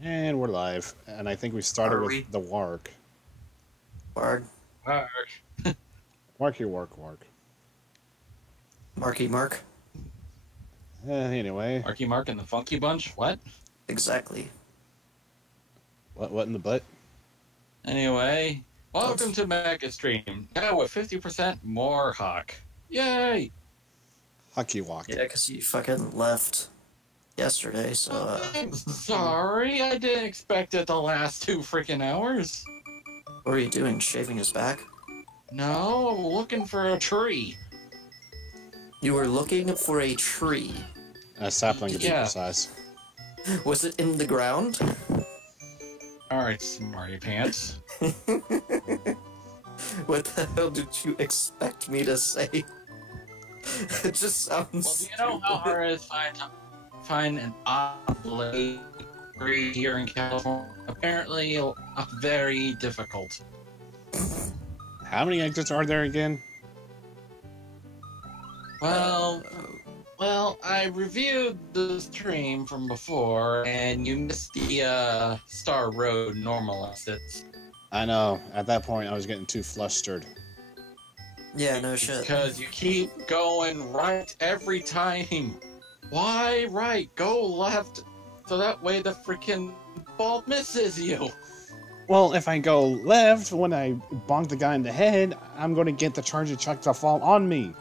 And we're live. And I think we started Are with we? the Warg. Warg. Warky Wark. Marky Mark. Anyway, Marky Mark and the Funky Bunch? What? Exactly. what in the butt? Anyway, welcome to Mecca Street. Now with 50% more Hawk. Yay! Hucky Walk. Yeah, because you fucking left yesterday, so, I'm sorry, I didn't expect it to last 2 freaking hours. what were you doing? Shaving his back? No, I'm looking for a tree. You were looking for a tree. A sapling to be Yeah. precise. Was it in the ground? Alright, smarty pants. What the hell did you expect me to say? It just sounds Well, do you know how hard it is to find an oblate tree here in California? Apparently, very difficult. How many exits are there again? Well, I reviewed the stream from before, and you missed the Star Road normal exits. I know. At that point, I was getting too flustered. Yeah, no shit. Because you keep going right every time. Why right? Go left, so that way the freaking ball misses you. Well, if I go left, when I bonk the guy in the head, I'm going to get the charger chuck to fall on me.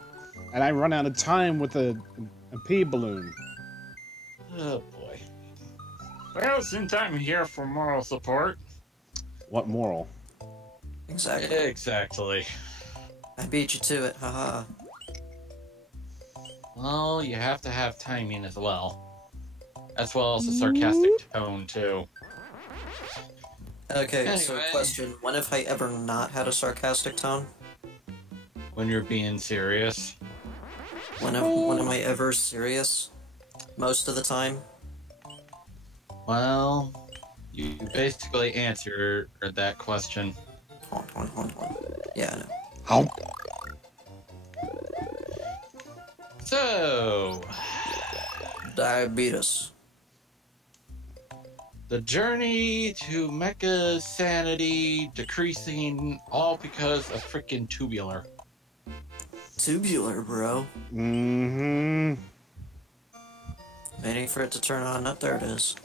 And I run out of time with a pea balloon. Oh boy. Well, since I'm here for moral support. What moral? Exactly. Exactly. I beat you to it, haha. Well, you have to have timing as well. As well as a sarcastic tone, too. Okay, so Anyway. question. When have I ever not had a sarcastic tone? When you're being serious. When am I ever serious? Most of the time? Well, you basically answered that question. Hold on. Yeah, I know. How? So, Diabetes. the journey to Mecha's sanity decreasing all because of freaking tubular. Tubular, bro. Mm-hmm. Waiting for it to turn on. Up, there it is.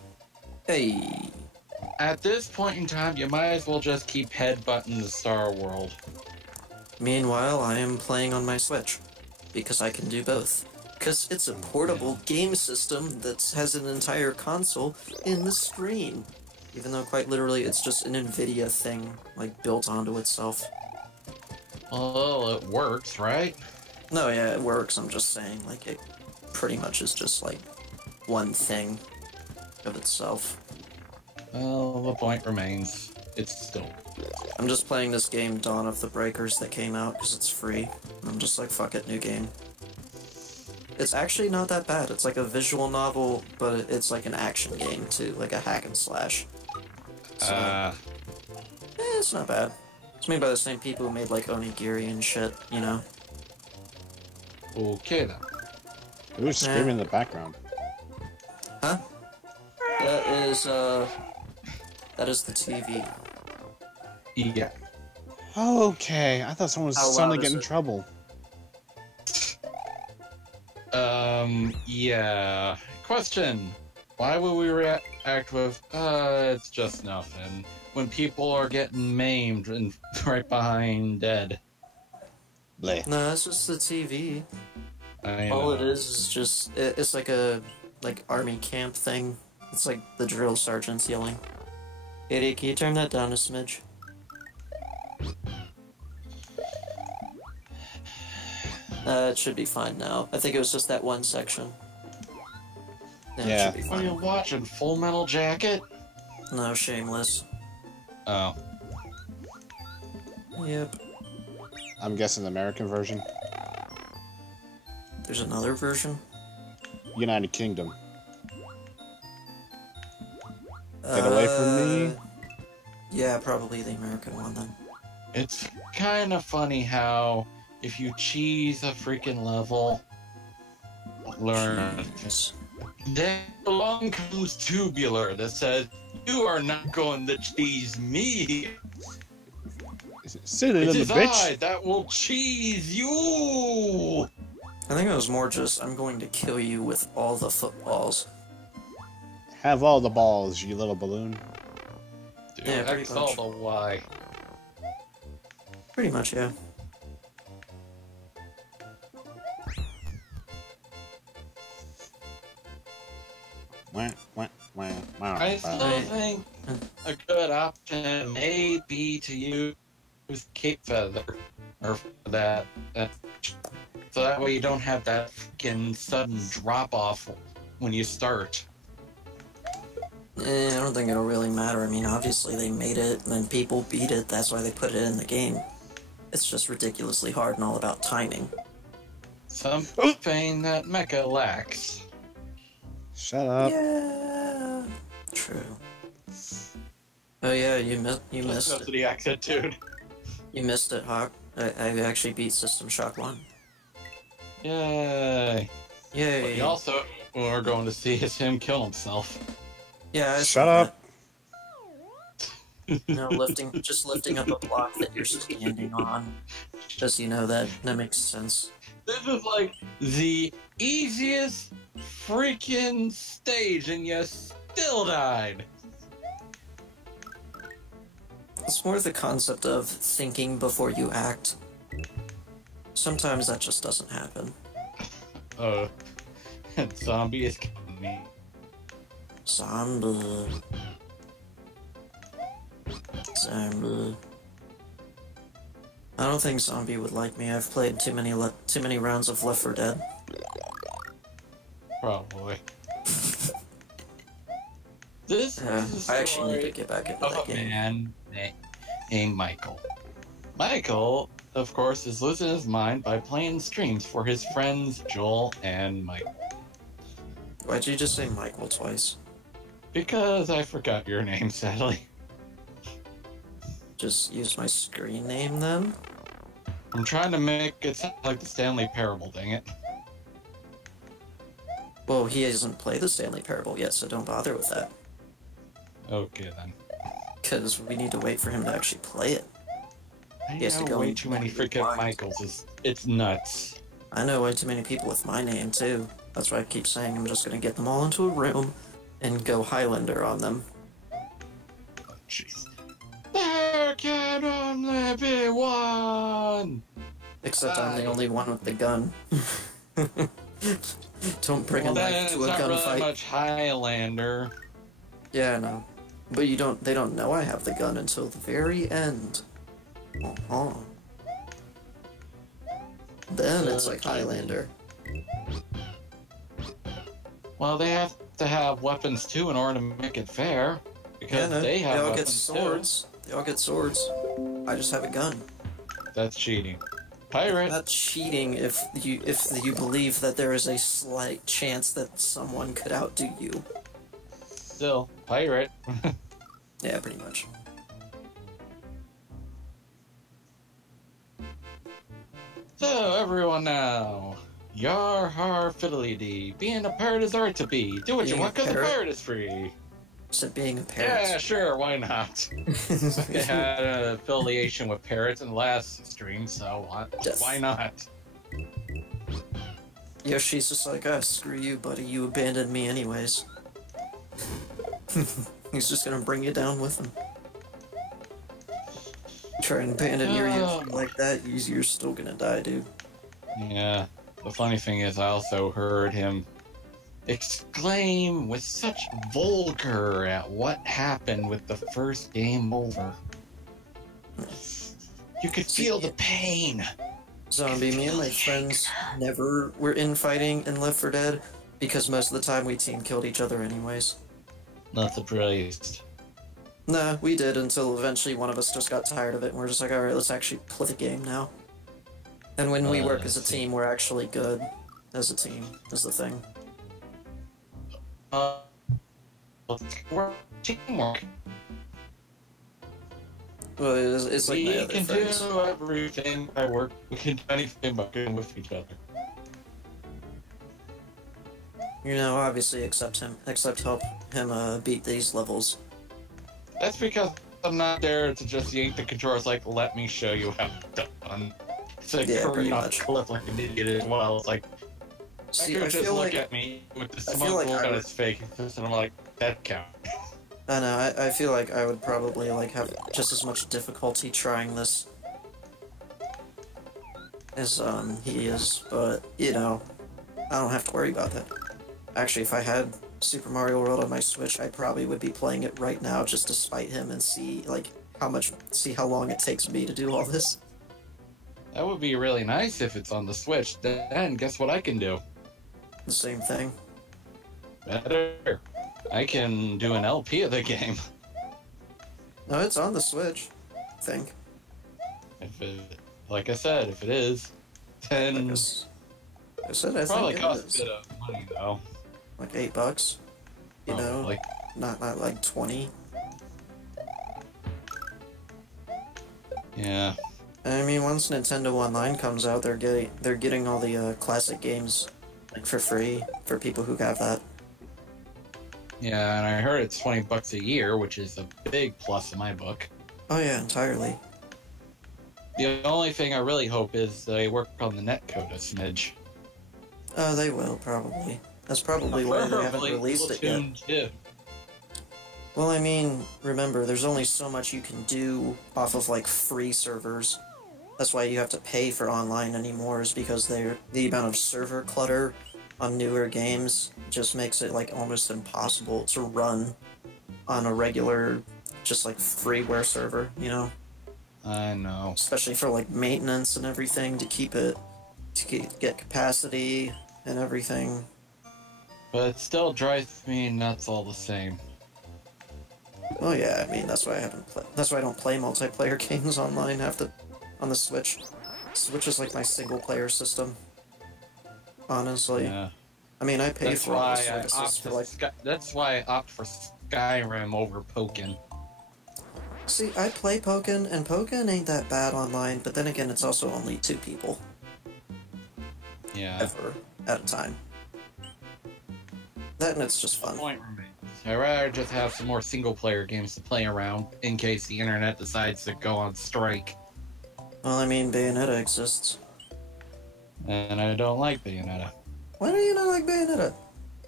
Hey. At this point in time, you might as well just keep headbutting the Star World. Meanwhile, I am playing on my Switch. Because I can do both. Because it's a portable game system that has an entire console in the screen. Even though, quite literally, it's just an NVIDIA thing, like, built onto itself. Well, it works, right? No, yeah, it works, I'm just saying, like, it pretty much is just, like, one thing of itself. Well, the point remains. It's still... I'm just playing this game, Dawn of the Breakers, that came out, because it's free. And I'm just like, fuck it, new game. It's actually not that bad. It's like a visual novel, but it's like an action game, too. Like a hack and slash. So, it's not bad. It's made by the same people who made, like, Onigiri and shit, you know? Okay, then. Who's screaming in the background? Huh? That is the TV. Yeah. Okay, I thought someone was How loud suddenly is getting in it? trouble. Yeah. Question. Why would we react with, it's just nothing, when people are getting maimed and right behind dead? Bleh. No, it's just the TV. I All know. it is just, it's like a, like, army camp thing. It's like the drill sergeants yelling. Idiot, can you turn that down a smidge? It should be fine now. I think it was just that one section. Yeah. It should be Are you fine. watching Full Metal Jacket? No, shameless. Oh. Yep. I'm guessing the American version. There's another version? United Kingdom. Get away from me. Yeah, probably the American one then. It's kind of funny how if you cheese a freaking level, learn. Jeez. Then along comes Tubular that says, "You are not going to cheese me. Silly It little is bitch. I that will cheese you." I think it was more just, I'm going to kill you with all the footballs. Have all the balls, you little balloon. Dude, Yeah, pretty X all much. the Y. Pretty much, yeah. Wah, wah, wah, wah, I wah. still think a good option may be to use Cape Feather, or that, so that way you don't have that freaking sudden drop off when you start. I don't think it'll really matter. I mean, obviously they made it, and then people beat it, that's why they put it in the game. It's just ridiculously hard and all about timing. Something that Mecha lacks. Shut up. Yeah, true. Oh yeah, you missed it. The accent, dude. You missed it, Hawk. I actually beat System Shock 1. Yay. Yay. What you also are going to see is him kill himself. Yeah, I Shut saw up. that. No, just lifting up a block that you're standing on. Just, that makes sense. This is like the easiest freaking stage, and you still died. It's more the concept of thinking before you act. Sometimes that just doesn't happen. Zombie is killing me. Zombie. I don't think Zombie would like me. I've played too many rounds of Left 4 Dead. Probably. This is I actually need to get back into of that a game. man named Michael. Michael, of course, is losing his mind by playing streams for his friends Joel and Michael. Why'd you just say Michael twice? Because I forgot your name, sadly. Just use my screen name then? I'm trying to make it sound like the Stanley Parable, dang it. Well, he hasn't played the Stanley Parable yet, so don't bother with that. Okay, then. Because we need to wait for him to actually play it. I He has to know go way and too many freaking blind. Michaels. It's nuts. I know way too many people with my name, too. That's why I keep saying I'm just gonna get them all into a room and go Highlander on them. Oh, jeez. There can only be one! Except I'm the only one with the gun. Don't bring a Then knife it's to a not really gunfight. much Highlander. Yeah, I know. But they don't know I have the gun until the very end. Uh-huh. Then it's like Highlander. Well, they have to have weapons too in order to make it fair. Because Yeah, no, they have all get weapons swords. They all get swords. I just have a gun. too. That's cheating. Pirate! Not cheating if you believe that there is a slight chance that someone could outdo you. Still, pirate. Yeah, pretty much. So, everyone now. Yar har fiddly dee. Being a pirate is art to be. Do what you Being want a because a parrot? pirate is free. Except being a Yeah, parrot. sure, why not? They had an affiliation with parrots in the last stream, so Yes. why not? Yoshi's just like, ah, screw you, buddy. You abandoned me anyways. He's just gonna bring you down with him. Try and abandon your Yoshi like that, you're still gonna die, dude. Yeah, the funny thing is I also heard him exclaim with such vulgar at what happened with the first game over. You could feel the pain. Zombie, me and my friends never were infighting in Left 4 Dead because most of the time we team killed each other anyways. Not surprised. Nah, we did until eventually one of us just got tired of it and we're just like, alright, let's actually play the game now. And when we work as a team, we're actually good as a team, is the thing. We're teamwork. Well, it's like my We other can friends. do everything by work. We can do anything but good with each other. You know, obviously, except help him beat these levels. That's because I'm not there to just yank the controller. It's like, let me show you how it's done. It's like, Yeah, pretty off much. the cliff like an idiot as well. It's like, See, I I could just feel look like at me with the I smug feel like look I on would- his face, and I'm like, that counts. I know. I feel like I would probably like have just as much difficulty trying this as he is, but you know, I don't have to worry about that. Actually, if I had Super Mario World on my Switch, I probably would be playing it right now just to spite him and see like see how long it takes me to do all this. That would be really nice if it's on the Switch. Then guess what I can do? The same thing. Better. I can do an LP of the game. No, it's on the Switch, I think. Like I said, if it is, then I said I probably think it costs is. a bit of money though. Like $8. You know, Probably. not like 20. Yeah. I mean, once Nintendo Online comes out, they're getting all the classic games like for free for people who have that. Yeah, and I heard it's $20 a year, which is a big plus in my book. Oh yeah, entirely. The only thing I really hope is they work on the netcode a smidge. They will probably. That's probably why they haven't Preferably released it yet. Splatoon 2. Well, I mean, remember, there's only so much you can do off of like free servers. That's why you have to pay for online anymore, is because the amount of server clutter on newer games just makes it like almost impossible to run on a regular, just like freeware server, you know? I know. Especially for like maintenance and everything to get capacity and everything. But it still drives me nuts all the same. Oh yeah, I mean that's why that's why I don't play multiplayer games online on the Switch. Switch is like my single player system. Honestly. Yeah. I mean I pay That's for all why the I services for like that's why I opt for Skyrim over Pokken. See, I play Pokken, and Pokken ain't that bad online, but then again it's also only 2 people Yeah. ever at a time. That and it's just fun. Point remains. I'd rather just have some more single-player games to play around in case the internet decides to go on strike. Well, I mean Bayonetta exists. And I don't like Bayonetta. Why do you not like Bayonetta?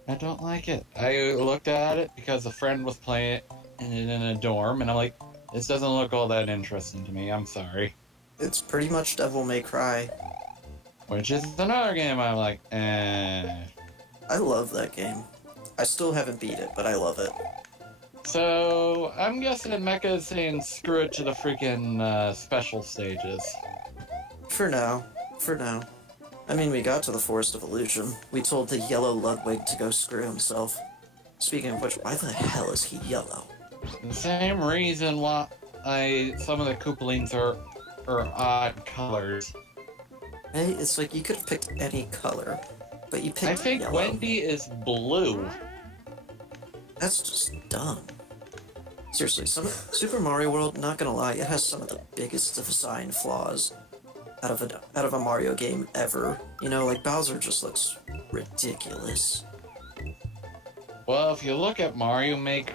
I don't like it. I looked at it because a friend was playing it in a dorm, and I'm like, this doesn't look all that interesting to me. I'm sorry. It's pretty much Devil May Cry. Which is another game I'm like, eh. I love that game. I still haven't beat it, but I love it. So, I'm guessing Mecha is saying screw it to the freaking special stages. For now. For now. I mean, we got to the Forest of Illusion. We told the yellow Ludwig to go screw himself. Speaking of which, why the hell is he yellow? The same reason why some of the Koopalings are odd colors. Hey, it's like you could have picked any color, but you picked I think yellow. Wendy is blue. That's just dumb. Seriously, Super Mario World, not gonna lie, it has some of the biggest design flaws out of a Mario game ever. You know, like Bowser just looks ridiculous. Well, if you look at Mario Maker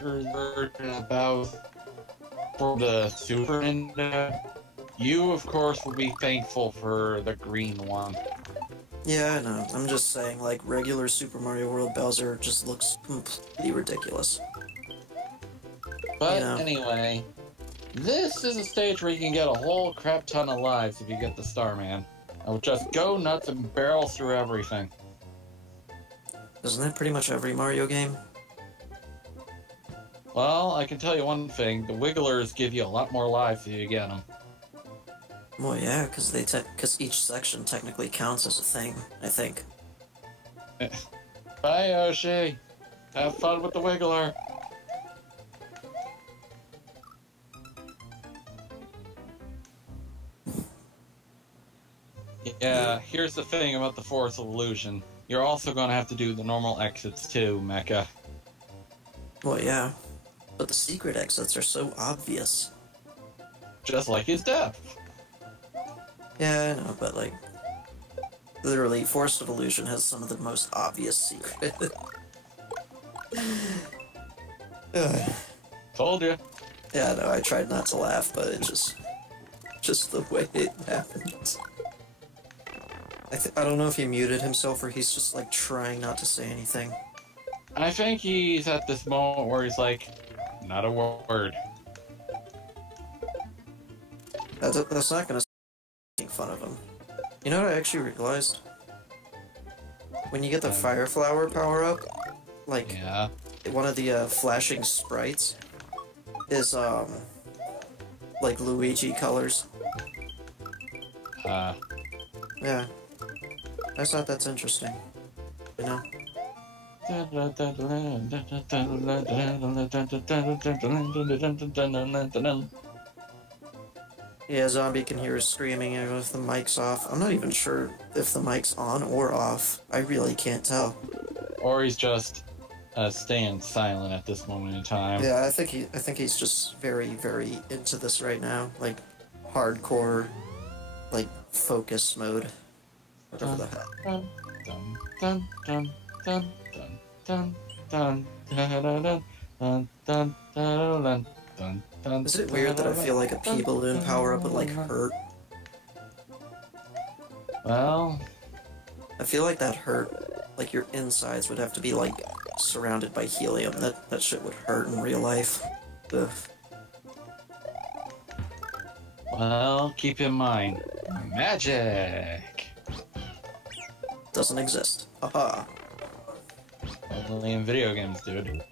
version about for the Super Nintendo, you of course will be thankful for the green one. Yeah, I know. I'm just saying, like, regular Super Mario World Bowser just looks completely ridiculous. But You know. anyway, this is a stage where you can get a whole crap ton of lives if you get the Starman. I would just go nuts and barrel through everything. Isn't that pretty much every Mario game? Well, I can tell you one thing: the Wigglers give you a lot more lives if you get them. Well, yeah, because each section technically counts as a thing, I think. Bye, Yoshi. Have fun with the Wiggler. Yeah, here's the thing about the Forest of Illusion. You're also going to have to do the normal exits too, Mecha. Well, yeah. But the secret exits are so obvious. Just like his death. Yeah, I know, but like... Literally, Forest of Illusion has some of the most obvious secret. Told you. Yeah, no, I tried not to laugh, but it just the way it happened. I don't know if he muted himself or he's just like trying not to say anything. I think he's at this moment where he's like, not a word. That's not gonna make fun of him. You know what I actually realized? When you get the Fire Flower power-up, like, yeah. one of the flashing sprites is, like Luigi colors. Yeah. I just thought that's interesting. You know? Yeah, Zombie can hear us screaming if the mic's off. I'm not even sure if the mic's on or off. I really can't tell. Or he's just staying silent at this moment in time. Yeah, I think he's just very, very into this right now. Like, hardcore, like, focus mode. Whatever the heck. Is it weird that I feel like a pea balloon power-up would, like, hurt? Well... I feel like that hurt. Like, your insides would have to be, like, surrounded by helium. That shit would hurt in real life. Ugh. Well, keep in mind, magic! Doesn't exist. Haha. Only in video games, dude.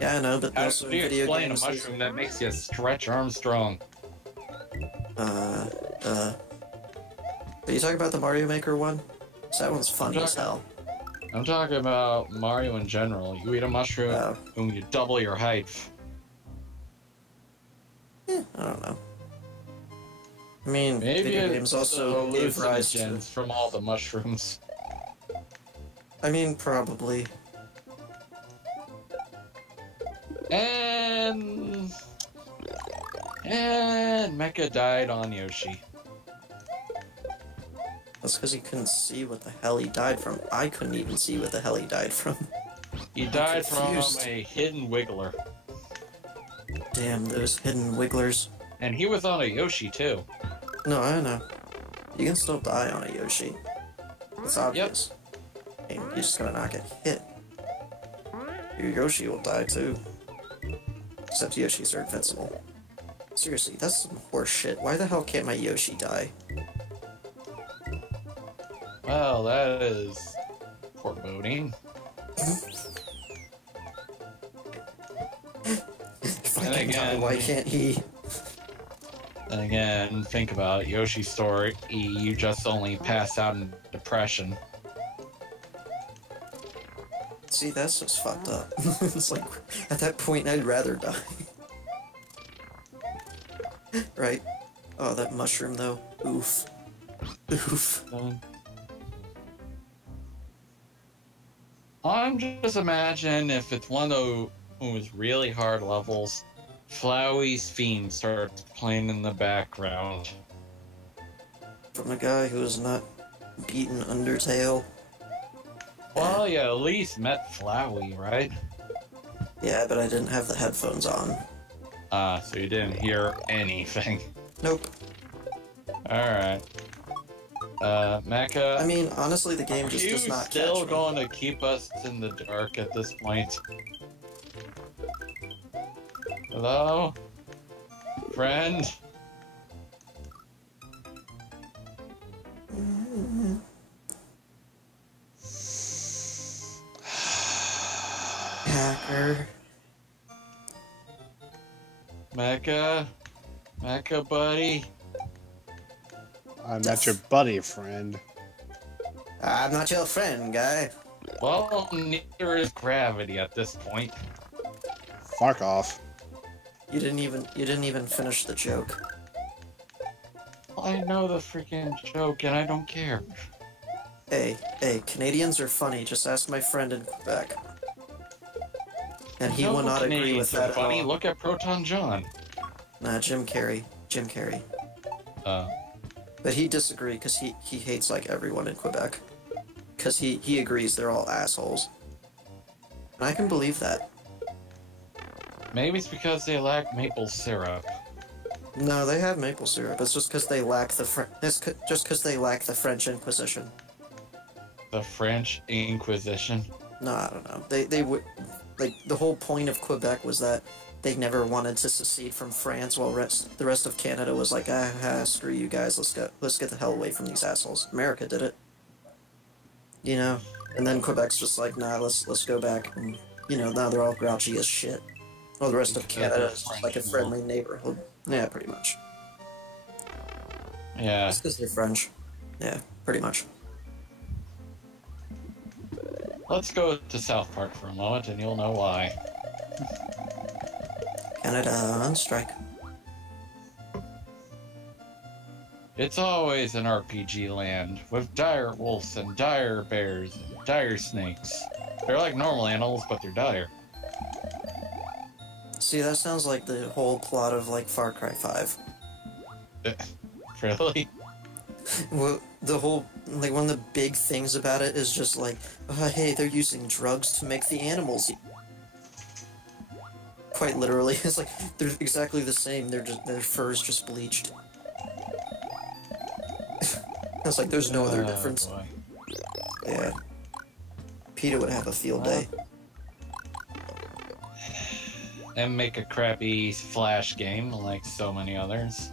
Yeah, I know, but How also do you in video explain a games... mushroom that makes you stretch Armstrong? Are you talking about the Mario Maker one? 'Cause that one's funny as hell. I'm talking about Mario in general. You eat a mushroom, and you double your height. I don't know. I mean, Maybe video games also gave rise to... hallucinogens from all the mushrooms. I mean, probably. And Mecha died on Yoshi. That's because he couldn't see what the hell he died from. I couldn't even see what the hell he died from. He died from a hidden wiggler. Damn, those hidden wigglers. And he was on a Yoshi, too. No, I know. You can still die on a Yoshi. It's obvious. Yep. And you just gotta not get hit. Your Yoshi will die, too. Except Yoshis are invincible. Seriously, that's some horse shit. Why the hell can't my Yoshi die? Well, that is foreboding. If I can die, why can't he? And again, think about it. Yoshi's story. You just only pass out in depression. See, that's just fucked up. It's like, at that point, I'd rather die. Right? Oh, that mushroom, though. Oof. Oof. I'm just imagine if it's one of those really hard levels, Flowey's theme starts playing in the background. From a guy who has not beaten Undertale. Well, you at least met Flowey, right? Yeah, but I didn't have the headphones on. So you didn't hear anything. Nope. Alright. Mecha... I mean, honestly, the game just does not catch me. Are you still going to keep us in the dark at this point? Hello? Friend? Hacker. Mecha? Mecha, buddy? I'm not your buddy, friend. I'm not your friend, guy. Well, neither is gravity at this point. Fuck off. You didn't even finish the joke. I know the freaking joke and I don't care. Hey, Canadians are funny. Just ask my friend in Quebec. And he will not agree with that at all. Funny. Look at Proton John. Nah, Jim Carrey. Jim Carrey. But he disagreed because he hates like everyone in Quebec. Because he agrees they're all assholes. And I can believe that. Maybe it's because they lack maple syrup. No, they have maple syrup. It's just because they lack the just because they lack the French Inquisition. The French Inquisition. No, I don't know. They would like the whole point of Quebec was that they never wanted to secede from France, while the rest of Canada was like, screw you guys, let's get the hell away from these assholes. America did it, you know, and then Quebec's just like, nah, let's go back, and you know, now they're all grouchy as shit. Well, the rest of Canada is just like a friendly neighborhood. Yeah, pretty much. Yeah. It's because they're French. Yeah, pretty much. Let's go to South Park for a moment, and you'll know why. Canada on strike. It's always an RPG land, with dire wolves and dire bears and dire snakes. They're like normal animals, but they're dire. See, that sounds like the whole plot of, like, Far Cry 5. Really? Well, the whole, like, one of the big things about it is just like, hey, they're using drugs to make the animals. Quite literally, it's like, they're exactly the same, their fur's just bleached. It's like, there's no other difference. Boy. Yeah. Peter would have a field day. And make a crappy Flash game like so many others.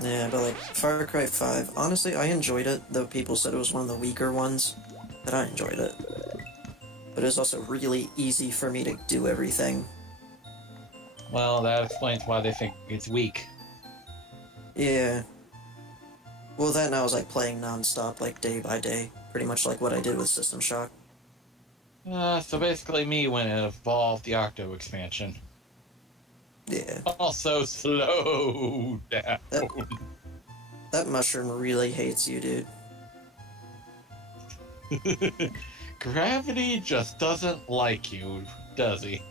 Yeah, but like, Far Cry 5, honestly, I enjoyed it, though people said it was one of the weaker ones, but I enjoyed it. But it was also really easy for me to do everything. Well, that explains why they think it's weak. Yeah. Well, then I was like playing non-stop, like day by day, pretty much like what I did with System Shock. So basically me when it evolved the Octo expansion. Yeah. Also slow down. That mushroom really hates you, dude. Gravity just doesn't like you, does he?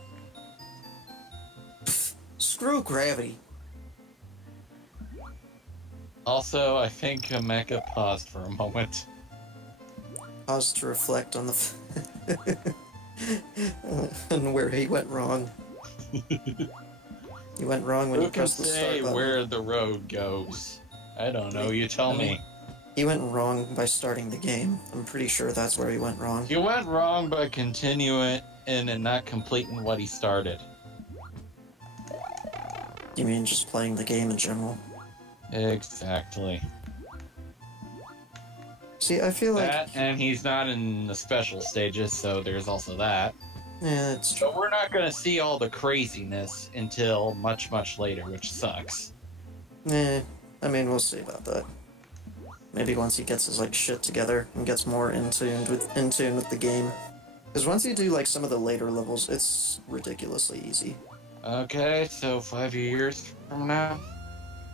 Screw gravity. Also, I think Mecha paused for a moment. Pause to reflect on the and where he went wrong. He went wrong when Who he can pressed the start say button. where the road goes? I don't know, you tell me. He went wrong by starting the game. I'm pretty sure that's where he went wrong. He went wrong by continuing and not completing what he started. You mean just playing the game in general? Exactly. See, I feel like... That, and he's not in the special stages, so there's also that. Yeah, it's true. So we're not going to see all the craziness until much, much later, which sucks. I mean, we'll see about that. Maybe once he gets his, like, shit together and gets more in tune with the game. Because once you do, like, some of the later levels, it's ridiculously easy. Okay, so 5 years from now?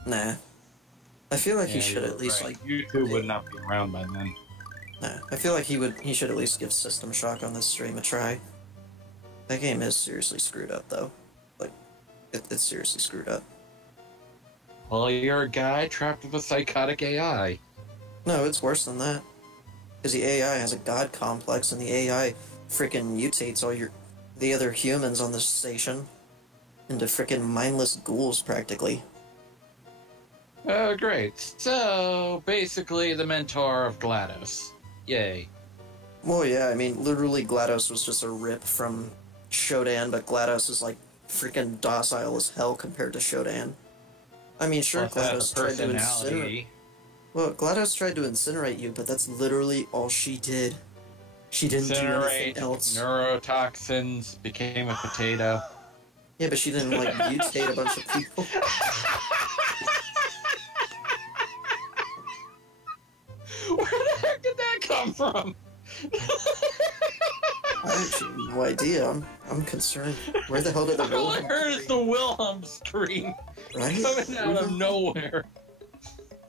Nah. I feel like he Yeah, should you're at least, right. like... YouTube would not be around by then. Nah, I feel like he should at least give System Shock on this stream a try. That game is seriously screwed up, though. Like, it's seriously screwed up. Well, you're a guy trapped with a psychotic AI. No, it's worse than that. Because the AI has a god complex, and the AI freaking mutates all the other humans on this station into freaking mindless ghouls, practically. Oh, great. So, basically the mentor of GLaDOS. Yay. Well, yeah, I mean, literally GLaDOS was just a rip from Shodan, but GLaDOS is, like, freaking docile as hell compared to Shodan. I mean, sure, Plus GLaDOS tried to incinerate... personality. Well, GLaDOS tried to incinerate you, but that's literally all she did. She didn't do anything else. Neurotoxins, became a potato. Yeah, but she didn't, like, mutate a bunch of people. Where the heck did that come from? I actually have no idea. I'm concerned. Where the hell did the All I Wilhelm heard is the Wilhelm scream right? coming out of nowhere.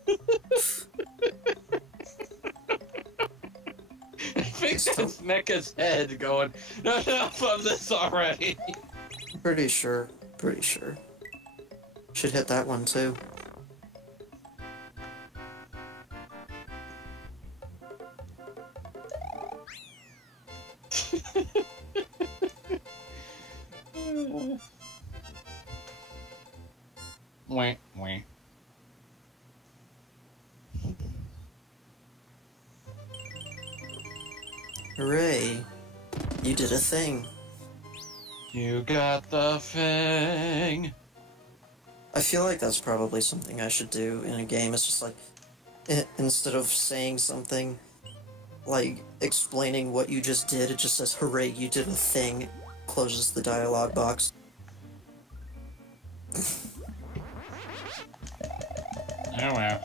I think that's Mecha's head going, enough of this already. Pretty sure. Should hit that one too. Wah, wah. Hooray. You did a thing. You got the thing. I feel like that's probably something I should do in a game. It's just like, instead of saying something, like, explaining what you just did, it just says, hooray, you did a thing, closes the dialogue box. Oh well.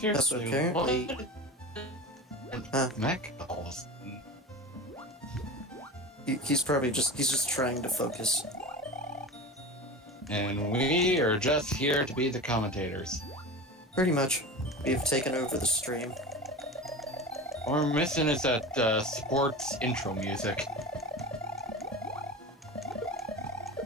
That's apparently... Huh. Mech? He's probably he's just trying to focus. And we are just here to be the commentators. Pretty much. We've taken over the stream. All we're missing is that sports intro music.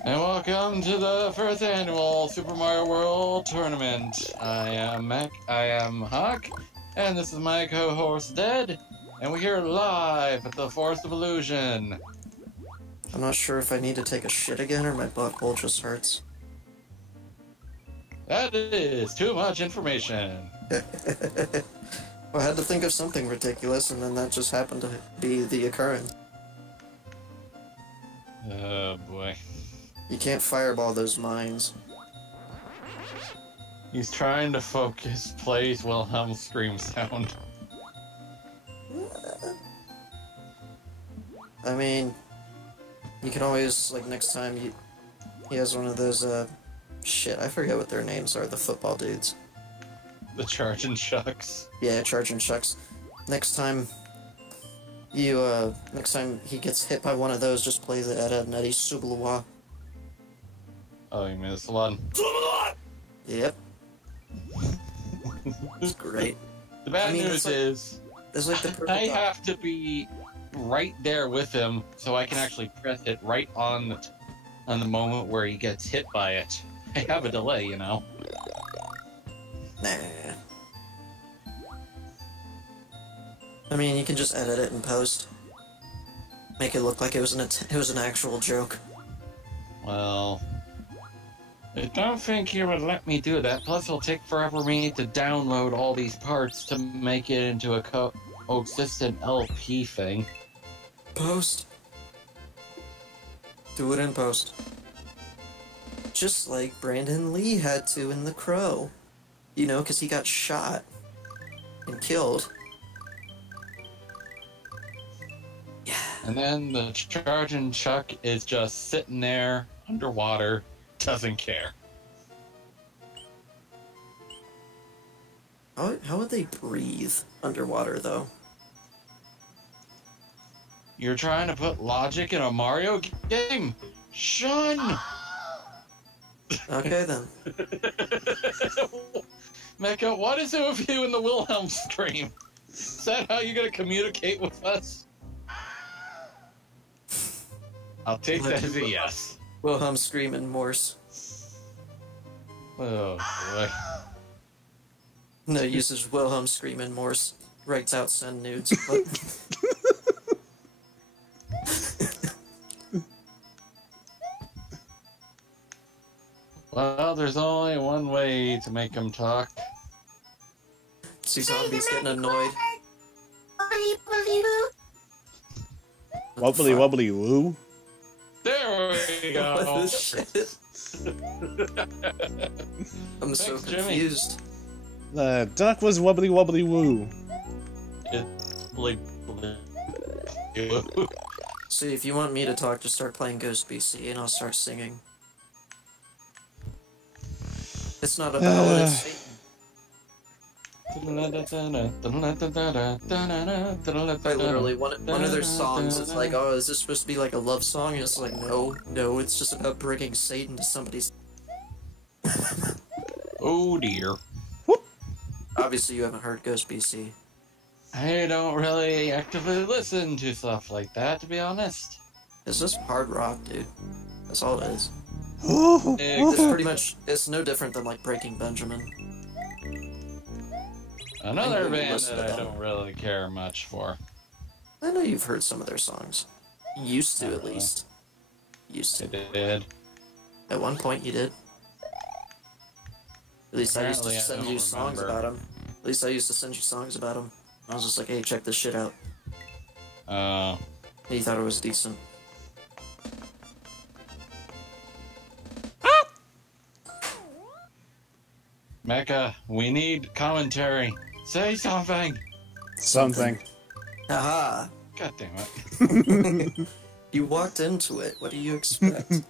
And welcome to the first annual Super Mario World Tournament. I am Huck, and this is my co-host Dead, and we're here live at the Forest of Illusion. I'm not sure if I need to take a shit again or my butthole just hurts. That is too much information. I had to think of something ridiculous, and then that just happened to be the occurrence. Oh boy. You can't fireball those mines. He's trying to focus, plays Wilhelm scream sound. I mean, you can always, like, next time he has one of those, shit, I forget what their names are, the football dudes. The charge and shucks. Yeah, charge and shucks. Next time he gets hit by one of those, just play it at a Nutty Subluwa. Oh, you missed one. Yep. It's great. The bad news is, it's like the perfect I have to be right there with him so I can actually press it right on the moment where he gets hit by it. I have a delay, you know. Nah. I mean, you can just edit it in post. Make it look like it was an actual joke. Well, I don't think he would let me do that. Plus, it'll take forever for me to download all these parts to make it into a consistent LP thing. Post. Do it in post. Just like Brandon Lee had to in The Crow. You know, because he got shot and killed. Yeah. And then the charge and chuck is just sitting there underwater, doesn't care. How would they breathe underwater, though? You're trying to put logic in a Mario game? Shun! Okay, then. Mecha, what is it with you in the Wilhelm scream? Is that how you're gonna communicate with us? I'll take that as a yes. Wilhelm screaming Morse. Oh, boy. No, uses Wilhelm screaming Morse. Writes out send nudes. Well, there's only one way to make him talk. See zombies getting annoyed. Wobbly wobbly woo. There we go. Shit. I'm so Thanks, Jimmy. confused. The duck was wobbly wobbly woo. See, if you want me to talk, just start playing Ghost BC and I'll start singing. It's not a ballad, it's Satan. Quite literally, one of their songs is like, oh, is this supposed to be like a love song? And it's like, no, it's just about bringing Satan to somebody's... Oh dear. Obviously you haven't heard Ghost BC. I don't really actively listen to stuff like that, to be honest. It's just hard rock, dude. That's all it is. Ooh. It's pretty much, it's no different than like Breaking Benjamin. Another I band listen that to I them. don't really care much for. I know you've heard some of their songs. Used to, at least. Used to. It did. At one point, you did. At least Apparently, I used to send you songs about them. At least I used to send you songs about them. I was just like, hey, check this shit out. And you thought it was decent. Mecha, we need commentary. Say something. Something. Haha. God damn it. You walked into it. What do you expect?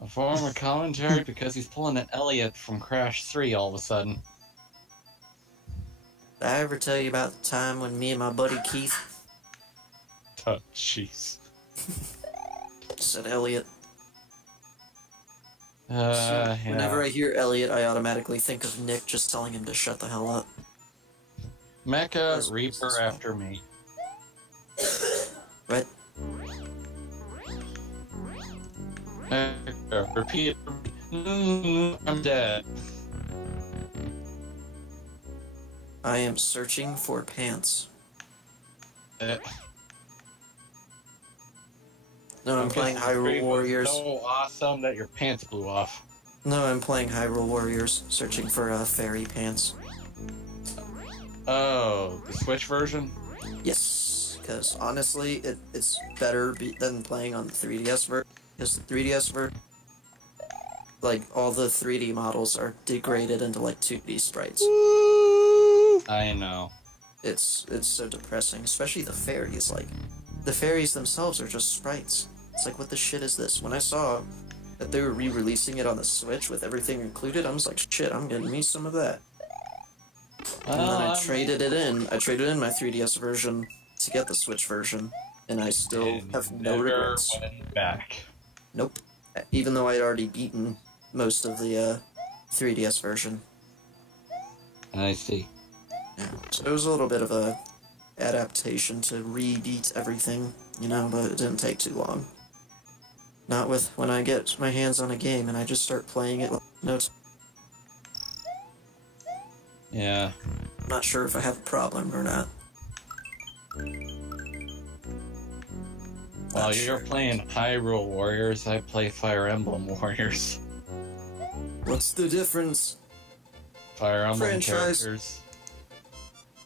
A form of commentary because he's pulling an Elliot from Crash 3 all of a sudden. Did I ever tell you about the time when me and my buddy Keith Oh, jeez. said Elliot? Yeah. Whenever I hear Elliot, I automatically think of Nick just telling him to shut the hell up. Mecha, Reaper after me. What? Mecha, repeat. I'm dead. I am searching for pants. No, I'm playing Hyrule Warriors. So awesome that your pants blew off. No, I'm playing Hyrule Warriors, searching for fairy pants. Oh, the Switch version? Yes, because honestly, it's better than playing on the 3DS version. Because the 3DS version, like, all the 3D models are degraded into, like, 2D sprites. I know. It's so depressing, especially the fairies. Like, the fairies themselves are just sprites. It's like, what the shit is this? When I saw that they were re-releasing it on the Switch with everything included, I was like, shit, I'm getting me some of that. And then I traded it in. I traded in my 3DS version to get the Switch version, and I still have no regrets. Went back. Nope. Even though I'd already beaten most of the 3DS version. I see. Yeah. So it was a little bit of a adaptation to re-beat everything, you know, but it didn't take too long. Not with when I get my hands on a game and I just start playing it. Notes. Yeah. I'm not sure if I have a problem or not. While you're playing Hyrule Warriors, I play Fire Emblem Warriors. What's the difference? Fire Emblem Franchise. characters.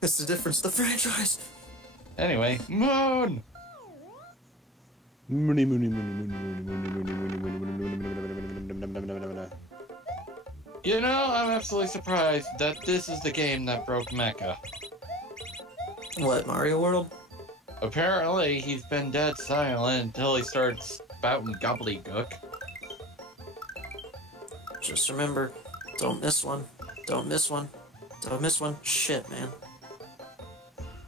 It's the difference, the franchise! Anyway, Moon! Moony, moony, moony, moony, moony, moony, moony, moony, moony. You know, I'm absolutely surprised that this is the game that broke Mecha. What, Mario World? Apparently, he's been dead silent until he starts spouting gobbledygook. Just remember, don't miss one. Don't miss one. Don't miss one. Shit, man.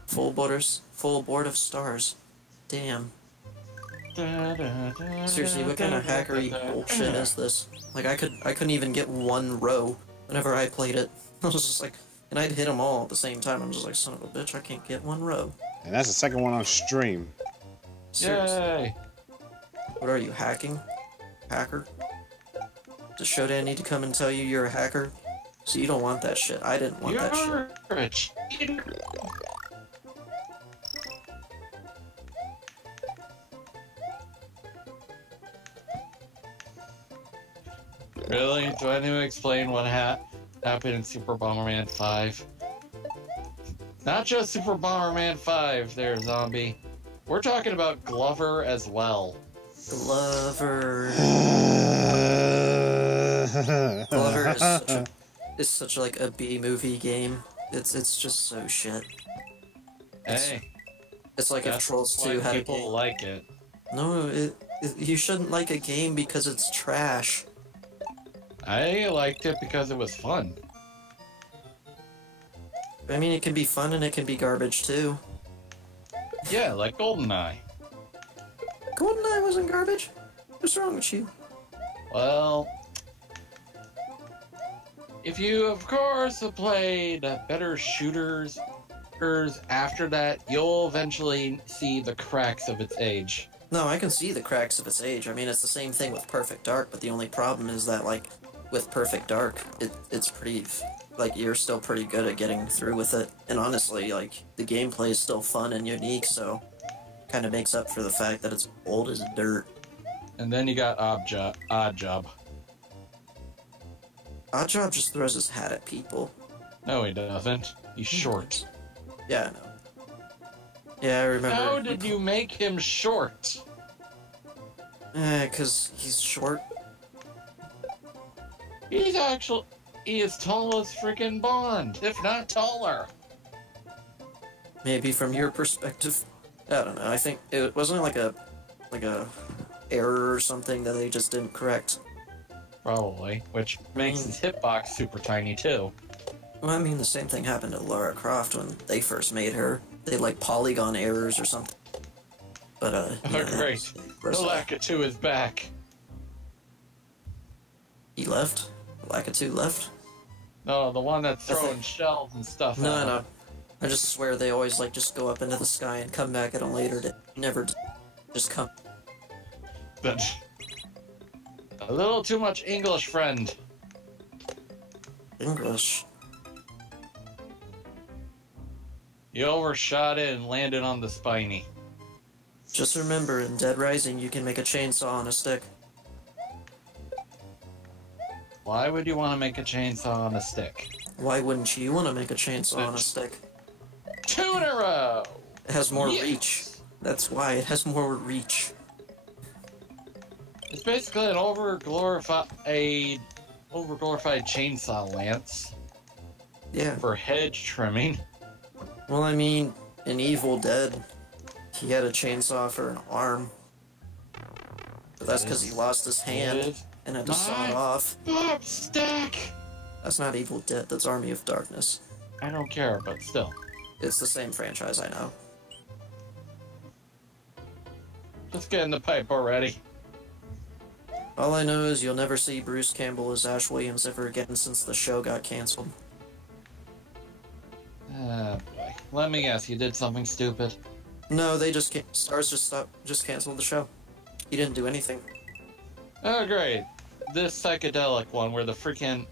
Full board of stars. Damn. Seriously, what kind of hackery bullshit is this? Like, I couldn't even get one row whenever I played it. I was just like, and I'd hit them all at the same time. I'm just like, son of a bitch, I can't get one row. And that's the second one on stream. Seriously. Yay! What are you, hacking? Hacker? Does Shodan need to come and tell you you're a hacker? So you don't want that shit. I didn't want that shit. You're a cheater! Really? Do I need to explain what happened in Super Bomberman 5? Not just Super Bomberman 5, there, zombie. We're talking about Glover as well. Glover. Glover is such like a B-movie game. It's just so shit. Hey. It's like if Trolls 2 had a people game. like it. No, you shouldn't like a game because it's trash. I liked it because it was fun. I mean, it can be fun and it can be garbage too. Yeah, like GoldenEye. GoldenEye wasn't garbage. What's wrong with you? Well, if you, of course, have played better shooters after that, you'll eventually see the cracks of its age. No, I can see the cracks of its age. I mean, it's the same thing with Perfect Dark, but the only problem is that, like, with Perfect Dark, it's pretty like, you're still pretty good at getting through with it. And honestly, like, the gameplay is still fun and unique, so kind of makes up for the fact that it's old as dirt. And then you got Odd Job. Oddjob just throws his hat at people. No, he doesn't. He's short. Yeah, I know. Yeah, I remember. How did you make him short? 'Cause he's short. He is tall as freaking Bond, if not taller. Maybe from your perspective. I don't know. I think it wasn't like a error or something that they just didn't correct. Probably, which makes his hitbox super tiny too. Well, I mean, the same thing happened to Lara Croft when they first made her. They had like polygon errors or something. But Oh, great! Lakitu is back. He left. Lakitu left. No, the one that's throwing shells and stuff. No. I just swear they always like just go up into the sky and come back at a later day. Never just come. But a little too much English, friend. English. You overshot it and landed on the spiny. Just remember, in Dead Rising, you can make a chainsaw on a stick. Why would you want to make a chainsaw on a stick? Why wouldn't you want to make a chainsaw on a stick? 2 in a row! It has more reach. That's why it has more reach. It's basically an overglorified chainsaw lance. Yeah. For hedge trimming. Well, I mean, in Evil Dead, he had a chainsaw for an arm. But that's because he lost his hand and had to saw it off. Stack! That's not Evil Dead, that's Army of Darkness. I don't care, but still. It's the same franchise, I know. Just get in the pipe already. All I know is you'll never see Bruce Campbell as Ash Williams ever again since the show got canceled. Ah, boy. Let me guess, you did something stupid? No, they just Stars just canceled the show. He didn't do anything. Oh, great. This psychedelic one where the freaking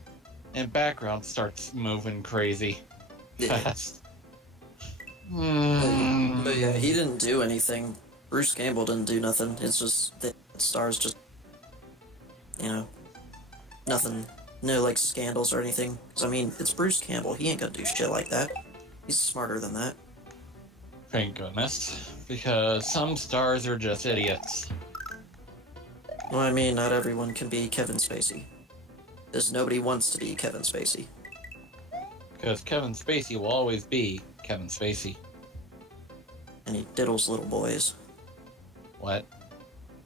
background starts moving crazy fast. But yeah, he didn't do anything. Bruce Campbell didn't do nothing. It's just that Stars just, nothing. No, like, scandals or anything. 'Cause, I mean, it's Bruce Campbell. He ain't gonna do shit like that. He's smarter than that. Thank goodness. Because some stars are just idiots. Well, I mean, not everyone can be Kevin Spacey. Because nobody wants to be Kevin Spacey. Because Kevin Spacey will always be Kevin Spacey. And he diddles little boys. What?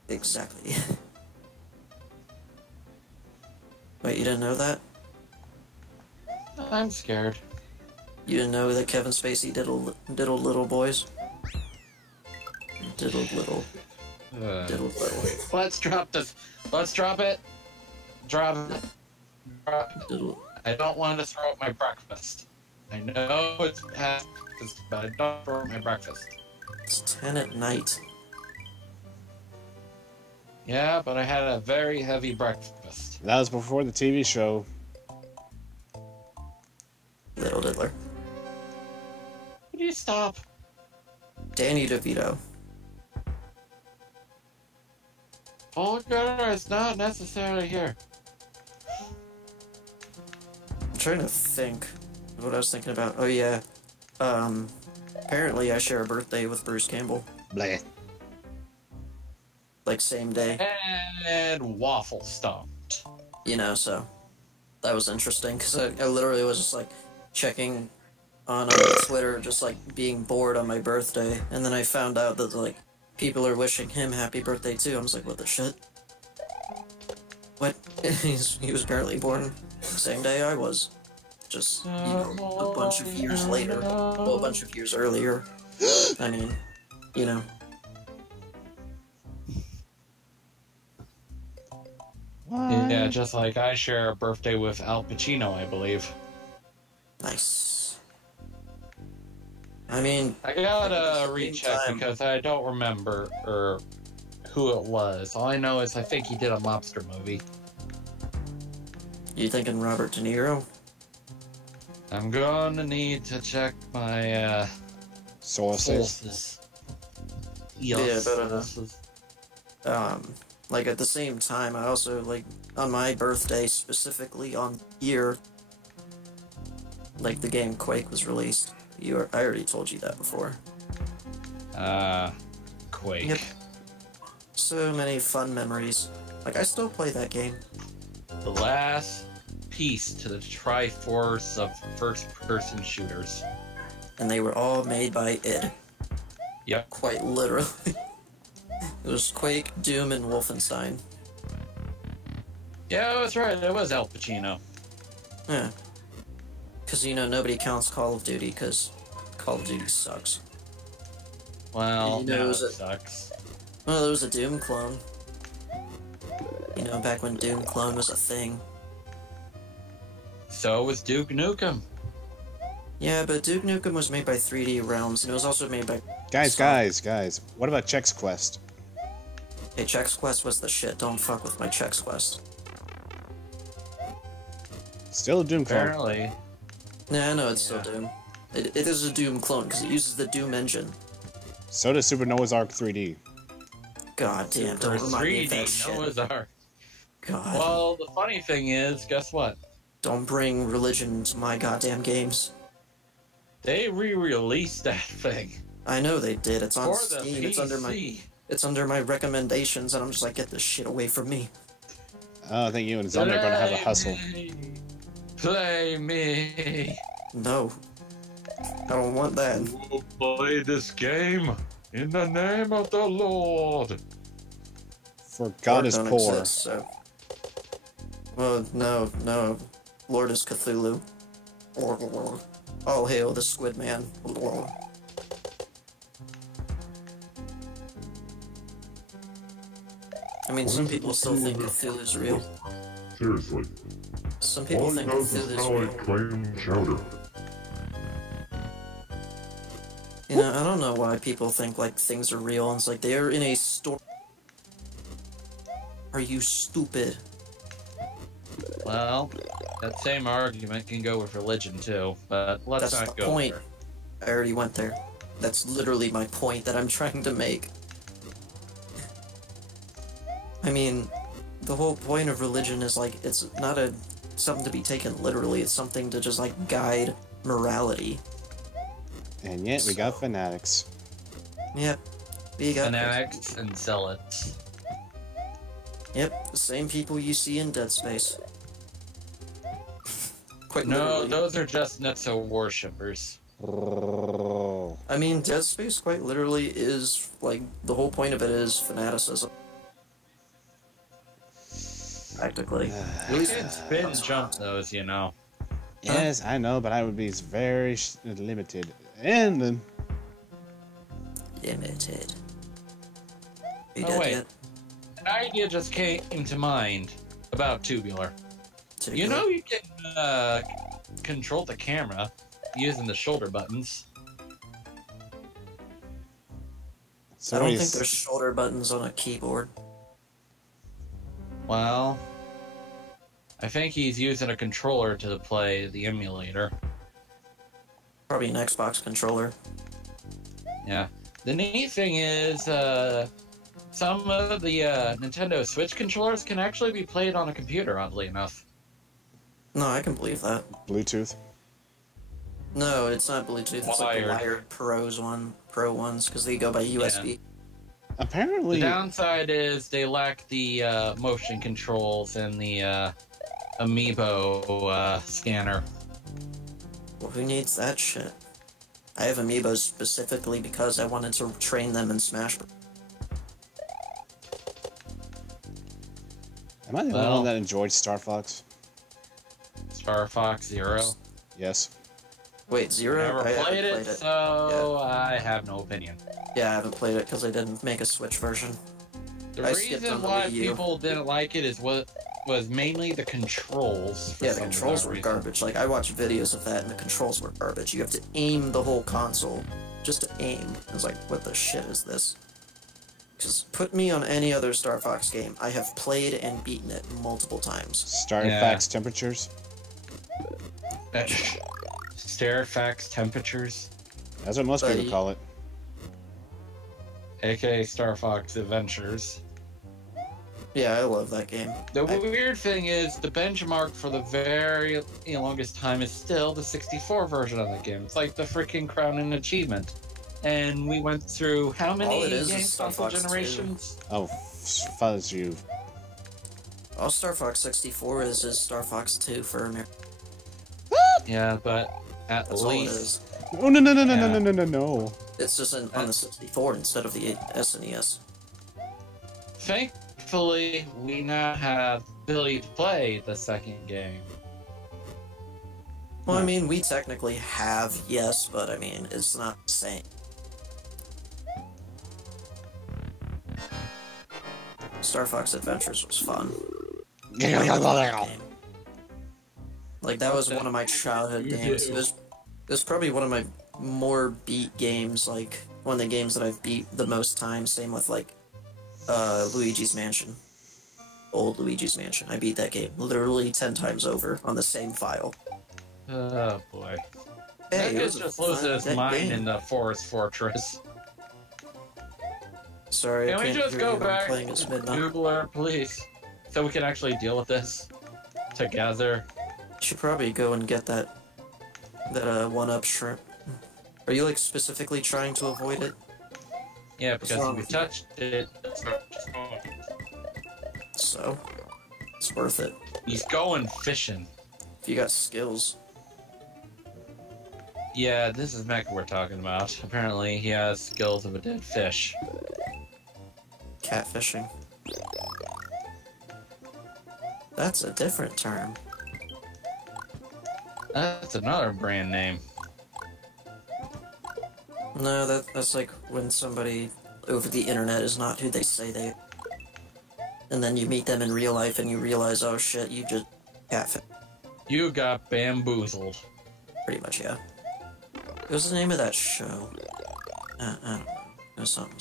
Exactly. Wait, you didn't know that? I'm scared. You didn't know that Kevin Spacey diddled little boys? Diddled little. Diddled little. Let's drop this. Let's drop it. Drop it. Diddled. I don't want to throw up my breakfast. I know it's past, but I don't throw up my breakfast. It's 10 at night. Yeah, but I had a very heavy breakfast. That was before the TV show. Little diddler. Would you stop? Danny DeVito. Vulgar is not necessarily here. I'm trying to think of what I was thinking about. Oh yeah. Apparently I share a birthday with Bruce Campbell. Blah. Like, same day. And waffle stumped. So that was interesting, because I literally was just, like, checking on Twitter, just, like, being bored on my birthday, and then I found out that, like, people are wishing him happy birthday, too. I was like, what the shit? What? He was apparently born the same day I was. Just, a bunch of years later. Well, a bunch of years earlier. I mean, What? Yeah, just like I share a birthday with Al Pacino, I believe. Nice. I mean, I gotta recheck because I don't remember who it was. All I know is I think he did a mobster movie. you thinking Robert De Niro? I'm gonna need to check my sources. Yeah, but sources. like at the same time, I also like on my birthday specifically on year, like the game Quake was released. I already told you that before. Quake. Yep. So many fun memories. Like I still play that game. The last piece to the Triforce of first-person shooters. And they were all made by id. Yep. Quite literally. It was Quake, Doom, and Wolfenstein. Yeah, that's right. It was Al Pacino. Yeah. Because, you know, nobody counts Call of Duty, because Call of Duty sucks. Well, You know, now it it was sucks. Well, there was a Doom clone. You know, back when Doom clone was a thing. So was Duke Nukem. Yeah, but Duke Nukem was made by 3D Realms, and it was also made by... Guys. What about Chex Quest? Hey, Chex Quest was the shit. Don't fuck with my Chex Quest. Still a Doom clone. Apparently. Yeah, I know it's still Doom. It is a Doom clone, because it uses the Doom engine. So does Super Noah's Ark 3D. God damn, don't remind me of that shit. Noah's Ark. God. Well, the funny thing is, guess what? Don't bring religion to my goddamn games. They re-released that thing. I know they did. It's on For the Steam. PC. It's under my recommendations, and I'm just like, get this shit away from me. Oh, I think you and Zelda are going to have a hustle. Play me. No. I don't want that. We'll play this game in the name of the Lord. For God Lord is don't poor. exist, so. Well, no. Lord is Cthulhu. All hail the Squid Man. I mean, some people still think Cthulhu's real. Seriously. Some people think All it does is Cthulhu's smell real. like clam chowder. You know, I don't know why people think like things are real. And it's like they're in a store. Are you stupid? Well, that same argument can go with religion too, but let's That's not the go point. there. I already went there. That's literally my point that I'm trying to make. I mean, the whole point of religion is like it's not something to be taken literally. It's something to just like guide morality. And yet we got fanatics. Yep. We got Fanatics and zealots. Yep, the same people you see in Dead Space. Quite No, literally. those are just Netso worshippers. I mean, Dead Space quite literally is, like, the whole point of it is fanaticism. Practically. You can spin jump those, you know. Yes, I know, but I would be very limited. And then... Limited. Are you Oh, dead wait. yet? An idea just came to mind about Tubular. You know you can control the camera using the shoulder buttons. So I don't he's- think there's shoulder buttons on a keyboard. Well, I think he's using a controller to play the emulator. Probably an Xbox controller. Yeah. The neat thing is, some of the Nintendo Switch controllers can actually be played on a computer, oddly enough. No, I can believe that. Bluetooth. No, it's not Bluetooth. It's like the Wired. wired Pro ones, because they go by USB. Apparently... The downside is they lack the motion controls and the Amiibo scanner. Well, who needs that shit? I have Amiibos specifically because I wanted to train them in Smash. Am I the only one that enjoyed Star Fox? Star Fox Zero. Wait, Yes. Zero? Never I haven't played it, so I have no opinion. Yeah, I haven't played it because they didn't make a Switch version. The I skipped reason on the why Wii U. people didn't like it is what was mainly the controls. for Yeah, the some controls bizarre were reason. garbage. Like, I watched videos of that and the controls were garbage. You have to aim the whole console just to aim. I was like, what the shit is this? Because put me on any other Star Fox game. I have played and beaten it multiple times. Star Yeah. Fox temperatures. Fairfax temperatures, That's what most people call it. aka Star Fox Adventures. Yeah, I love that game. The weird thing is, the benchmark for the very longest time is still the 64 version of the game. It's like the freaking crowning achievement. And we went through how many All it is game Star console Fox 2. generations? Oh, fuzz you. All Star Fox 64 is Star Fox 2 for America. Yeah, but at That's all it least... is. Oh, no. It's just on the 64 instead of the SNES. Thankfully, we now have the ability to play the second game. Well, I mean, we technically have, yes, but I mean, it's not the same. Star Fox Adventures was fun. Like, that was one of my childhood games. It was probably one of my more beat games, like, one of the games that I've beat the most times. Same with, like, Luigi's Mansion. Old Luigi's Mansion. I beat that game literally 10 times over on the same file. Oh boy. Hey, Mecha just loses his mind in the Forest Fortress. Sorry, Can I we can't just hear go you. I'm back playing as to midnight. Googler, please? So we can actually deal with this together. Should probably go and get that one-up shrimp. Are you like specifically trying to avoid it? Yeah, because if we touched it, So it's worth it he's going fishing. if you got skills. Yeah, this is Mecha we're talking about. Apparently, he has skills of a dead fish. Catfishing. That's a different term. That's another brand name. No, that's like when somebody over the internet is not who they say they. And then you meet them in real life and you realize, oh shit, you just catfish. You got bamboozled. Pretty much, yeah. What was the name of that show? I don't know. It was something.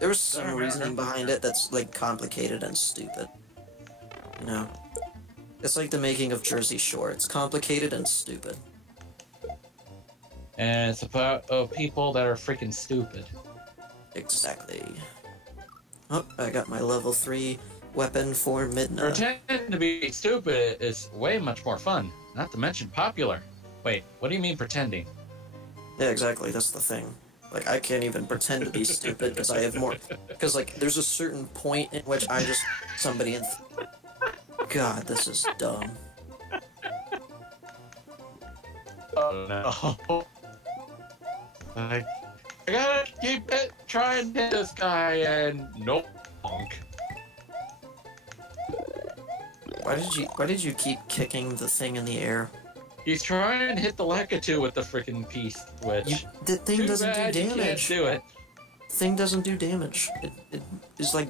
There was some reasoning behind it that's like complicated and stupid. You know? It's like the making of Jersey Shore. It's complicated and stupid. And it's about people that are freaking stupid. Exactly. Oh, I got my level 3 weapon for midnight. Pretending to be stupid is way much more fun. Not to mention popular. Wait, what do you mean pretending? Yeah, exactly. That's the thing. Like, I can't even pretend to be stupid because I have more. Because, like, there's a certain point in which I just. Somebody in. God, this is dumb. Oh no. I gotta keep it, try and hit this guy, and nope. Bonk. Why did you keep kicking the thing in the air? He's trying to hit the Lakitu with the freaking peace switch. The thing Too doesn't bad do you can't damage. do it. Thing doesn't do damage. It is like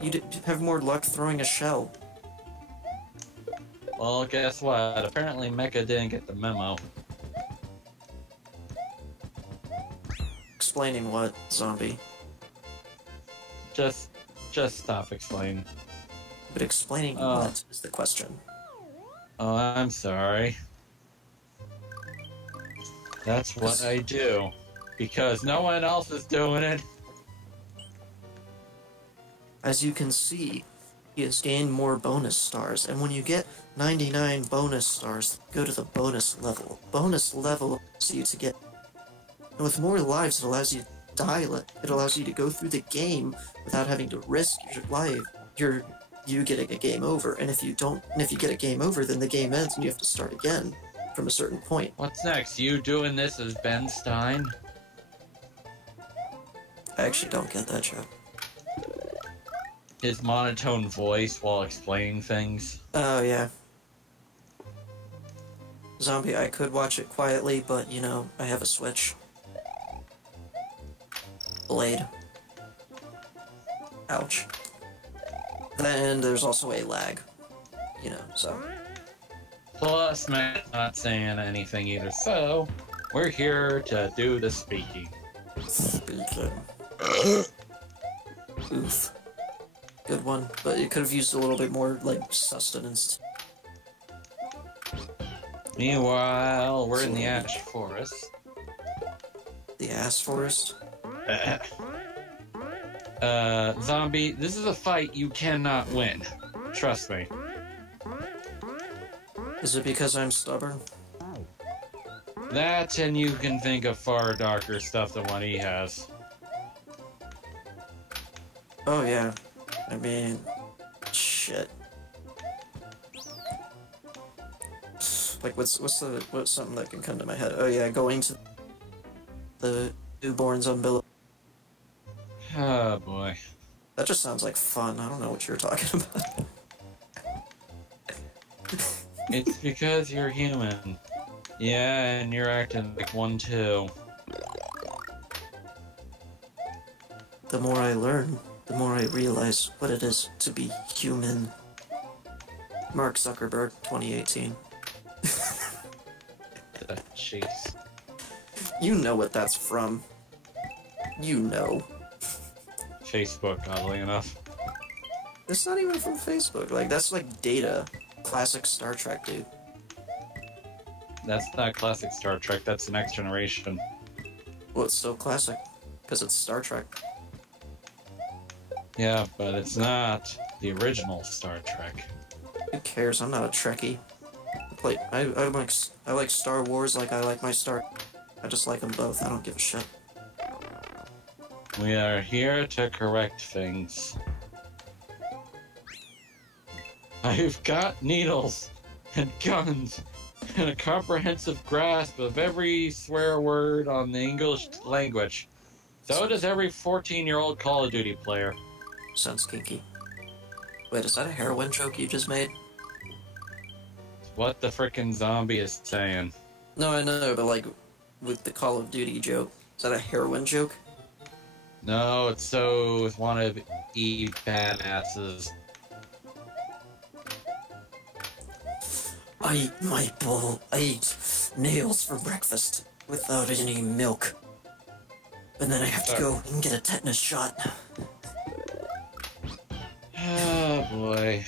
you have more luck throwing a shell. Well, guess what? Apparently Mecha didn't get the memo. Explaining what, zombie? Just stop explaining. But explaining what is the question. Oh, I'm sorry. That's what I do. Because no one else is doing it. As you can see, he has gained more bonus stars, and when you get 99 bonus stars, go to the bonus level. Bonus level allows you to get... And with more lives, it allows you to die. It allows you to go through the game without having to risk your life. You getting a game over, and if you get a game over, then the game ends and you have to start again from a certain point. What's next? You doing this as Ben Stein? I actually don't get that joke. His monotone voice while explaining things. Oh, yeah. Zombie, I could watch it quietly, but, you know, I have a Switch. Blade. Ouch. Then there's also a lag. You know, so... Plus, Matt's not saying anything either, so we're here to do the speaking. Speaking. Oof. Good one, but it could have used a little bit more, like, sustenance. Meanwhile, we're in the Ash Forest. The ass forest? Zombie, this is a fight you cannot win. Trust me. Is it because I'm stubborn? That, and you can think of far darker stuff than what he has. Oh yeah. I mean, shit. Like what's something that can come to my head? Oh yeah, going to the newborn's umbilical. Oh boy. That just sounds like fun. I don't know what you're talking about. It's because you're human. Yeah, and you're acting like one too. The more I learn, the more I realize what it is to be human. Mark Zuckerberg, 2018. Jeez. You know what that's from. You know. Facebook, oddly enough. It's not even from Facebook. Like, that's like Data. Classic Star Trek, dude. That's not classic Star Trek, that's the Next Generation. Well, it's still classic. Because it's Star Trek. Yeah, but it's not the original Star Trek. Who cares? I'm not a Trekkie. I like Star Wars like I like my Star... I just like them both. I don't give a shit. We are here to correct things. I've got needles and guns and a comprehensive grasp of every swear word on the English language. So does every 14-year-old Call of Duty player. Sounds kinky. Wait, is that a heroin joke you just made? What the frickin' zombie is saying. No, I know, but like, with the Call of Duty joke, is that a heroin joke? No, it's so wannabe badasses. I ate nails for breakfast without any milk. And then I have to go and get a tetanus shot. Oh boy.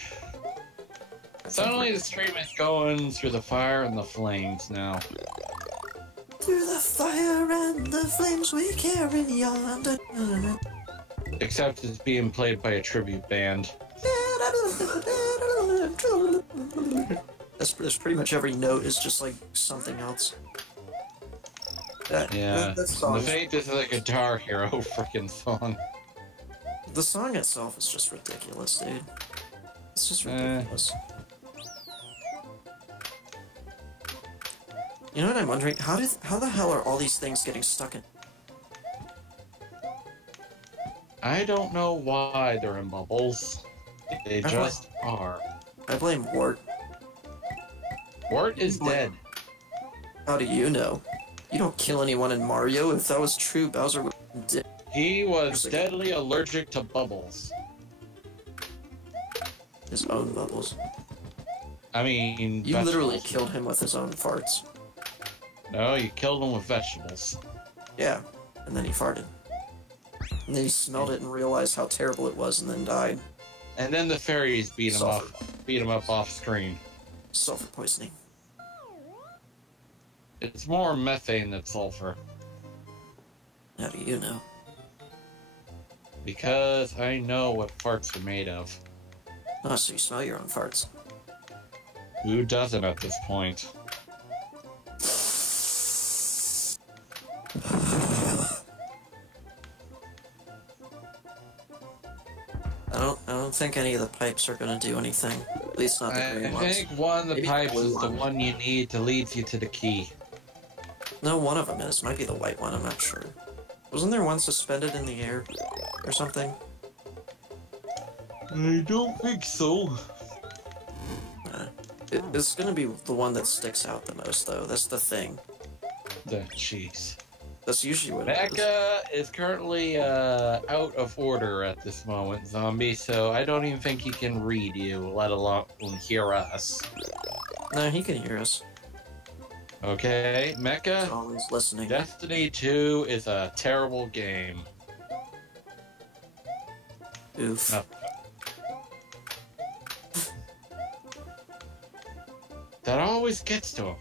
Suddenly the stream is going through the fire and the flames now. Through the fire and the flames we carry on. Except it's being played by a tribute band. That's pretty much every note is just like something else. Yeah, that song the Faith is a Guitar Hero freaking song. The song itself is just ridiculous, dude. It's just ridiculous. You know what I'm wondering? How the hell are all these things getting stuck in? I don't know why they're in bubbles. They just are. I blame Wart. Wart is dead. How do you know? You don't kill anyone in Mario. If that was true, Bowser would be dead. He was deadly allergic to bubbles. His own bubbles. I mean, you literally killed him with his own farts. No, you killed him with vegetables. Yeah, and then he farted. And then he smelled it and realized how terrible it was and then died. And then the fairies beat him up off screen. Sulfur poisoning. It's more methane than sulfur. How do you know? Because I know what farts are made of. Oh, so you smell your own farts. Who doesn't at this point? I don't think any of the pipes are gonna do anything. At least not the green ones. I think one of the Maybe pipes is the one. one you need to lead you to the key. No, one of them is. Might be the white one, I'm not sure. Wasn't there one suspended in the air? Or something? I don't think so. It's gonna be the one that sticks out the most, though. That's the thing. Jeez. That's usually what it is. Mecha is currently out of order at this moment, zombie, so I don't even think he can read you, let alone hear us. No, he can hear us. Okay, He's Mecha, always listening. Destiny 2 is a terrible game. Oof. No. That always gets to him.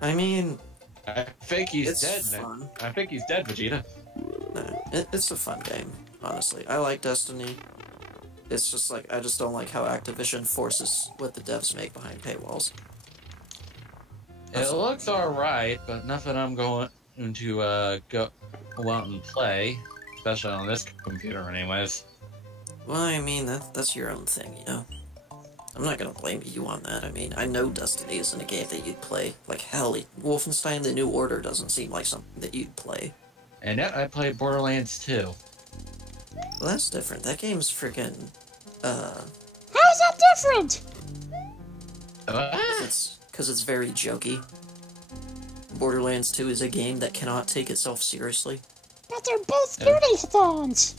I mean, I think he's it's dead. fun. I think he's dead, Vegeta. No, it's a fun game, honestly. I like Destiny. It's just like, I just don't like how Activision forces what the devs make behind paywalls. It looks alright, but nothing I'm going to go out and play, especially on this computer anyways. Well, I mean, that's your own thing, you know? I'm not gonna blame you on that. I mean, I know Destiny isn't a game that you'd play. Like, hell, Wolfenstein The New Order doesn't seem like something that you'd play. And yet I played Borderlands 2. Well, that's different. That game's freaking, How's that different? Because it's very jokey. Borderlands 2 is a game that cannot take itself seriously. But they're both noodle-thons.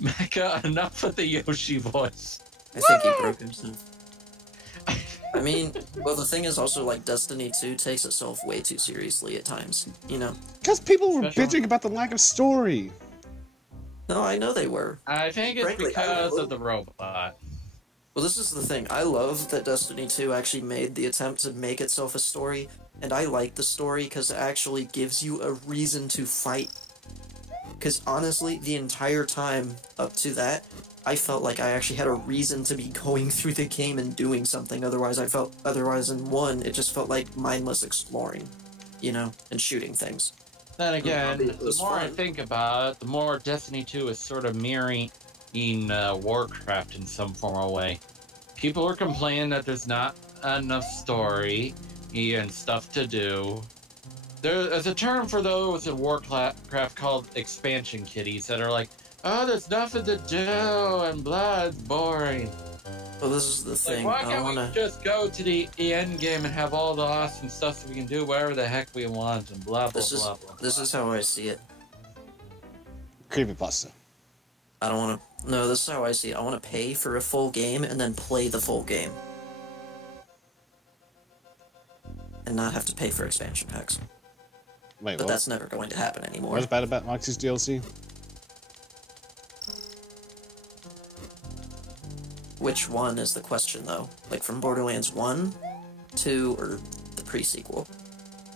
Mecha, enough with the Yoshi voice. I think he broke himself. I mean, well, the thing is also, like, Destiny 2 takes itself way too seriously at times, you know? Because people were bitching about the lack of story. No, I know they were. I think it's Frankly, because of the robot. Well, this is the thing. I love that Destiny 2 actually made the attempt to make itself a story, and I like the story because it actually gives you a reason to fight. Because honestly, the entire time up to that, I felt like I actually had a reason to be going through the game and doing something. Otherwise in 1, it just felt like mindless exploring, you know, and shooting things. Then again, the more I fun. think about it, the more Destiny 2 is sort of mirroring Warcraft in some form or way. People are complaining that there's not enough story and stuff to do. There's a term for those in Warcraft called expansion kiddies that are like, oh, there's nothing to do and blah, it's boring. Well, this is the thing. Like, why can't we just go to the end game and have all the awesome stuff that we can do whatever the heck we want and blah, blah, blah, blah. This is how I see it. Creepypasta. I don't want to... No, this is how I see it. I want to pay for a full game and then play the full game. And not have to pay for expansion packs. Wait, But what? that's never going to happen anymore. What's bad about Moxie's DLC? Which one is the question, though? Like, from Borderlands 1, 2, or the pre-sequel?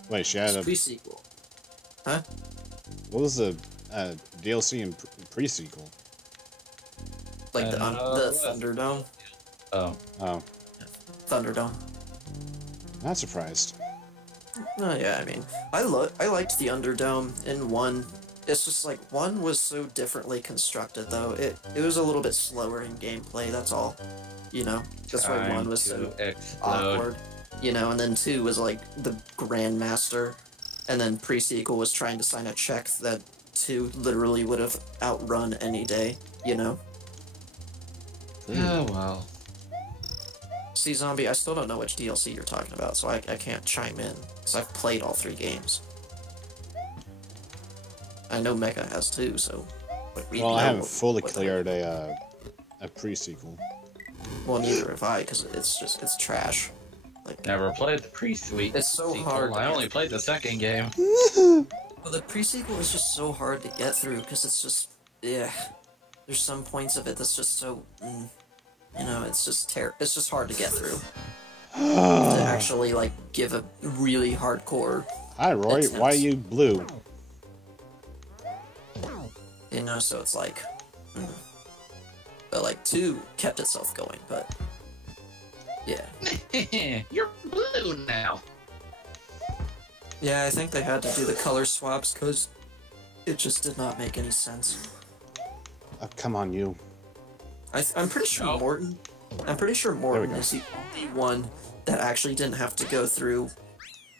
Wait, she had a... Pre-sequel. Huh? What was the DLC in pre-sequel? Like the Thunderdome? Oh. Oh, Thunderdome. not surprised. Oh yeah, I mean, I liked the Underdome in 1. It's just like 1 was so differently constructed though. It was a little bit slower in gameplay, that's all. You know? That's why 1 was so awkward. You know, and then 2 was like the Grandmaster. And then pre-sequel was trying to sign a check that 2 literally would have outrun any day, you know? Oh well. See, Zombie, I still don't know which DLC you're talking about, so I can't chime in, because I've played all 3 games. I know Mecha has too, so... Well, I haven't fully cleared a pre-sequel. Well, neither have I, because it's trash. Like, Never played the pre-suite. It's so hard. I only played the second game. Well, the pre-sequel is just so hard to get through, because it's just... Yeah. There's some points of it that's just so... you know, it's just hard to get through. To actually, like, give a really hardcore... Hi, Roy. attempt. Why are you blue? You know, so it's like... But, like, 2 kept itself going, but... Yeah. You're blue now. Yeah, I think they had to do the color swaps, because it just did not make any sense. Oh, come on, you. I'm pretty sure Oh. Morton... I'm pretty sure Morton go. is the only one that actually didn't have to go through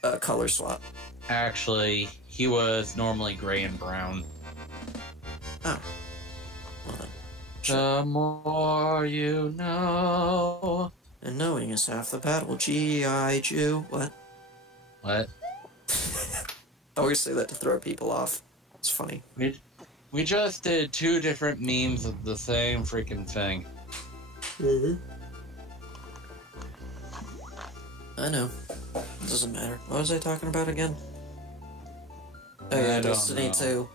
a color swap. Actually, he was normally gray and brown. Oh. Well then. The more you know. And knowing is half the battle. G.I. Jew. What? What? I always say that to throw people off. It's funny. We just did 2 different memes of the same freaking thing. Mm-hmm. I know. It doesn't matter. What was I talking about again? Oh yeah, I don't Destiny know. 2.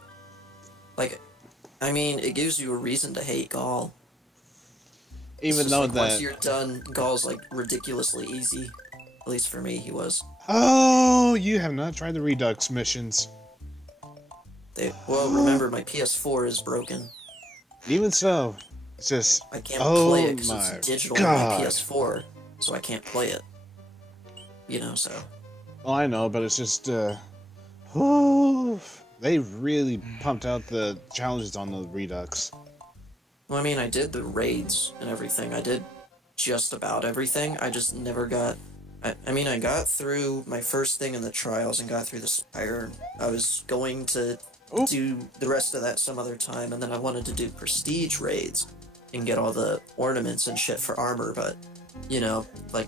Like, I mean, it gives you a reason to hate Gaul. Even It's just though like, once that... you're done, Gaul's like ridiculously easy. least for me, he was. Oh, you have not tried the Redux missions. Well, remember, my PS4 is broken. Even so, it's just... I can't oh play it because my it's digital God. on my PS4, so I can't play it. You know, so... Oh, I know, but it's just, they really pumped out the challenges on the Redux. Well, I mean, I did the raids and everything. I did just about everything. I just never got... I mean, I got through my first thing in the trials and got through the Spire. I was going to do the rest of that some other time, and then I wanted to do prestige raids and get all the ornaments and shit for armor, but, you know, like,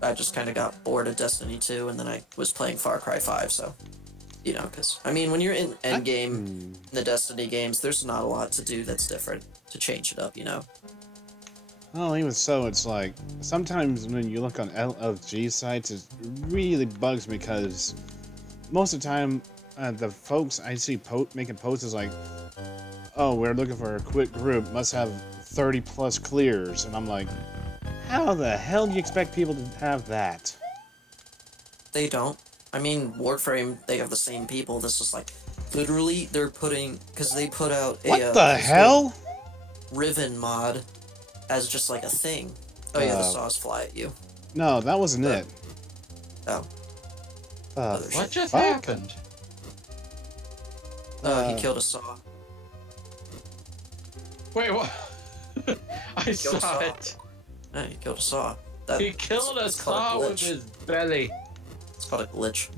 I just kind of got bored of Destiny 2, and then I was playing Far Cry 5, so, you know, because, I mean, when you're in endgame in the Destiny games, there's not a lot to do that's different to change it up, you know? Well, even so, it's like, sometimes when you look on LFG sites, it really bugs me because most of the time, the folks I see making posts is like, oh, we're looking for a quick group, must have 30 plus clears, and I'm like, how the hell do you expect people to have that? They don't. I mean, Warframe, they have the same people. This is like, literally, they're putting, because they put out a... What the hell? Riven mod as just like a thing. Oh yeah, the saws fly at you. No, that wasn't it. Oh. What just happened? Oh, he killed a saw. Wait, what? I saw it. Yeah, he killed a saw. He killed a saw with his belly. It's called a glitch.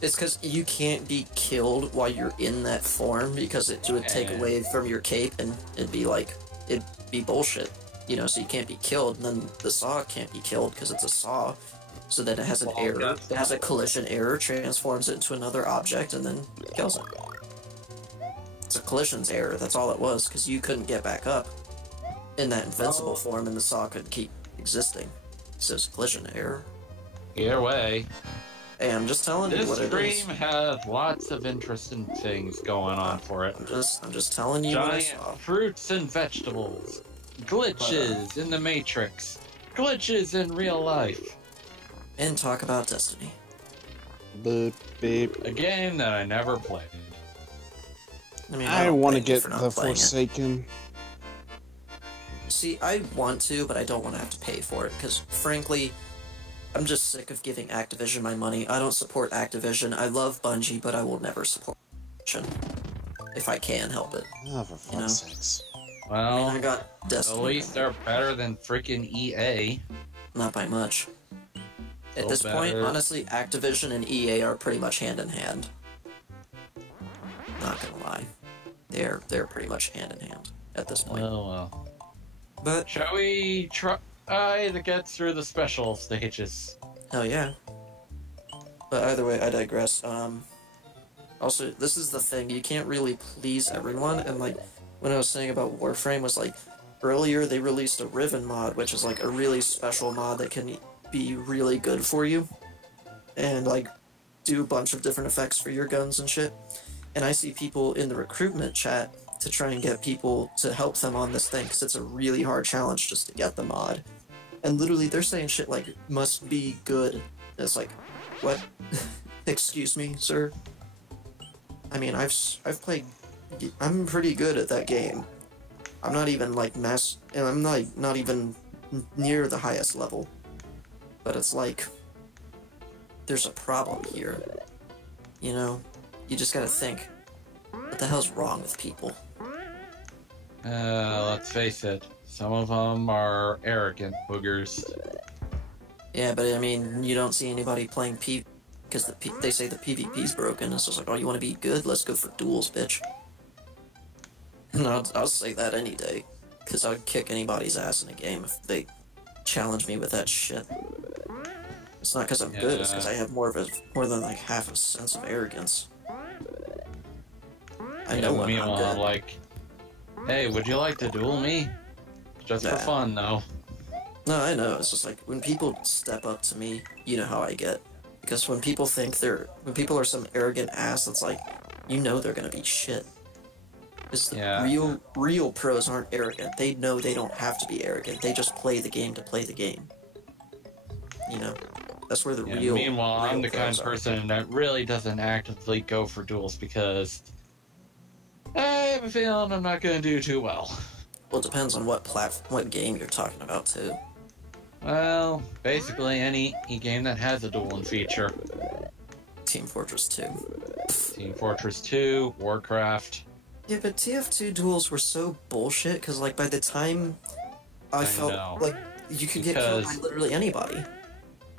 It's because you can't be killed while you're in that form because it would take away from your cape and it'd be bullshit. You know, so you can't be killed, and then the saw can't be killed because it's a saw. So then it has an error. It has a collision error, transforms it into another object, and then kills it. It's a collisions error, that's all it was, because you couldn't get back up in that invincible form, and the saw could keep existing. It says collision error. Either way. Hey, I'm just telling you what it is. This stream has lots of interesting things going on for it. I'm just telling you what I Giant saw. fruits and vegetables. Glitches in the Matrix. Glitches in real life. And talk about Destiny. Boop, beep. A game that I never played. I mean, I don't want to blame you get for not the playing it. Forsaken. See, I want to, but I don't want to have to pay for it, because frankly, I'm just sick of giving Activision my money. I don't support Activision. I love Bungie, but I will never support Activision. If I can help it. Oh, for fuck's sakes. Well, I got Destiny. at least they're better than freaking EA. Not by much. At Still this point, better. honestly, Activision and EA are pretty much hand in hand. Not gonna lie. They're pretty much hand in hand at this point. Oh well. But Shall we try to get through the special stages? hell yeah. But either way, I digress. Also, this is the thing, you can't really please everyone, and like, when I was saying about Warframe was like, earlier they released a Riven mod, which is like a really special mod that can be really good for you, and like, do a bunch of different effects for your guns and shit. And I see people in the recruitment chat to try and get people to help them on this thing, because it's a really hard challenge just to get the mod. And literally, they're saying shit like, must be good. And it's like, what? Excuse me, sir? I mean, I've played... I'm pretty good at that game. I'm not even, like, and I'm not even near the highest level. But it's like, there's a problem here. You know? You just gotta think, what the hell's wrong with people? Let's face it. Some of them are arrogant boogers. Yeah, but I mean, you don't see anybody playing PvP because they say the PvP's broken. It's just like, oh, you want to be good? Let's go for duels, bitch. And I'll say that any day, because I'd kick anybody's ass in a game if they challenge me with that shit. It's not because I'm good, it's because I have more than like half a sense of arrogance. I know when I'm good. Like, hey, would you like to duel me? Just for fun, though. No, I know. It's just like, when people step up to me, you know how I get. Because when people when people are some arrogant ass, it's like, you know they're gonna be shit. Because real pros aren't arrogant. They know they don't have to be arrogant. They just play the game to play the game. You know? That's where the Yeah, real. meanwhile, real I'm the kind pros of are. person that really doesn't actively go for duels because I have a feeling I'm not going to do too well. Well, it depends on what game you're talking about too. Well, basically any game that has a dueling feature. Team Fortress 2. Team Fortress 2, Warcraft. Yeah, but TF2 duels were so bullshit because, like, by the time I felt know. like you could get killed by Because- literally anybody.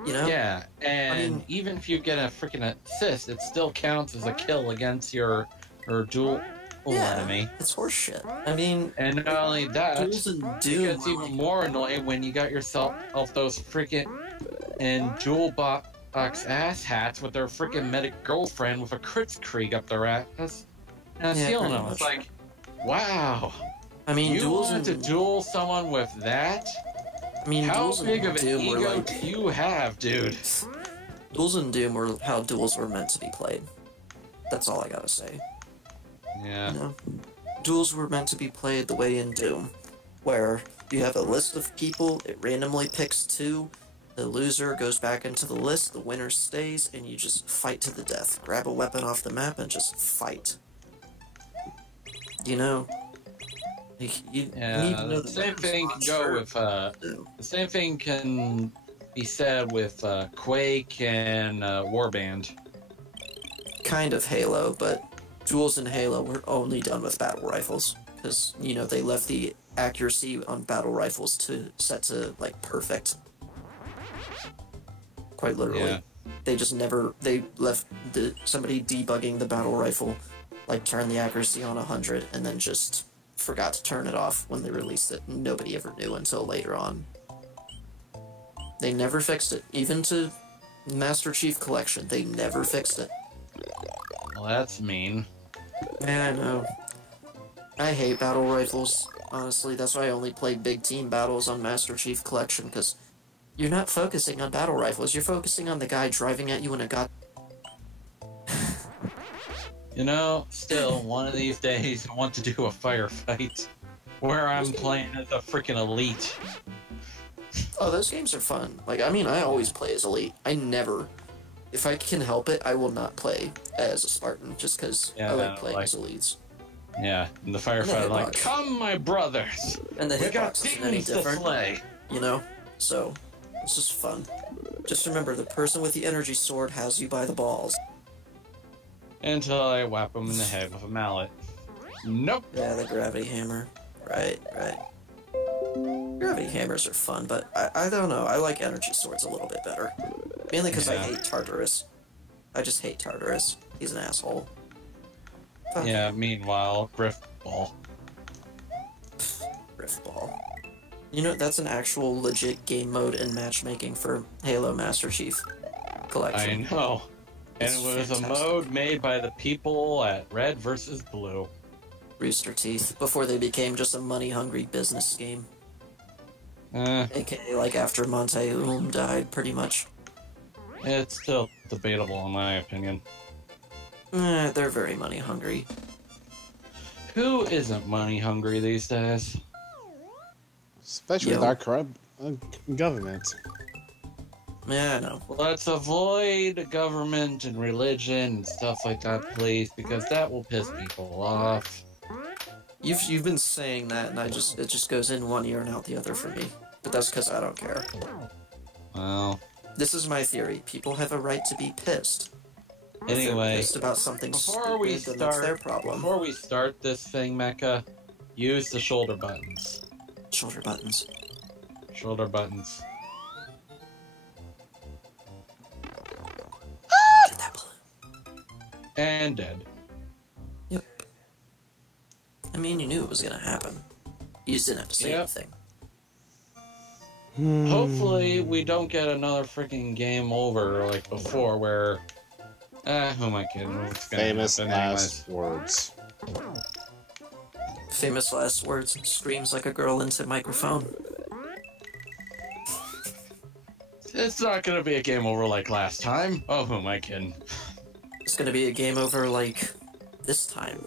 You know? Yeah, and mean- even if you get a freaking assist, it still counts as a kill against your duel enemy. It's horseshit. I mean, And not only that, duels in it Doom gets were even like, more annoying when you got yourself those freaking and dual box ass hats with their freaking medic girlfriend with a Kritzkrieg up their ass and Yeah, stealing pretty them. It's much. like, wow. I mean, You duels want to in duel someone with that? I mean, How duels big in of an Doom were ego like do you have, dude? duels in Doom were how duels were meant to be played. That's all I gotta say. Yeah. You know? Duels were meant to be played the way in Doom, where you have a list of people, it randomly picks two, the loser goes back into the list, the winner stays, and you just fight to the death. Grab a weapon off the map and just fight. You know? You need to Yeah, know the same thing can go sure. with the same thing can be said with Quake and Warband. Kind of Halo, but duels in Halo were only done with battle rifles. Because, you know, they left the accuracy on battle rifles set to, like, perfect. Quite literally. Yeah. They just never, they left somebody debugging the battle rifle, like, turn the accuracy on 100, and then just forgot to turn it off when they released it. Nobody ever knew until later on. They never fixed it. Even to Master Chief Collection, they never fixed it. Well, that's mean. Yeah, I know. I hate battle rifles, honestly. That's why I only play big team battles on Master Chief Collection, because you're not focusing on battle rifles. You're focusing on the guy driving at you in a You know, still, one of these days I want to do a firefight where I'm playing as a freaking elite. Oh, those games are fun. Like, I mean, I always play as Elite. I never... If I can help it, I will not play as a Spartan, just because I like playing as Elites. Yeah, in the firefight, I'm like, hitbox. come, my brothers! And the We got hitbox isn't any demons to different, slay! you know? So, it's just fun. Just remember, the person with the energy sword has you by the balls. Until I whap them in the head with a mallet. Nope! Yeah, the gravity hammer. Right. Gravity hammers are fun, but I don't know. I like energy swords a little bit better. Mainly because I Yeah. hate Tartarus. I just hate Tartarus. He's an asshole. Fuck Yeah, meanwhile, Griff Ball. Rift Ball. You know, that's an actual legit game mode and matchmaking for Halo Master Chief I Collection. know. And It's it was fantastic. a mode made by the people at Red vs. Blue. Rooster Teeth, before they became just a money-hungry business game. Eh, AKA, like, after Monte died, pretty much. it's still debatable in my opinion. They're very money-hungry. Who isn't money hungry these days? Especially with Yo. our corrupt government. Yeah, I know. Let's avoid government and religion and stuff like that, please, because that will piss people off. You've been saying that, and it just goes in one ear and out the other for me. But that's because I don't care. Well, This is my theory. People have a right to be pissed. If they're anyway, pissed about something before we stupid, then that's their start, problem. before we start this thing, Mecha, use the shoulder buttons. Shoulder buttons. Shoulder buttons. Get that balloon. And dead. Yep. I mean, you knew it was gonna happen. You just didn't have to say Yep. anything. Hopefully, we don't get another freaking game over like before where... who am I kidding? What's gonna Famous happen last words. Famous last words. Screams like a girl into microphone. It's not gonna be a game over like last time. Oh, who am I kidding? It's gonna be a game over like this time.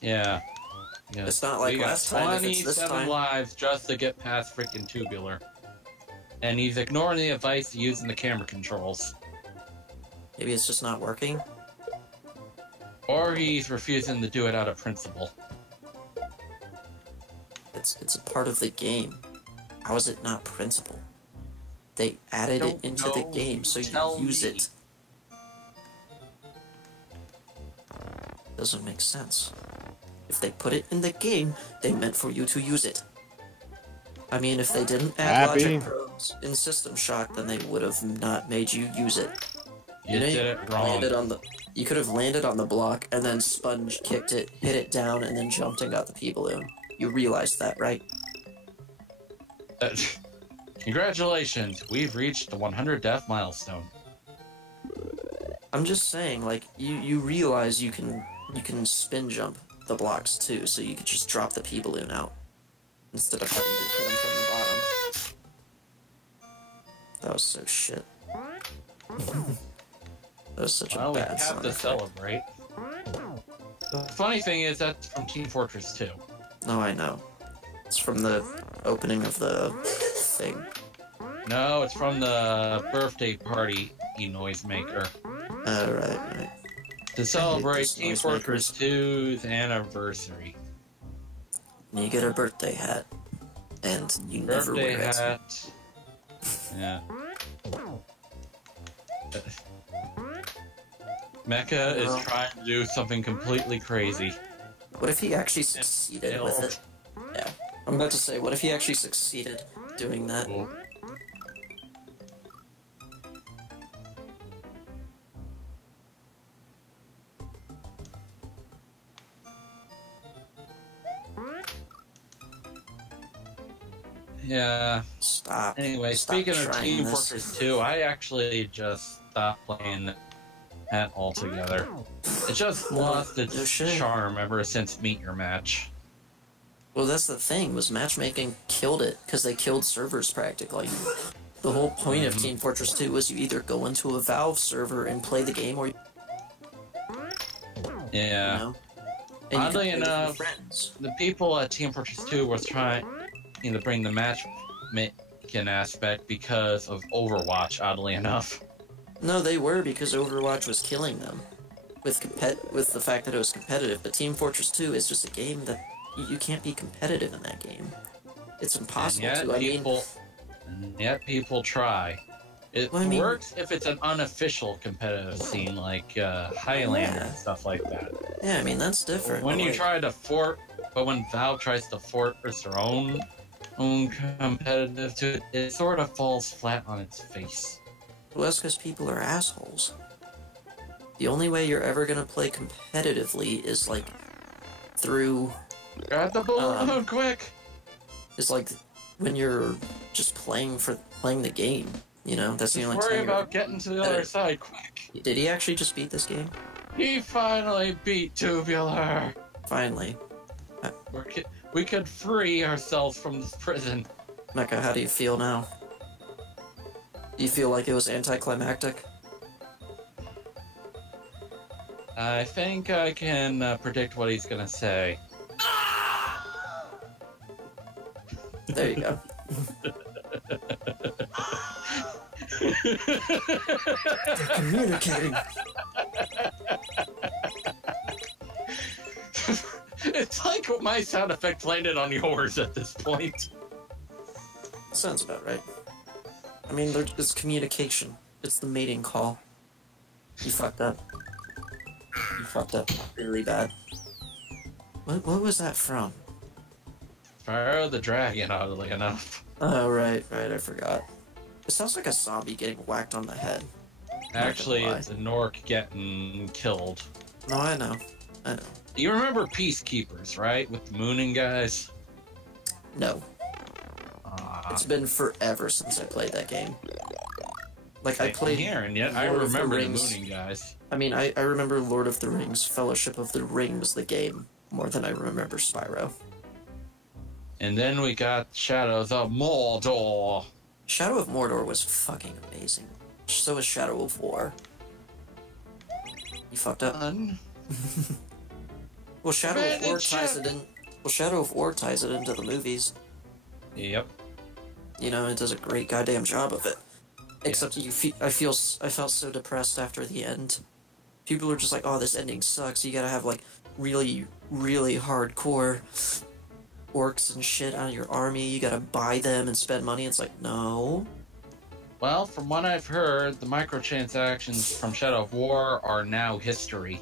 Yeah. Yeah. It's not like We got last time if it's this 27 time. lives just to get past freaking tubular. and he's ignoring the advice using the camera controls. Maybe it's just not working? Or he's refusing to do it out of principle. It's a part of the game. How is it not principle? They added it into the game, so you use it. Doesn't make sense. If they put it in the game, they meant for you to use it. I mean, if they didn't add logic probes in System Shock, then they would have not made you use it. You did it wrong. You could have landed on the block and then sponge kicked it, hit it down, and then jumped and got the P-balloon. You realized that, right? Congratulations, we've reached the 100 death milestone. I'm just saying, like, you realize you can spin jump the blocks too, so you could just drop the P-balloon out instead of having to hit them from the bottom. That was so shit. That was such a bad we have sound to effect. celebrate. The funny thing is that's from Team Fortress 2. No, I know. It's from the opening of the thing. No, it's from the birthday party noisemaker. Right. To celebrate these Team noisemakers. Fortress 2's anniversary. You get a birthday hat, and you never Birthday wear it. hat. Yeah. Mecha is trying to do something completely crazy. What if he actually succeeded with it? Yeah. I'm about to say, what if he actually succeeded doing that? Cool. Yeah. Stop. Anyway, Stop speaking of trying Team this. Fortress 2, I actually just stopped playing that altogether. It just lost no its shit. charm ever since Meet Your Match. Well, that's the thing, was matchmaking killed it, because they killed servers practically. The whole point of Team Fortress 2 was you either go into a Valve server and play the game, or you Yeah. know? And Oddly you could play with your enough, friends. the people at Team Fortress 2 were trying to bring the matchmaking aspect because of Overwatch, oddly enough. No, they were, because Overwatch was killing them. With the fact that it was competitive, but Team Fortress 2 is just a game that you can't be competitive in that game. It's impossible And to. yet people try. It Well, I mean- works if it's an unofficial competitive scene like Highlander Yeah. and stuff like that. Yeah, I mean, that's different. When but, you like, try to but when Valve tries to force their own competitive to it, it sort of falls flat on its face. well, that's because people are assholes. The only way you're ever gonna play competitively is, like, through... Grab the balloon, quick! is like when you're just playing the game, you know? That's the Just only worry time about getting to the other side, quick! Did he actually just beat this game? He finally beat Tubular! Finally. We could free ourselves from this prison. Mecha, how do you feel now? Do you feel like it was anticlimactic? I think I can predict what he's gonna say. There you go. They're communicating. It's like my sound effect landed on yours at this point. Sounds about right. I mean, it's communication. It's the mating call. You fucked up. You fucked up really bad. What was that from? Fire the Dragon, oddly enough. Oh, right, I forgot. It sounds like a zombie getting whacked on the head. Actually, lie. it's a Nork getting killed. No, I know. You remember Peacekeepers, right? With the Mooning guys? No. It's been forever since I played that game. Like, I played... here, and yet I Lord of the remember the Rings. Mooning guys. I mean, I remember Lord of the Rings, Fellowship of the Ring was the game, more than I remember Spyro. And then we got Shadows of Mordor. Shadow of Mordor was fucking amazing. So was Shadow of War. You fucked up. Well, Shadow of War ties it in. Well, Shadow of War ties it into the movies. Yep. You know, it does a great goddamn job of it. Except I felt so depressed after the end. People are just like, oh, this ending sucks. You gotta have like really, really hardcore orcs and shit out of your army. You gotta buy them and spend money. It's like, no. Well, from what I've heard, the microtransactions from Shadow of War are now history.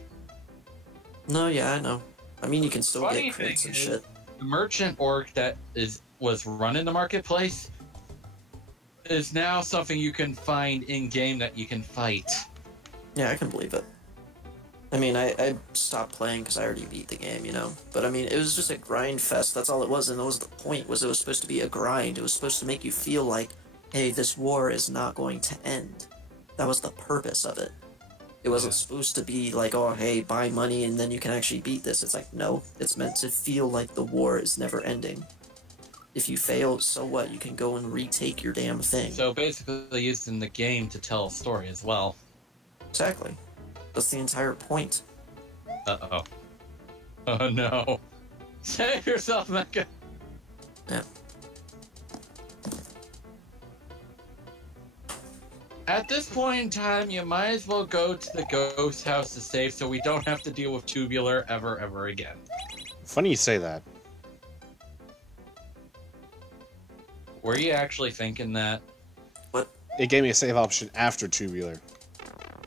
No, yeah, I know. I mean, you can still Funny get crits thing and is, shit. The merchant orc that was running the marketplace is now something you can find in-game that you can fight. Yeah, I can believe it. I mean, I stopped playing because I already beat the game, you know? But I mean, it was just a grind fest, that's all it was, and that was the point, was it was supposed to be a grind. It was supposed to make you feel like, hey, this war is not going to end. That was the purpose of it. It wasn't supposed to be like, oh, hey, buy money and then you can actually beat this. It's like, no, it's meant to feel like the war is never ending. If you fail, so what? You can go and retake your damn thing. So basically using the game to tell a story as well. Exactly. That's the entire point. Uh-oh. Oh no. Save yourself, Mecha! Yeah. At this point in time, you might as well go to the ghost house to save so we don't have to deal with Tubular ever again. Funny you say that. Were you actually thinking that? What? It gave me a save option after Tubular.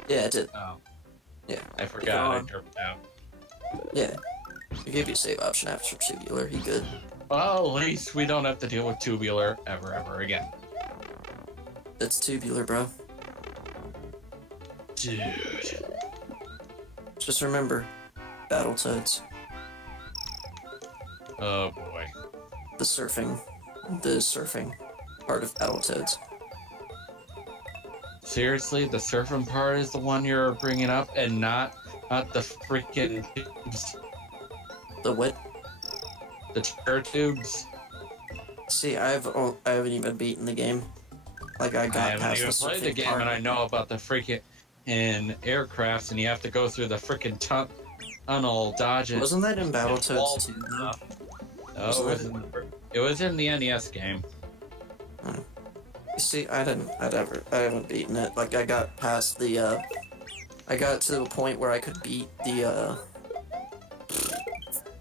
Yeah, it did. Oh. Yeah. I forgot. I dropped out. Yeah. We gave you a save option after Tubular. He good. Well, at least we don't have to deal with Tubular ever again. It's Tubular, bro. Dude. Just remember, Battletoads. Oh boy. The surfing part of Battletoads. Seriously, the surfing part is the one you're bringing up, and not the freaking tubes, The what? the terror tubes. See, I haven't even beaten the game. Like I got I haven't past even the played surfing the game, part. and I know about the freaking aircrafts, and you have to go through the freaking tunnel, dodging. Wasn't that in Battletoads too? No, it was in the NES game. You see, I haven't beaten it. Like I got past the I got to the point where I could beat the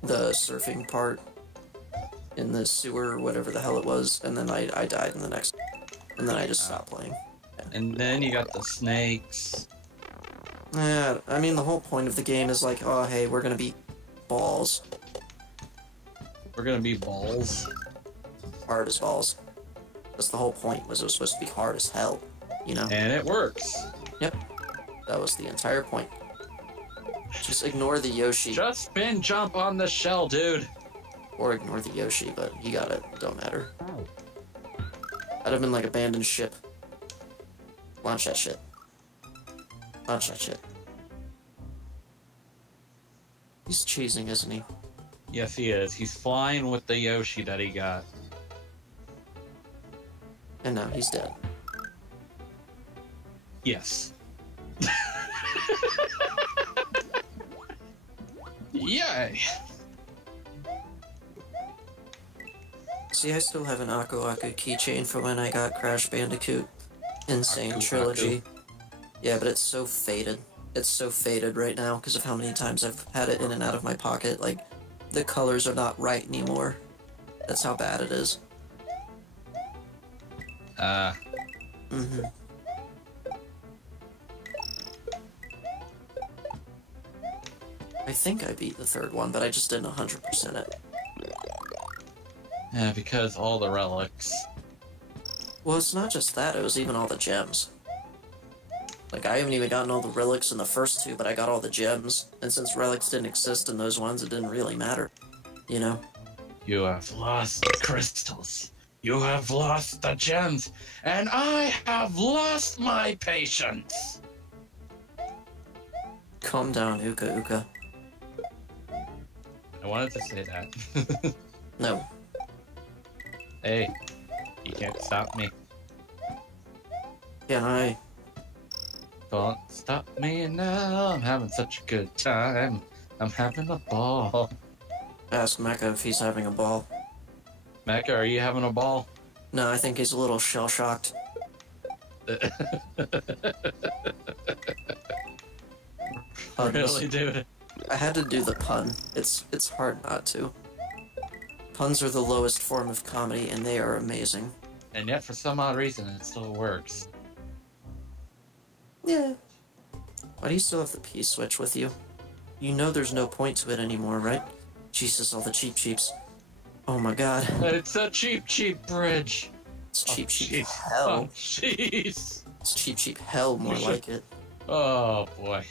surfing part in the sewer or whatever the hell it was, and then I died in the next, and then I just stopped playing. Yeah. And then you got the snakes. Yeah, I mean the whole point of the game is like, oh hey, we're gonna beat balls, We're gonna be balls. hard as balls. That's the whole point. Was it was supposed to be hard as hell, you know? And it works. Yep, that was the entire point. Just ignore the Yoshi. Just spin jump on the shell, dude. Or ignore the Yoshi, but you got it. Don't matter. I'd have been like abandoned ship. Launch that shit. Launch that shit. He's cheesing, isn't he? Yes, he is. He's flying with the Yoshi that he got. And now he's dead. Yes. Yay! See, I still have an Aku Aku keychain from when I got Crash Bandicoot Insane Aku Trilogy. Aku. Yeah, but it's so faded. It's so faded right now because of how many times I've had it in and out of my pocket. Like, the colors are not right anymore. That's how bad it is. Mm-hmm. I think I beat the third one, but I just didn't 100% it. Yeah, because all the relics. Well, it's not just that, it was even all the gems. Like, I haven't even gotten all the relics in the first two, but I got all the gems. And since relics didn't exist in those ones, it didn't really matter. You know? You have lost the crystals. You have lost the gems. And I have lost my patience. Calm down, Uka Uka. I wanted to say that. No. Hey, you can't stop me. Can I? Don't stop me now. I'm having such a good time. I'm having a ball. Ask Mecha if he's having a ball. Mecha, are you having a ball? No, I think he's a little shell-shocked. Really, dude? I had to do the pun. It's hard not to. Puns are the lowest form of comedy, and they are amazing. And yet, for some odd reason, it still works. Yeah. Why do you still have the P-switch with you? You know there's no point to it anymore, right? Jesus, all the cheap cheaps. Oh my god. It's a cheap, cheap bridge. It's cheap, cheap jeez. hell. Oh, jeez. It's cheap, cheap hell, more like it. Oh, boy.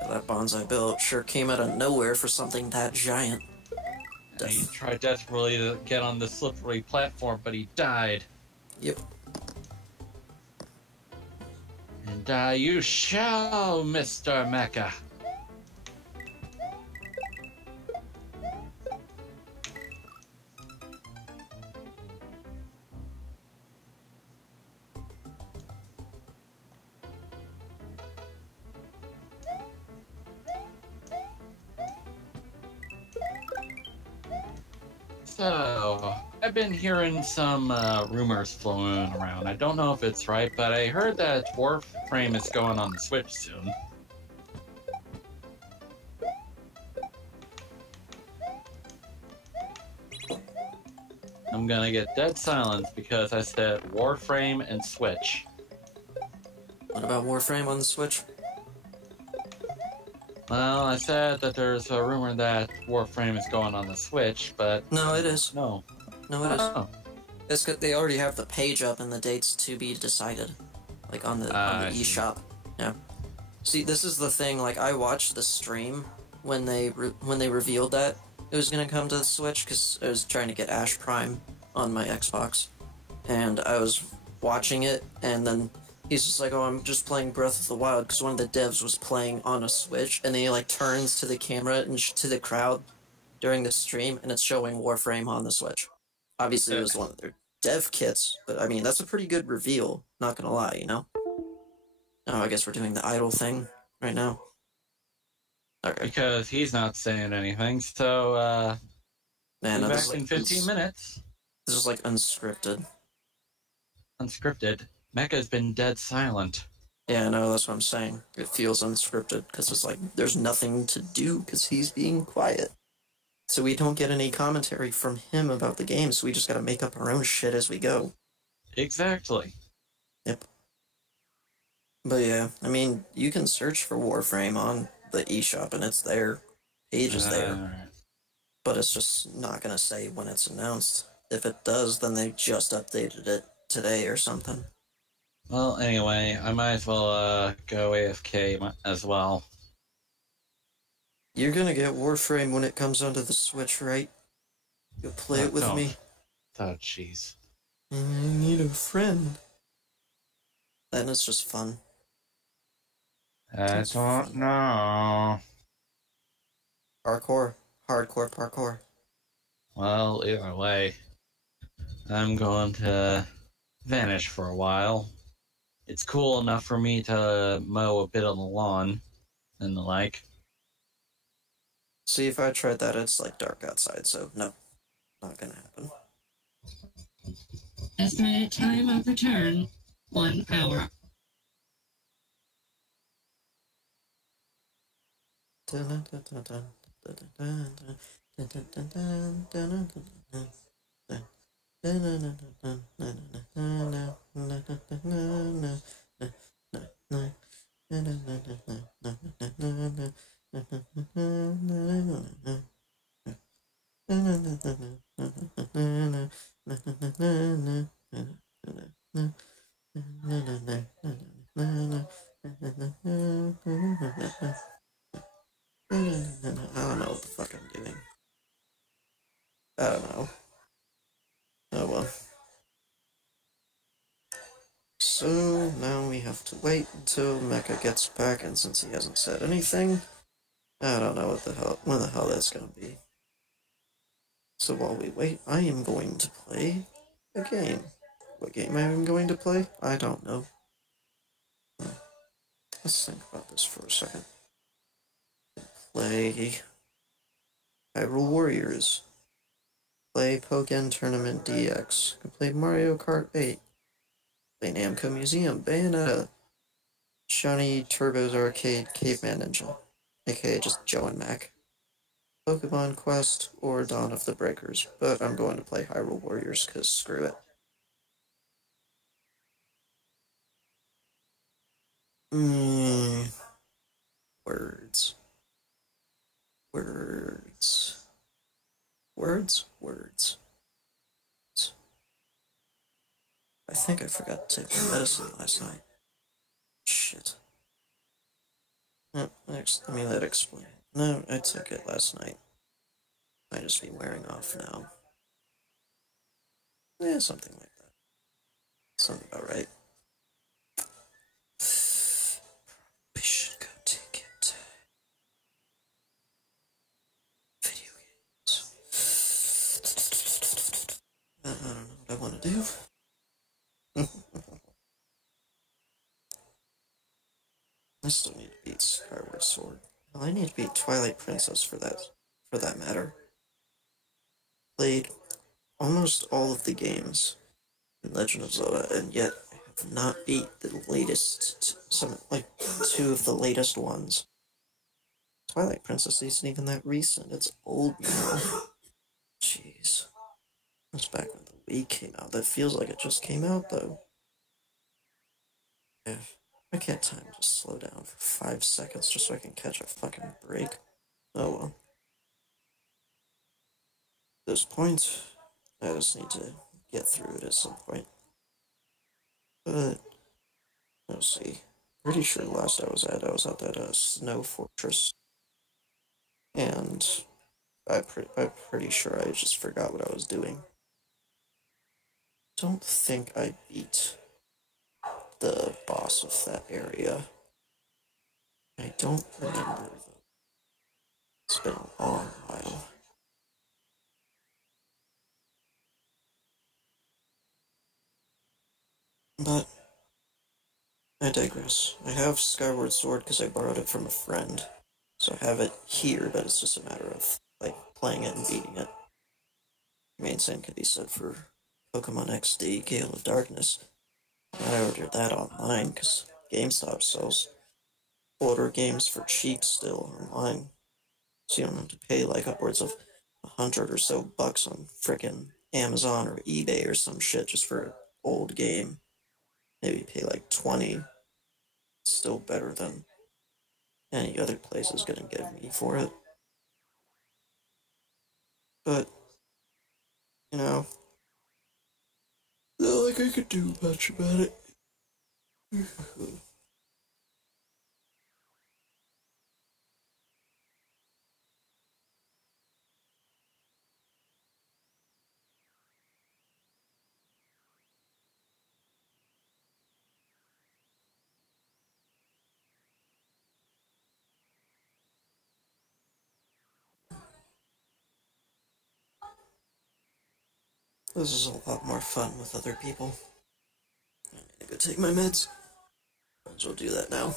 That bonsai build sure came out of nowhere for something that giant. He tried desperately to get on the slippery platform, but he died. Yep. And die you shall, Mr. Mecha. So, I've been hearing some rumors floating around. I don't know if it's right, but I heard that Warframe is going on the Switch soon. I'm gonna get dead silence because I said Warframe and Switch. What about Warframe on the Switch? Well, I said that there's a rumor that Warframe is going on the Switch, but... No, it is. No. No, it is. Oh. It's 'cause they already have the page up and the dates to be decided. Like on the eShop. Yeah. See, this is the thing, like I watched the stream when they revealed that it was gonna come to the Switch, because I was trying to get Ash Prime on my Xbox. And I was watching it, and then he's just like, oh, I'm just playing Breath of the Wild, because one of the devs was playing on a Switch, and then he like turns to the camera and to the crowd during the stream, and it's showing Warframe on the Switch. Obviously, it was one of their dev kits, but I mean, that's a pretty good reveal, not gonna lie, you know? Oh, I guess we're doing the idle thing right now. Okay. Because he's not saying anything, so, Man, be this back is in 15 minutes. This is like unscripted. Unscripted. Mecha's been dead silent. Yeah, no, that's what I'm saying. It feels unscripted, because it's like, there's nothing to do, because he's being quiet. So we don't get any commentary from him about the game, so we just gotta make up our own shit as we go. Exactly. Yep. But yeah, I mean, you can search for Warframe on the eShop, and it's there. Page is there. Alright. But it's just not gonna say when it's announced. If it does, then they just updated it today or something. Well, anyway, I might as well go AFK as well. You're gonna get Warframe when it comes onto the Switch, right? You'll play it with don't. me. Oh, jeez. I need a friend. Then it's just fun. I don't know. Parkour. Hardcore parkour. Well, either way, I'm going to vanish for a while. It's cool enough for me to mow a bit on the lawn and the like. See, if I tried that, it's like dark outside, so no. Not gonna happen. Estimated time of return, 1 hour. I don't know what the fuck I'm doing. I don't know. Oh well. So now we have to wait until Mecha gets back, and since he hasn't said anything, I don't know when the hell that's gonna be. So while we wait, I am going to play a game. What game I am going to play? I don't know. Let's think about this for a second. Play Hyrule Warriors. Play Pokken Tournament DX. Play Mario Kart 8. Play Namco Museum. Bayonetta. Shiny Turbo's Arcade Caveman Ninja. AKA just Joe and Mac. Pokemon Quest or Dawn of the Breakers. But I'm going to play Hyrule Warriors, because screw it. Words. Words. Words? Words. I think I forgot to take my medicine last night. Shit. No, let me let explain. No, I took it last night. Might just be wearing off now. Yeah, something like that. Sounds about right. We should go take it. Video games. I don't know what I want to do. I still need to beat Skyward Sword. Well, I need to beat Twilight Princess for that matter. Played almost all of the games in Legend of Zelda, and yet I have not beat the latest, two of the latest ones. Twilight Princess isn't even that recent, it's old now. Jeez. That's back when the Wii came out. That feels like it just came out, though. Yeah. I can't time just slow down for 5 seconds just so I can catch a fucking break. Oh well. At this point, I just need to get through it at some point. But, let's see. Pretty sure the last I was at that snow fortress. And I'm pretty sure I just forgot what I was doing. Don't think I beat the boss of that area. I don't remember, though. It's been a long while. But I digress. I have Skyward Sword because I borrowed it from a friend. So I have it here, but it's just a matter of, playing it and beating it. The main same could be said for Pokemon XD, Gale of Darkness. I ordered that online because GameStop sells older games for cheap still online. So you don't have to pay upwards of $100 or so bucks on frickin' Amazon or eBay or some shit just for an old game. Maybe pay $20. Still better than any other place is gonna give me for it. But, not like I could do much about it. This is a lot more fun with other people. I need to go take my meds. Might as well do that now.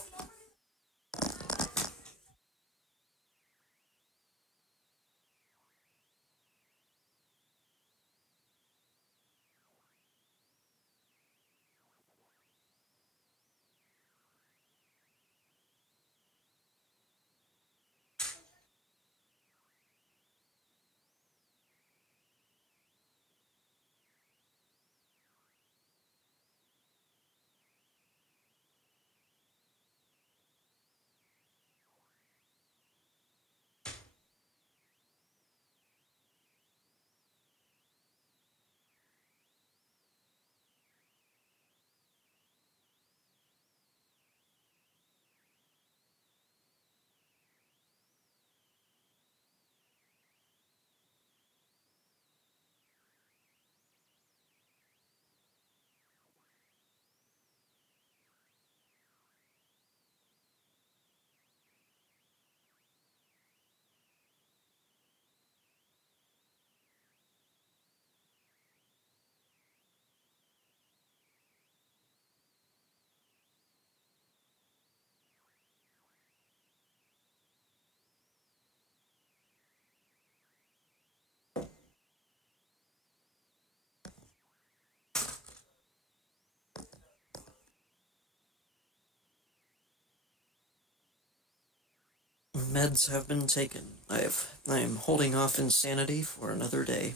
Meds have been taken. I am holding off insanity for another day.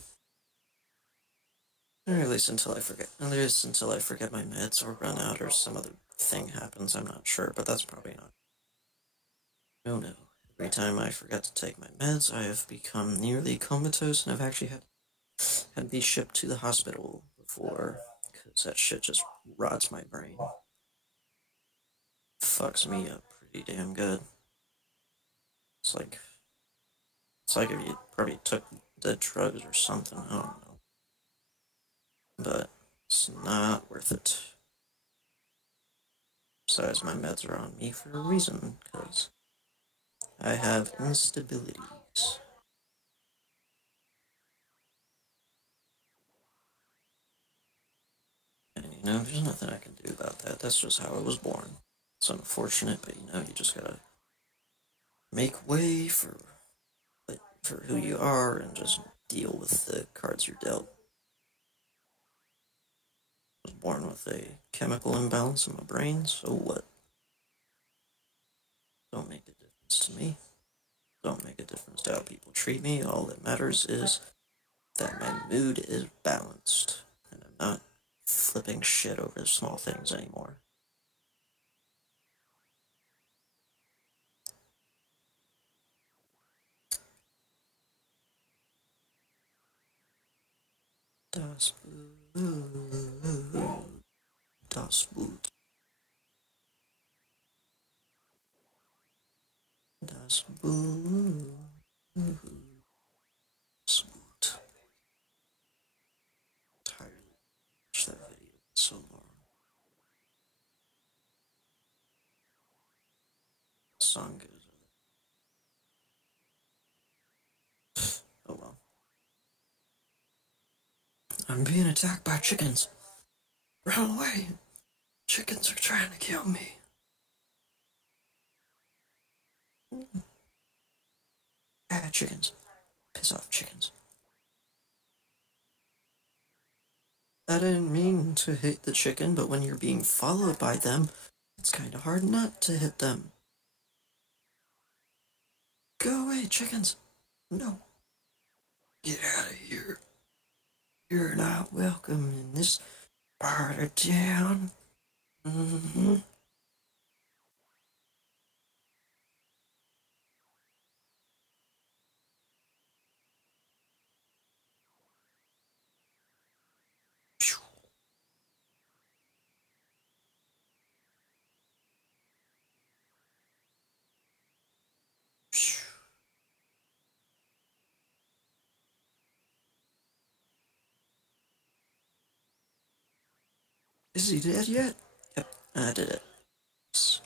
Or at least until I forget. At least until I forget my meds or run out or some other thing happens. I'm not sure, but that's probably not. Oh no. Every time I forget to take my meds, I have become nearly comatose and I've actually had to be shipped to the hospital before, because that shit just rots my brain. Fucks me up pretty damn good. It's like if you probably took the drugs or something, I don't know. But it's not worth it. Besides, my meds are on me for a reason, because I have instabilities. And there's nothing I can do about that. That's just how I was born. It's unfortunate, but you just gotta make way for who you are and just deal with the cards you're dealt. I was born with a chemical imbalance in my brain, so what? Don't make a difference to me. Don't make a difference to how people treat me. All that matters is that my mood is balanced, and I'm not flipping shit over small things anymore. Das Boot. Das Boot. Das Boot. Das Boot. Tired of watch that video. It's so long. The song goes. Oh well. I'm being attacked by chickens. Run away! Chickens are trying to kill me. Ah, chickens. Piss off, chickens. I didn't mean to hit the chicken, but when you're being followed by them, it's kind of hard not to hit them. Go away, chickens. No. Get out of here. You're not welcome in this part of town. Mm-hmm. Is he dead yet? Yep, I did it. It's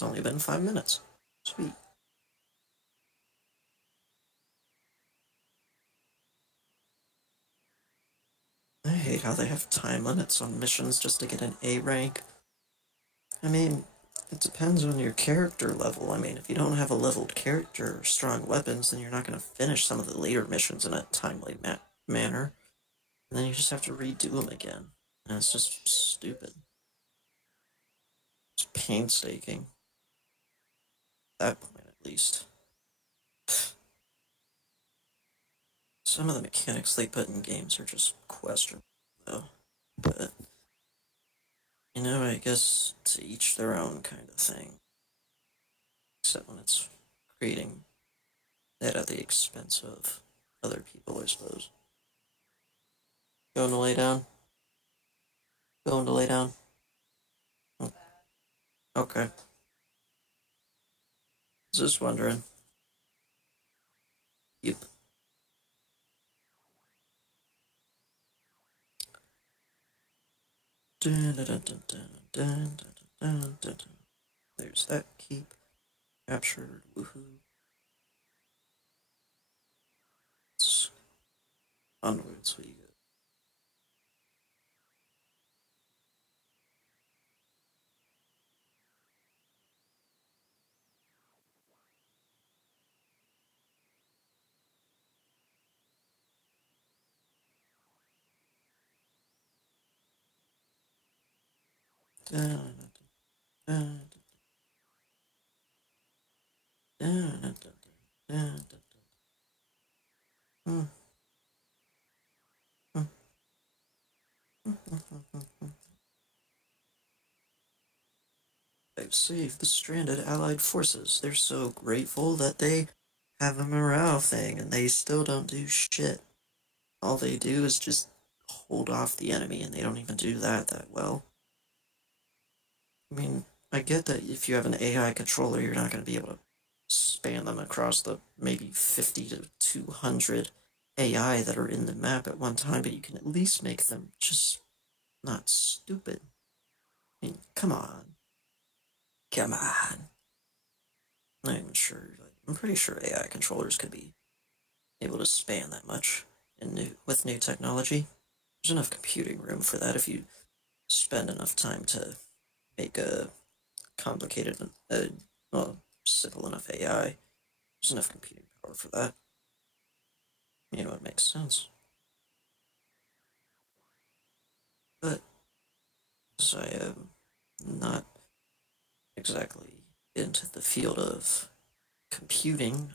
only been 5 minutes. Sweet. I hate how they have time limits on missions just to get an A rank. I mean, it depends on your character level. I mean, if you don't have a leveled character or strong weapons, then you're not going to finish some of the later missions in a timely manner. And then you just have to redo them again. And it's just stupid. It's painstaking. At that point, at least. Some of the mechanics they put in games are just questionable, though. But, I guess to each their own kind of thing. Except when it's creating that at the expense of other people, I suppose. Going to lay down? Going to lay down? Oh, okay. Just wondering. Yep. There's that keep. Captured. Woohoo. It's onwards we go. They've saved the stranded Allied forces. They're so grateful that they have a morale thing, and they still don't do shit. All they do is just hold off the enemy, and they don't even do that well. I mean, I get that if you have an AI controller, you're not going to be able to span them across the maybe 50 to 200 AI that are in the map at one time, but you can at least make them just not stupid. I mean, come on. Come on. I'm not even sure. I'm pretty sure AI controllers could be able to span that much with new technology. There's enough computing room for that if you spend enough time to make a complicated, well, simple enough AI. There's enough computing power for that. You know, it makes sense. But, as I am not exactly into the field of computing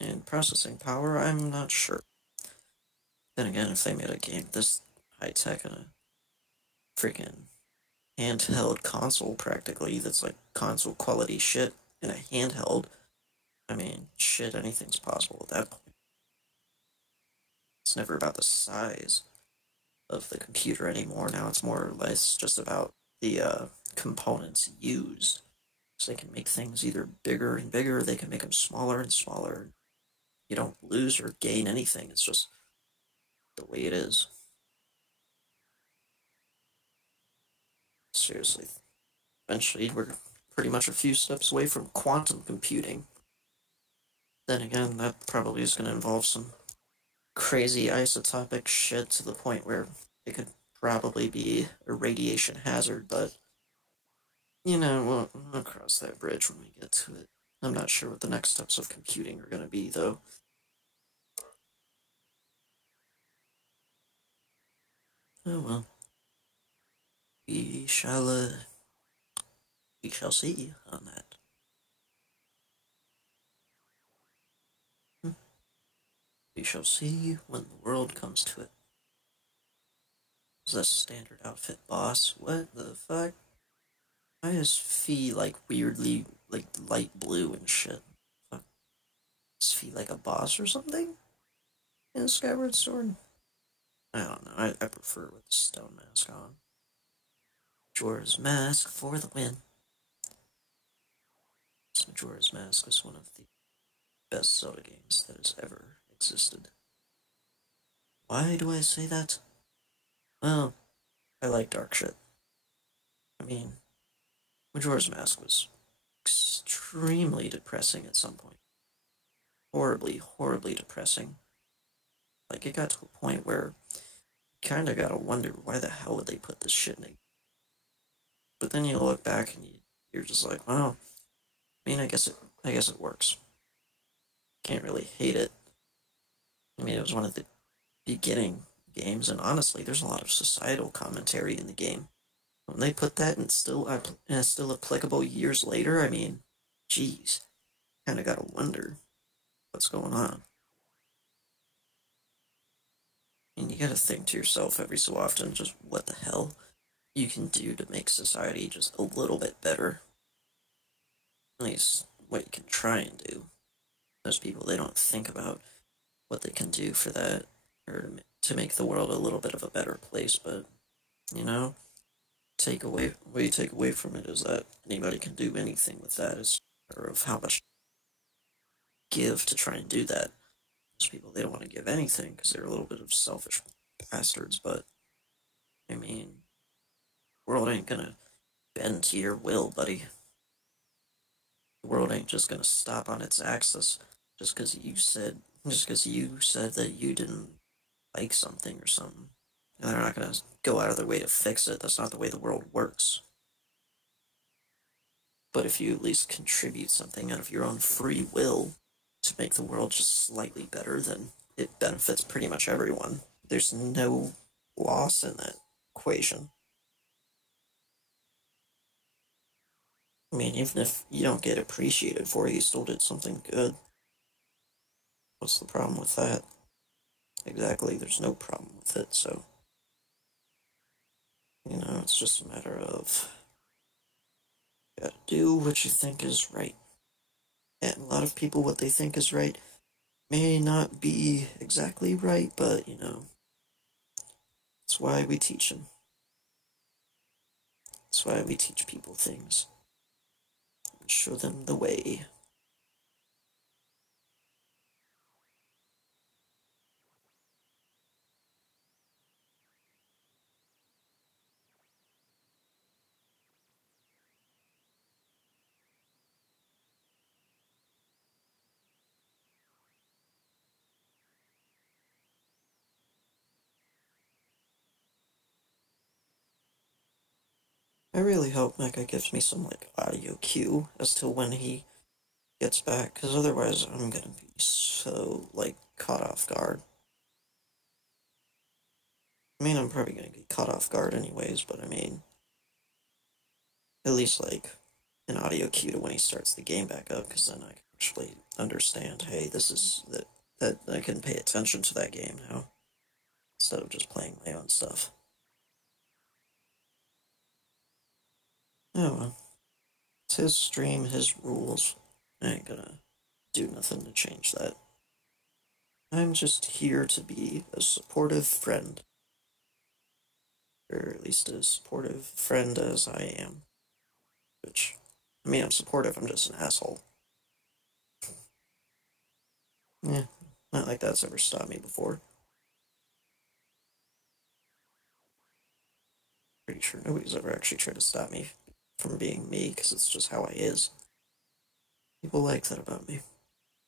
and processing power, I'm not sure. Then again, if they made a game this high-tech and a freaking handheld console practically that's like console quality shit in a handheld, I mean, shit, anything's possible at that point. It's never about the size of the computer anymore. Now it's more or less just about the components used. So they can make things either bigger and bigger, they can make them smaller and smaller. You don't lose or gain anything, it's just the way it is. Seriously. Eventually, we're pretty much a few steps away from quantum computing. Then again, that probably is going to involve some crazy isotopic shit to the point where it could probably be a radiation hazard, but, you know, we'll cross that bridge when we get to it. I'm not sure what the next steps of computing are going to be, though. Oh well. We shall see on that. We shall see when the world comes to it. Is that standard outfit, boss? What the fuck? Why is Fee like weirdly like light blue and shit? Fuck. Is Fee like a boss or something? In a Skyward Sword? I don't know. I prefer with the stone mask on. Majora's Mask for the win. This Majora's Mask is one of the best Zelda games that has ever existed. Why do I say that? Well, I like dark shit. I mean, Majora's Mask was extremely depressing at some point. Horribly, horribly depressing. Like, it got to a point where you kinda gotta wonder why the hell would they put this shit in it. But then you look back and you're just like, well, I mean, I guess it works. Can't really hate it. I mean, it was one of the beginning games, and honestly, there's a lot of societal commentary in the game. When they put that and it's still applicable years later, I mean, geez, kind of gotta wonder what's going on. And you gotta think to yourself every so often, just what the hell you can do to make society just a little bit better. At least what you can try and do. Most people, they don't think about what they can do for that, or to make the world a little bit of a better place, but, you know, what you take away from it is that anybody can do anything with that. It's a matter of how much give to try and do that. Most people, they don't want to give anything because they're a little bit of selfish bastards, but, I mean, the world ain't gonna bend to your will, buddy. The world ain't just gonna stop on its axis just because you said that you didn't like something or something. And they're not gonna go out of their way to fix it. That's not the way the world works. But if you at least contribute something out of your own free will to make the world just slightly better, then it benefits pretty much everyone. There's no loss in that equation. I mean, even if you don't get appreciated for it, you still did something good. What's the problem with that? Exactly, there's no problem with it, so... You know, it's just a matter of... You gotta do what you think is right. And a lot of people, what they think is right may not be exactly right, but, you know... That's why we teach them. That's why we teach people things. And show them the way. I really hope Mecha gives me some, like, audio cue as to when he gets back, because otherwise I'm gonna be so, like, caught off guard. I mean, I'm probably gonna get caught off guard anyways, but I mean, at least, like, an audio cue to when he starts the game back up, because then I can actually understand, hey, this is, that I can pay attention to that game now, instead of just playing my own stuff. Oh well. It's his stream, his rules. I ain't gonna do nothing to change that. I'm just here to be a supportive friend. Or at least as supportive friend as I am. Which, I mean, I'm supportive, I'm just an asshole. Yeah, not like that's ever stopped me before. Pretty sure nobody's ever actually tried to stop me from being me, because it's just how I is. People like that about me.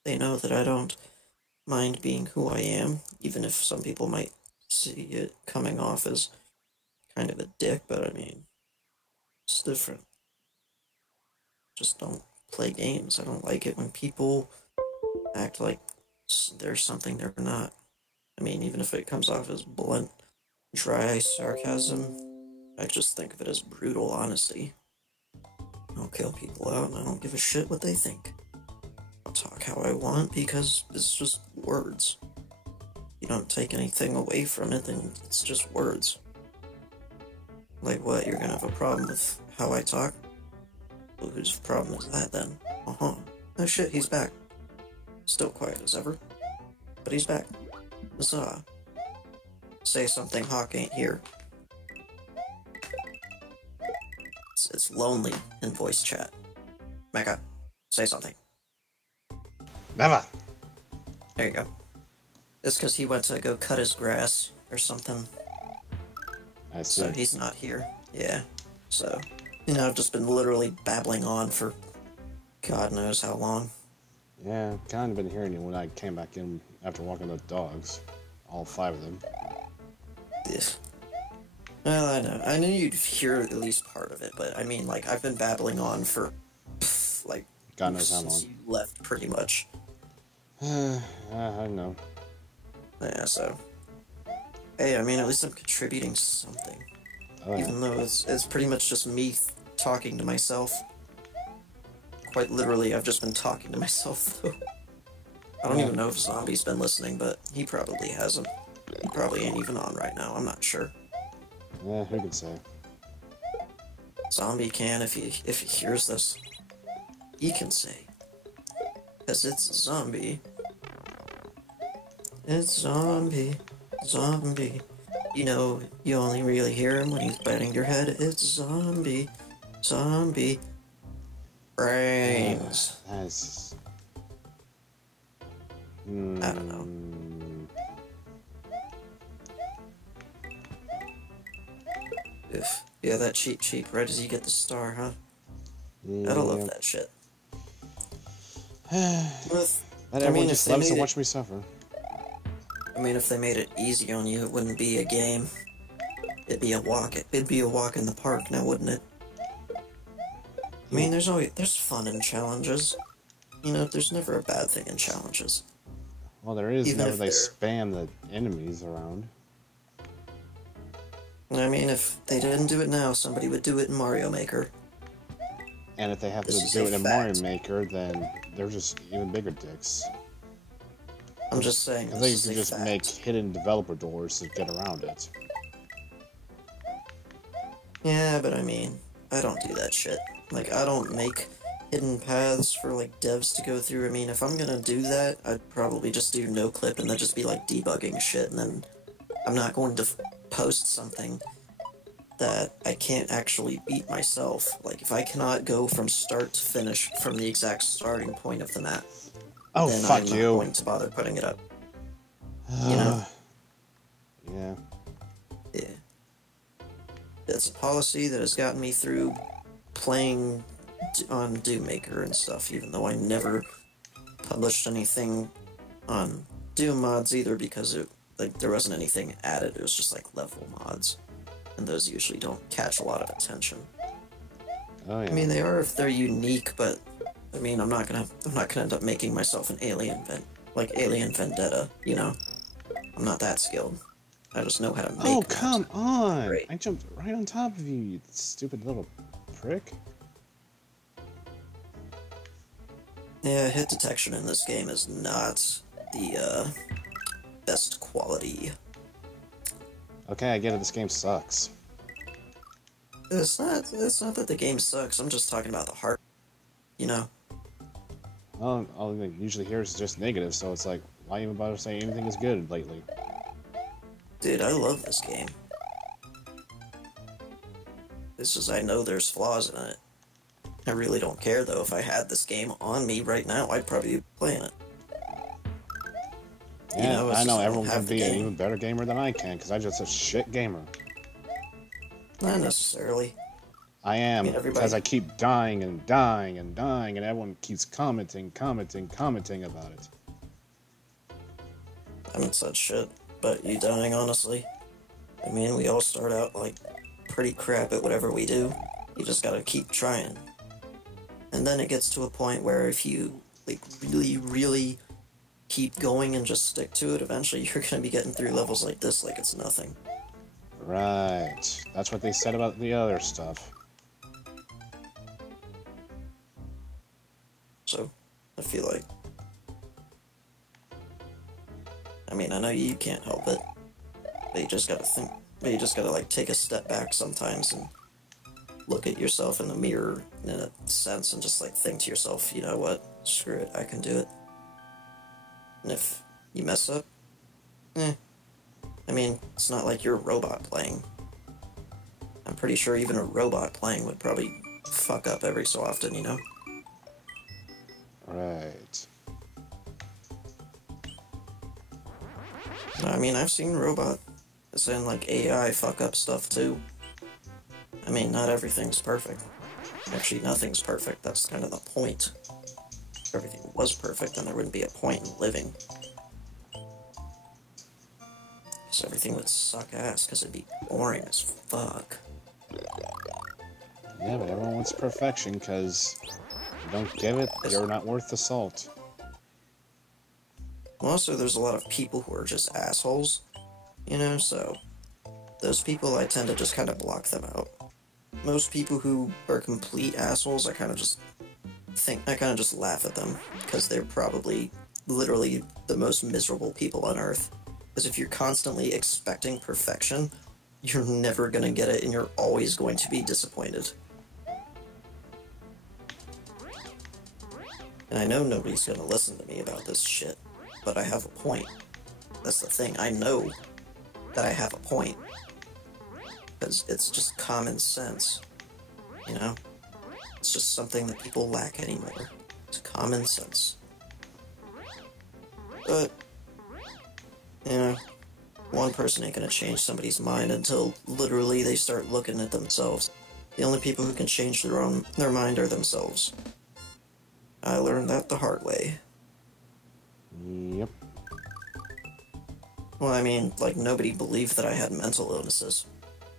They know that I don't mind being who I am, even if some people might see it coming off as kind of a dick, but I mean, it's different. Just don't play games. I don't like it when people act like they're something they're not. I mean, even if it comes off as blunt, dry sarcasm, I just think of it as brutal honesty. I'll kill people out and I don't give a shit what they think. I'll talk how I want because it's just words. You don't take anything away from it, then it's just words. Like what, you're gonna have a problem with how I talk? Well, whose problem is that then? Uh-huh. Oh shit, he's back. Still quiet as ever. But he's back. Huzzah. Say something, Hawk ain't here. It's lonely in voice chat. Mecha, say something. Never. There you go. It's because he went to go cut his grass or something. I see. So he's not here. Yeah. So, you know, I've just been literally babbling on for God knows how long. Yeah, I've kind of been hearing you when I came back in after walking the dogs. All 5 of them. Yeah. Well, I know. I knew you'd hear at least part of it, but I mean, like, I've been babbling on for, like, God knows how since long. you left, pretty much. I know. Yeah, so. Hey, I mean, at least I'm contributing something. Oh, yeah. Even though it's pretty much just me talking to myself. Quite literally, I've just been talking to myself, though. I don't even know if Zombie's been listening, but he probably hasn't. He probably ain't even on right now, I'm not sure. Yeah, who can say? Zombie can if he hears this. He can say. Because it's Zombie. It's Zombie. Zombie. You know, you only really hear him when he's batting your head. It's Zombie. Zombie. Brains. That's... I don't know. Yeah, that cheap, right as you get the star, huh? Yeah. I don't love that shit. But everyone just loves to watch me suffer. I mean, if they made it easy on you, it wouldn't be a game. It'd be a walk. It'd be a walk in the park now, wouldn't it? I mean, there's fun in challenges. You know, there's never a bad thing in challenges. Well, there is Even whenever if they they're- spam the enemies around. I mean, if they didn't do it now, somebody would do it in Mario Maker. And if they have This to is do a it in Mario fact. Maker, then they're just even bigger dicks. I'm just saying. Because This they is can a just fact. make hidden developer doors to get around it. Yeah, but I mean, I don't do that shit. Like, I don't make hidden paths for, like, devs to go through. I mean, if I'm gonna do that, I'd probably just do no clip and then just be, like, debugging shit, and then I'm not going to post something that I can't actually beat myself. Like, if I cannot go from start to finish from the exact starting point of the map, Oh, then fuck I'm you. not going to bother putting it up. You know? Yeah. Yeah. That's a policy that has gotten me through playing on Doom Maker and stuff, even though I never published anything on Doom mods either, because there wasn't anything added. It was just like level mods, and those usually don't catch a lot of attention. Oh, yeah. I mean, they are if they're unique, but I mean, I'm not gonna end up making myself an Alien Vendetta, you know? I'm not that skilled. I just know how to make Oh, maps. come on! Great. I jumped right on top of you, you stupid little prick. Yeah, hit detection in this game is not the best quality. Okay, I get it, this game sucks. It's not that the game sucks, I'm just talking about the heart. You know? Well, all I usually hear is just negative, so it's like, why even bother saying anything is good lately? Dude, I love this game. It's just I know there's flaws in it. I really don't care though. If I had this game on me right now, I'd probably be playing it. Yeah, You know, it's I know just I don't everyone can have the be an game. even better gamer than I can, because I'm just a shit gamer. Not necessarily. I am, mean, everybody- because I keep dying and dying and dying, and everyone keeps commenting about it. I haven't said shit, but you dying honestly. I mean, we all start out like pretty crap at whatever we do. You just gotta keep trying. And then it gets to a point where if you like really keep going and just stick to it, eventually you're gonna be getting through levels like this like it's nothing. Right. That's what they said about the other stuff. So, I feel like... I mean, I know you can't help it, but you just gotta think... But you just gotta, like, take a step back sometimes and look at yourself in the mirror in a sense and just, like, think to yourself, you know what? Screw it, I can do it. And if you mess up, I mean, it's not like you're a robot playing. I'm pretty sure even a robot playing would probably fuck up every so often, you know? Right. I mean, I've seen robots and, like, AI fuck up stuff, too. I mean, not everything's perfect. Actually, nothing's perfect. That's kind of the point. If everything was perfect, then there wouldn't be a point in living. Because everything would suck ass, because it'd be boring as fuck. Yeah, but everyone wants perfection, because you don't give it, you're not worth the salt. Also, there's a lot of people who are just assholes, you know, so those people, I tend to just kind of block them out. Most people who are complete assholes, I kind of just laugh at them, because they're probably literally the most miserable people on Earth. Because if you're constantly expecting perfection, you're never gonna get it, and you're always going to be disappointed. And I know nobody's gonna listen to me about this shit, but I have a point. That's the thing, I know that I have a point. Because it's just common sense, you know? It's just something that people lack anymore. It's common sense. But, you know, one person ain't gonna change somebody's mind until literally they start looking at themselves. The only people who can change their mind are themselves. I learned that the hard way. Yep. Well, I mean, like, nobody believed that I had mental illnesses.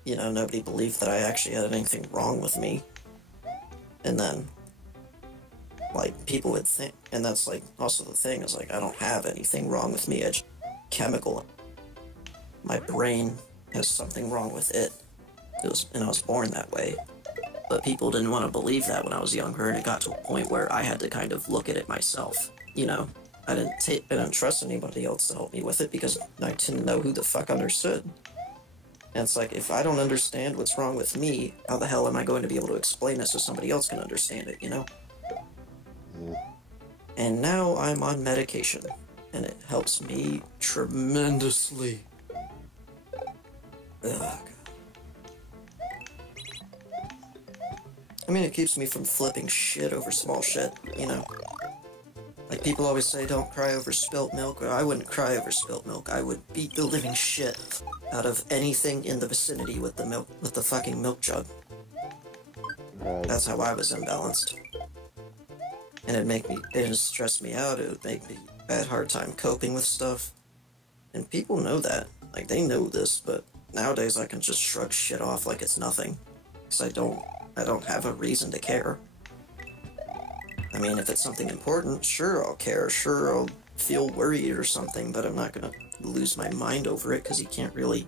You know, nobody believed that I actually had anything wrong with me. And then, like, people would think, and that's, like, also the thing, is, like, I don't have anything wrong with me, it's chemical. My brain has something wrong with it. And I was born that way. But people didn't want to believe that when I was younger, and it got to a point where I had to kind of look at it myself. You know, I didn't trust anybody else to help me with it because I didn't know who the fuck understood. And it's like, if I don't understand what's wrong with me, how the hell am I going to be able to explain this so somebody else can understand it, you know? Yeah. And now I'm on medication, and it helps me tremendously. Ugh, God. I mean, it keeps me from flipping shit over small shit, you know? Like, people always say, don't cry over spilt milk. Well, I wouldn't cry over spilt milk. I would beat the living shit out of anything in the vicinity with the fucking milk jug. Right. That's how I was imbalanced. And it'd stress me out. It would make me have a hard time coping with stuff. And people know that. Like, they know this, but nowadays I can just shrug shit off like it's nothing. Because I don't have a reason to care. I mean, if it's something important, sure I'll care, sure I'll feel worried or something, but I'm not gonna lose my mind over it because you can't really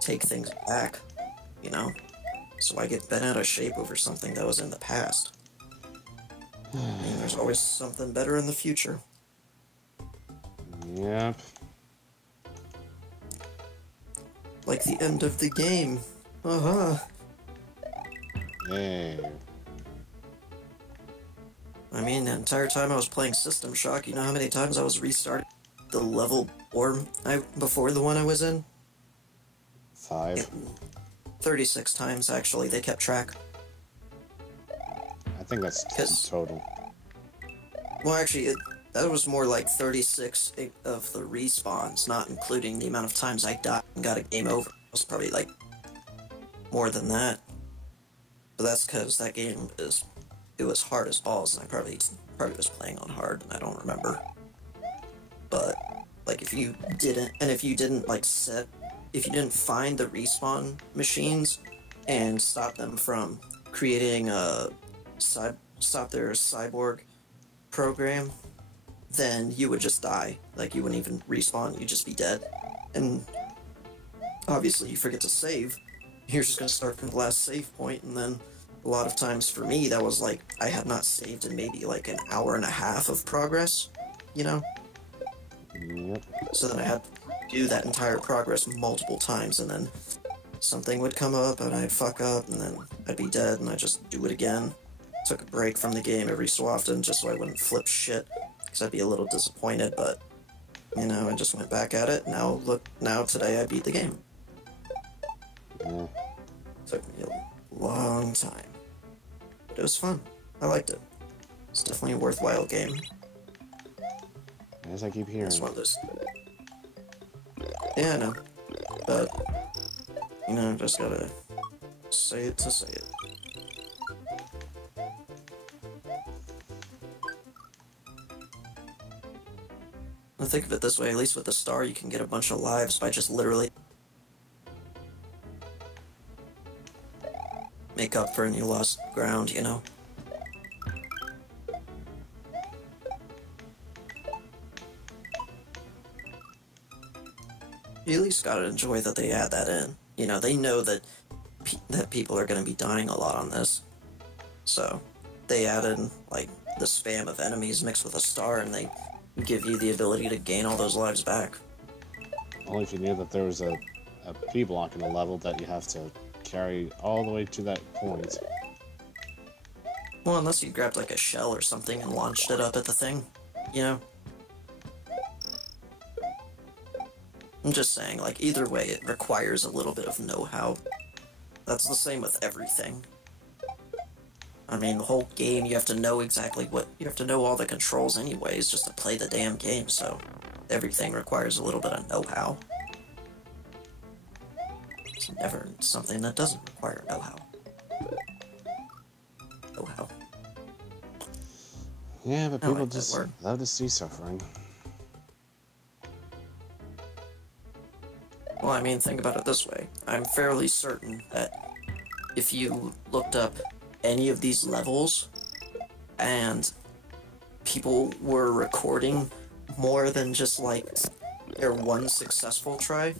take things back, you know? So I get bent out of shape over something that was in the past. I mean, there's always something better in the future. Yep. Like the end of the game. Uh-huh. Hey. I mean, the entire time I was playing System Shock, you know how many times I was restarting the level before the one I was in? 5. 36 times, actually. They kept track. I think that's total. Well, actually, that was more like 36 of the respawns, not including the amount of times I died and got a game over. It was probably, like, more than that. But that's because that game it was hard as balls, and I probably was playing on hard, and I don't remember. But, like, if you didn't, like, if you didn't find the respawn machines and stop them from creating stop their cyborg program, then you would just die. Like, you wouldn't even respawn, you'd just be dead. And obviously you forget to save. You're just gonna start from the last save point, and then a lot of times for me that was like, I had not saved in maybe like an hour and a half of progress, you know? Yep. So then I had to do that entire progress multiple times, and then something would come up and I'd fuck up, and then I'd be dead, and I'd just do it again. Took a break from the game every so often just so I wouldn't flip shit, because I'd be a little disappointed, but, you know, I just went back at it. Now today I beat the game. Yeah. Took me a long time. But it was fun. I liked it. It's definitely a worthwhile game. As I keep hearing. It's one of those... Yeah, I know. But, you know, just gotta say it to say it. I think of it this way, at least with the star, you can get a bunch of lives by just literally make up for any lost ground, you know? You at least gotta enjoy that they add that in. You know, they know that people are gonna be dying a lot on this. So, they add in, like, the spam of enemies mixed with a star, and they give you the ability to gain all those lives back. Only if you knew that there was a P-block in the level that you have to carry all the way to that point. Well, unless you grabbed, like, a shell or something and launched it up at the thing, you know? I'm just saying, like, either way, it requires a little bit of know-how. That's the same with everything. I mean, the whole game, you have to know exactly you have to know all the controls anyways, just to play the damn game, so everything requires a little bit of know-how. It's never something that doesn't require know-how. Know-how. Yeah, but I people like that just word. love to see suffering. Well, I mean, think about it this way. I'm fairly certain that if you looked up any of these levels and people were recording more than just, like, their one successful try,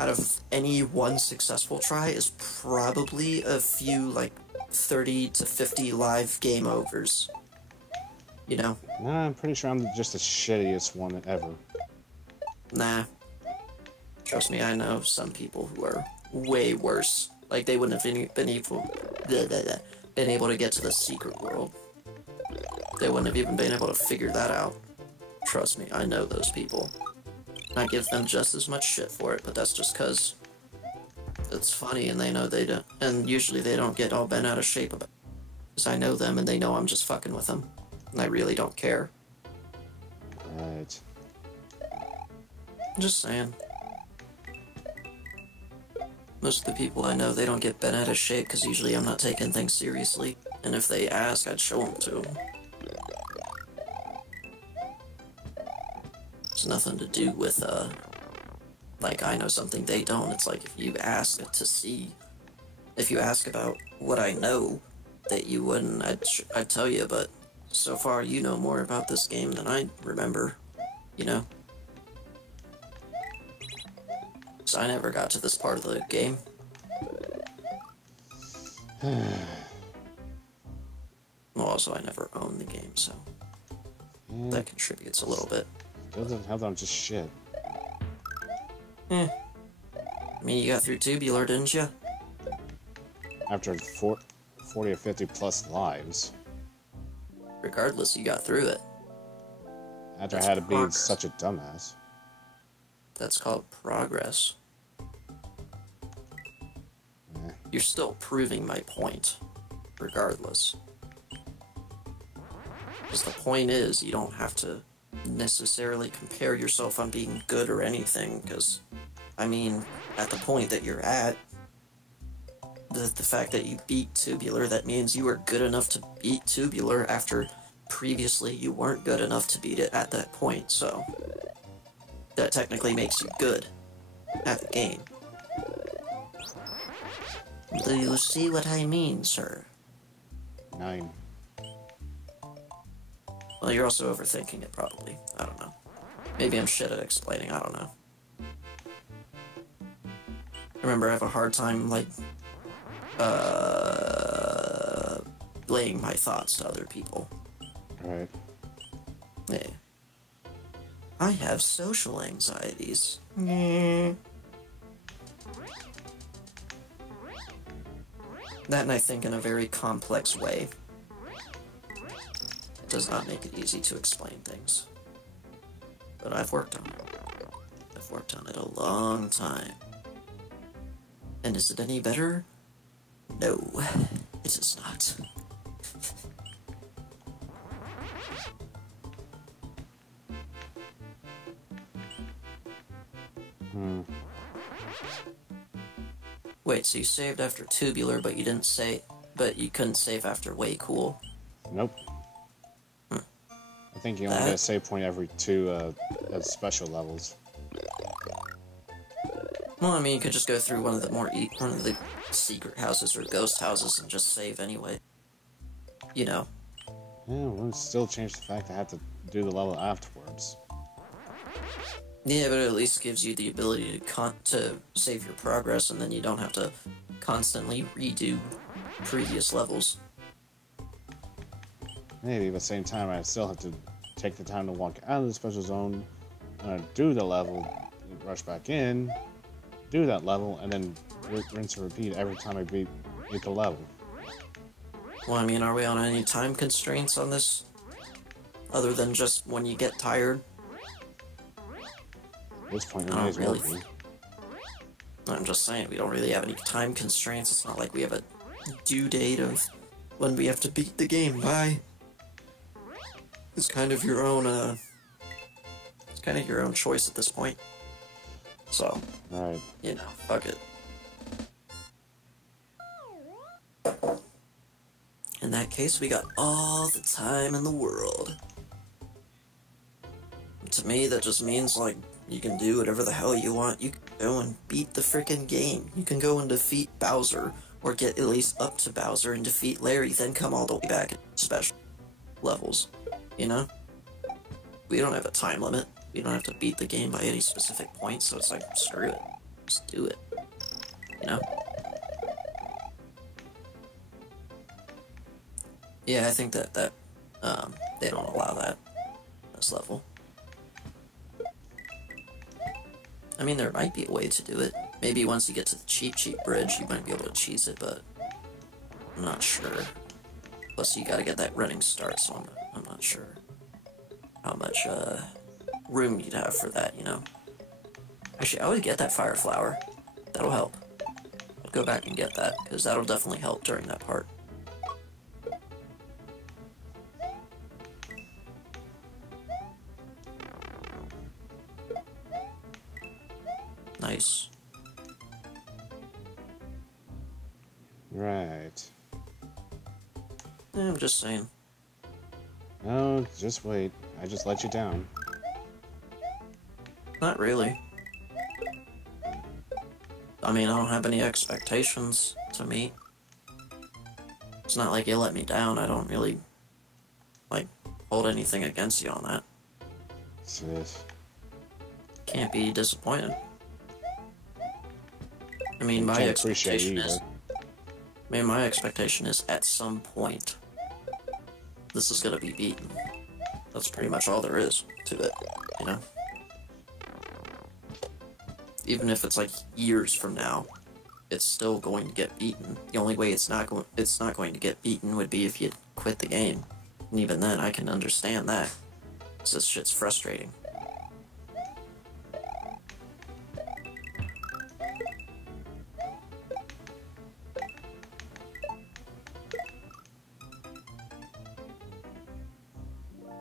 out of any one successful try is probably a few, like, 30 to 50 live game overs. You know? Nah, I'm pretty sure I'm just the shittiest one ever. Nah. Trust me, I know some people who are way worse. Like, they wouldn't have been able to get to the secret world. They wouldn't have even been able to figure that out. Trust me, I know those people. I give them just as much shit for it, but that's just cause it's funny and they know they don't. And usually they don't get all bent out of shape about it. Because I know them and they know I'm just fucking with them. And I really don't care. Right. I'm just saying. Most of the people I know, they don't get bent out of shape because usually I'm not taking things seriously. And if they ask, I'd show them to them. It's nothing to do with, like, I know something they don't. It's like, if you ask to see, if you ask about what I know that you wouldn't, I'd tell you, but so far you know more about this game than I remember, you know? So I never got to this part of the game. Well, also, I never owned the game, so that contributes a little bit. Doesn't help that I'm just shit. I mean, you got through Tubular, didn't you? After 40 or 50 plus lives. Regardless, you got through it. After That's I had to be progress. such a dumbass. That's called progress. Yeah. You're still proving my point, regardless. Because the point is, you don't have to necessarily compare yourself on being good or anything, because, I mean, at the point that you're at, the fact that you beat Tubular, that means you were good enough to beat Tubular after previously you weren't good enough to beat it at that point, so that technically makes you good at the game. Do you see what I mean, sir? 9. Well, you're also overthinking it, probably. I don't know. Maybe I'm shit at explaining, I don't know. Remember, I have a hard time, like, laying my thoughts to other people. Right. Yeah. I have social anxieties. That and I think in a very complex way. It does not make it easy to explain things. But I've worked on it. I've worked on it a long time. And is it any better? No, it is not. Wait, so you saved after Tubular, but you didn't say, but you couldn't save after Way Cool? Nope. I think you only get a save point every 2 special levels. Well, I mean, you could just go through one of the secret houses or ghost houses and just save anyway. You know. Yeah, well, it still changed the fact I had to do the level afterwards. Yeah, but it at least gives you the ability to save your progress, and then you don't have to constantly redo previous levels. Maybe, but at the same time, I still have to take the time to walk out of the special zone, do the level, rush back in, do that level, and then rinse and repeat every time I beat the level. Well, I mean, are we on any time constraints on this? Other than just when you get tired? At this point, I it may don't as well really be. I'm just saying, we don't really have any time constraints. It's not like we have a due date of when we have to beat the game by. It's kind of your own, it's kind of your own choice at this point. So, Right. you know, fuck it. In that case, we got all the time in the world. To me, that just means, like, you can do whatever the hell you want. You can go and beat the frickin' game. You can go and defeat Bowser, or get at least up to Bowser and defeat Larry, then come all the way back at special levels. You know? We don't have a time limit. We don't have to beat the game by any specific point, so it's like, screw it. Just do it. You know? Yeah, I think that they don't allow that this level. I mean, there might be a way to do it. Maybe once you get to the cheap bridge, you might be able to cheese it, but I'm not sure. Plus, you gotta get that running start, so I'm not sure how much room you'd have for that, you know? Actually, I would get that fire flower. That'll help. I'd go back and get that, because that'll definitely help during that part. Nice. Right. Yeah, I'm just saying. No, just wait. I just let you down. Not really. I mean, I don't have any expectations to meet. It's not like you let me down. I don't really, like, hold anything against you on that. Sis. Can't be disappointed. I mean, my Can't appreciate expectation you is... either. I mean, my expectation is at some point, this is gonna be beaten. That's pretty much all there is to it, you know? Even if it's like years from now, it's still going to get beaten. The only way it's not going to get beaten would be if you quit the game. And even then, I can understand that. 'Cause this shit's frustrating.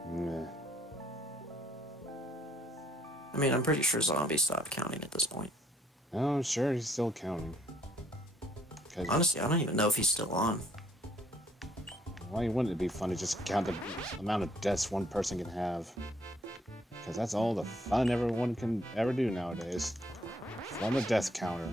Meh. I mean, I'm pretty sure zombies stopped counting at this point. Oh, I'm sure he's still counting. Honestly, I don't even know if he's still on. Why wouldn't it be fun to just count the amount of deaths one person can have? Because that's all the fun everyone can ever do nowadays. From a death counter.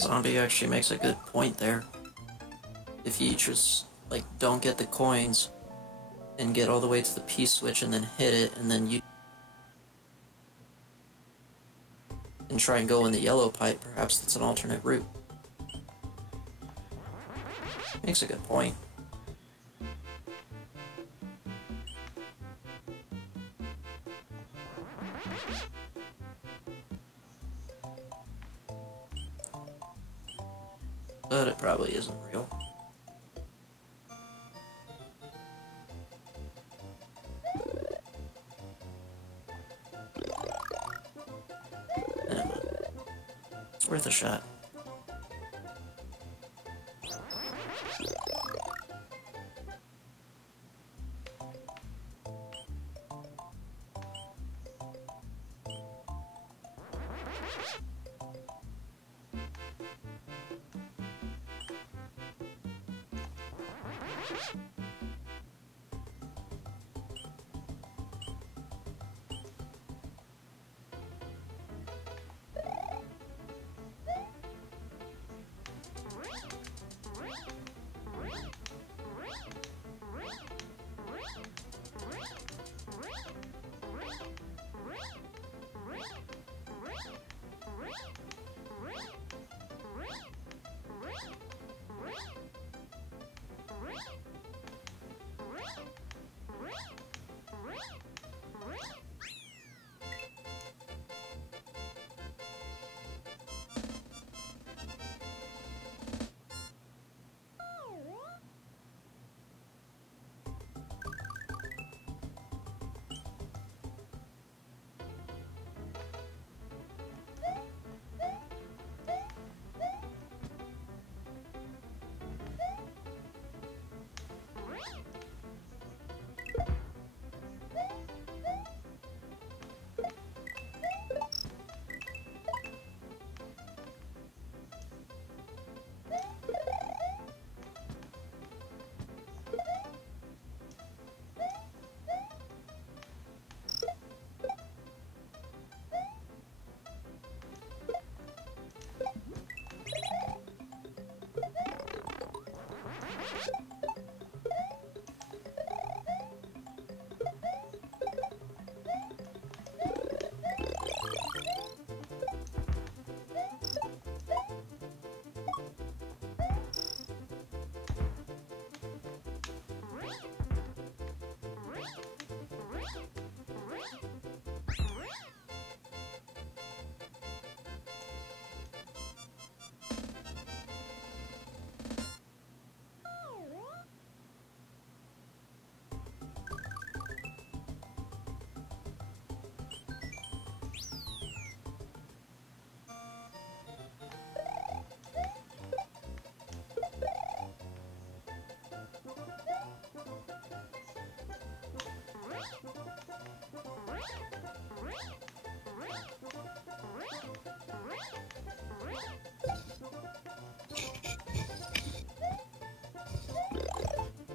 Zombie actually makes a good point there. If you just, like, don't get the coins and get all the way to the P-switch and then hit it, and then you and try and go in the yellow pipe, perhaps that's an alternate route. Makes a good point. But it probably isn't real. It's worth a shot.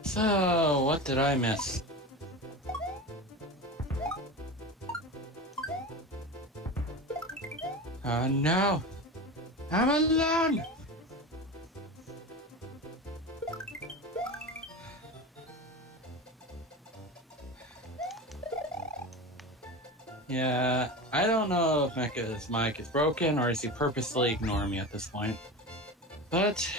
So, what did I miss? Oh no! I'm alone! Yeah, I don't know if Mecha's mic is broken or is he purposely ignoring me at this point. But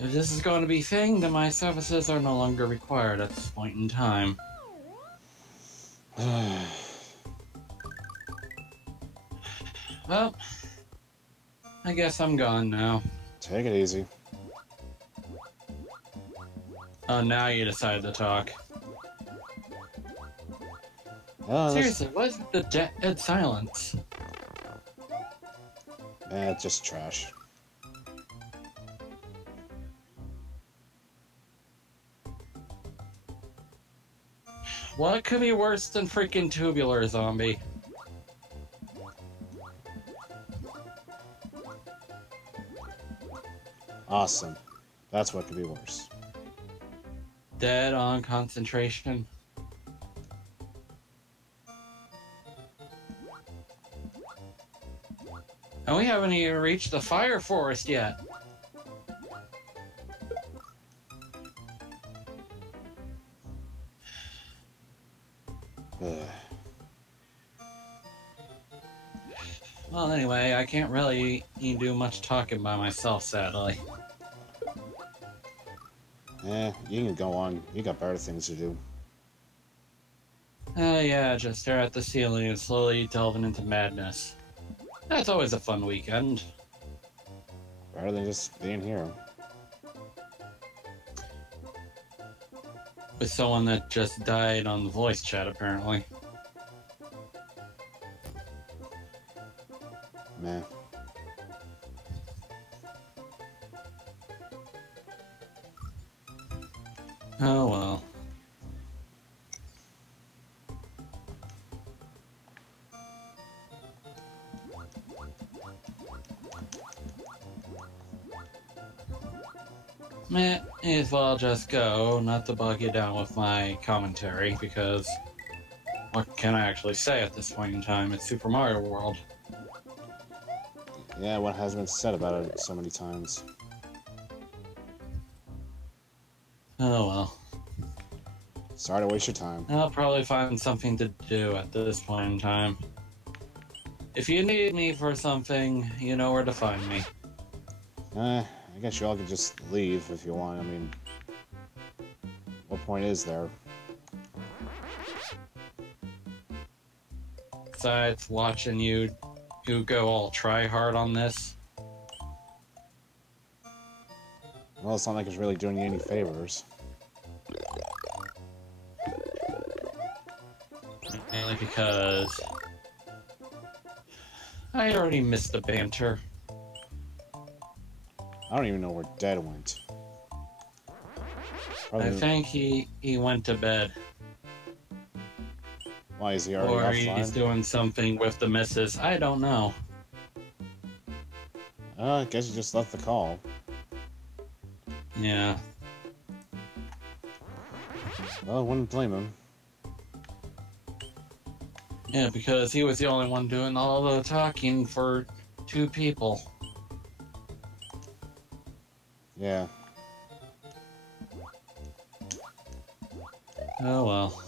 if this is going to be a thing, then my services are no longer required at this point in time. Well, I guess I'm gone now. Take it easy. Oh, now you decide to talk. Seriously, what is the dead silence? It's just trash. What could be worse than freaking Tubular Zombie? Awesome. That's what could be worse. Dead on concentration. And we haven't even reached the fire forest yet. Well, anyway, I can't really do much talking by myself, sadly. You can go on. You got better things to do. Yeah, just stare at the ceiling and slowly delving into madness. That's always a fun weekend. Better than just being here. With someone that just died on the voice chat, apparently. Meh. Oh well. May as well just go, not to bog you down with my commentary, because what can I actually say at this point in time? It's Super Mario World. Yeah, what has been said about it so many times. Oh well. Sorry to waste your time. I'll probably find something to do at this point in time. If you need me for something, you know where to find me. I guess you all could just leave if you want. I mean, what point is there? Besides watching you go all try hard on this. Well, it's not like it's really doing you any favors. Mainly because I already missed the banter. I don't even know where Dad went. Probably, I think he went to bed. why is he Or already he's offline? doing something with the missus. I don't know. I guess he just left the call. Yeah. Well, I wouldn't blame him. Yeah, because he was the only one doing all the talking for two people. Yeah. Oh well.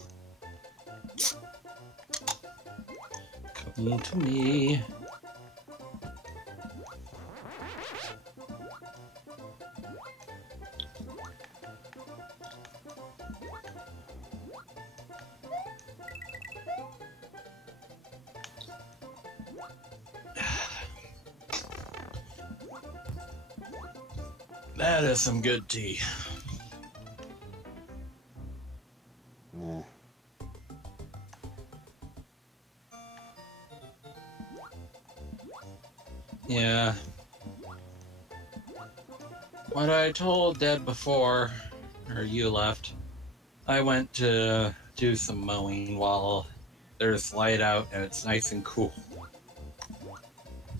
Come to me. That is some good tea. Yeah. Yeah. What I told Dad before, or you left, I went to do some mowing while there's light out and it's nice and cool.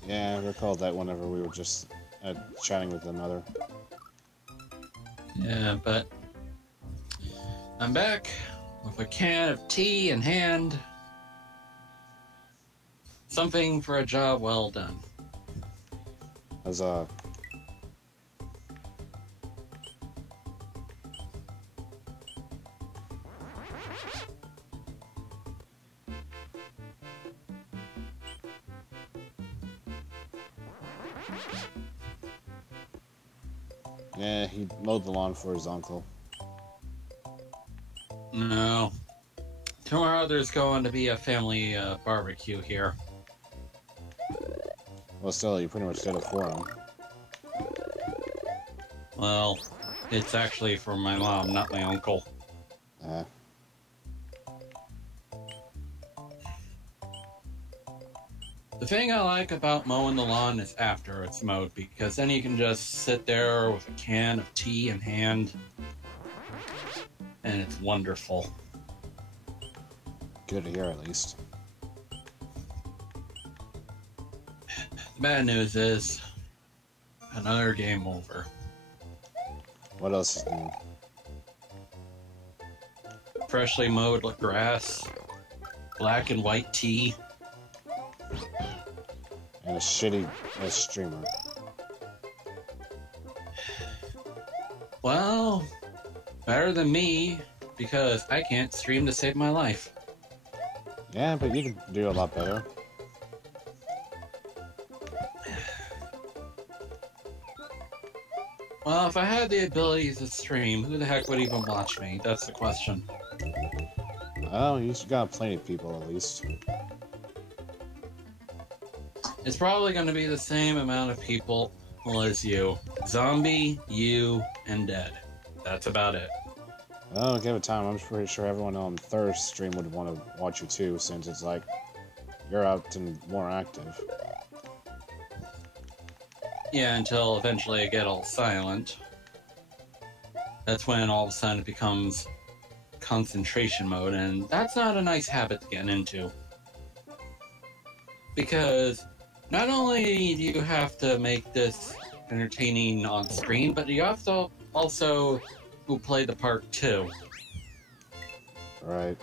Yeah, I recalled that whenever we were just chatting with another. Yeah, but I'm back with a can of tea in hand. Something for a job well done. As yeah, he mowed the lawn for his uncle. No. Tomorrow there's going to be a family barbecue here. Well, still, you pretty much did it for him. Well, it's actually for my mom, not my uncle. The thing I like about mowing the lawn is after it's mowed, because then you can just sit there with a can of tea in hand, and it's wonderful. Good to hear, at least. The bad news is, another game over. What else is new? Freshly mowed grass, black and white tea. And a shitty streamer. Well, better than me, because I can't stream to save my life. Yeah, but you can do a lot better. Well, if I had the ability to stream, who the heck would even watch me? That's the question. Oh, you got plenty of people at least. It's probably going to be the same amount of people as you. Zombie, you, and Dead. That's about it. Oh, give it time. I'm pretty sure everyone on third stream would want to watch you too, since it's like you're out and more active. Yeah, until eventually I get all silent. That's when all of a sudden it becomes concentration mode, and that's not a nice habit to get into. Because not only do you have to make this entertaining on screen, but you have to also play the part too. Right.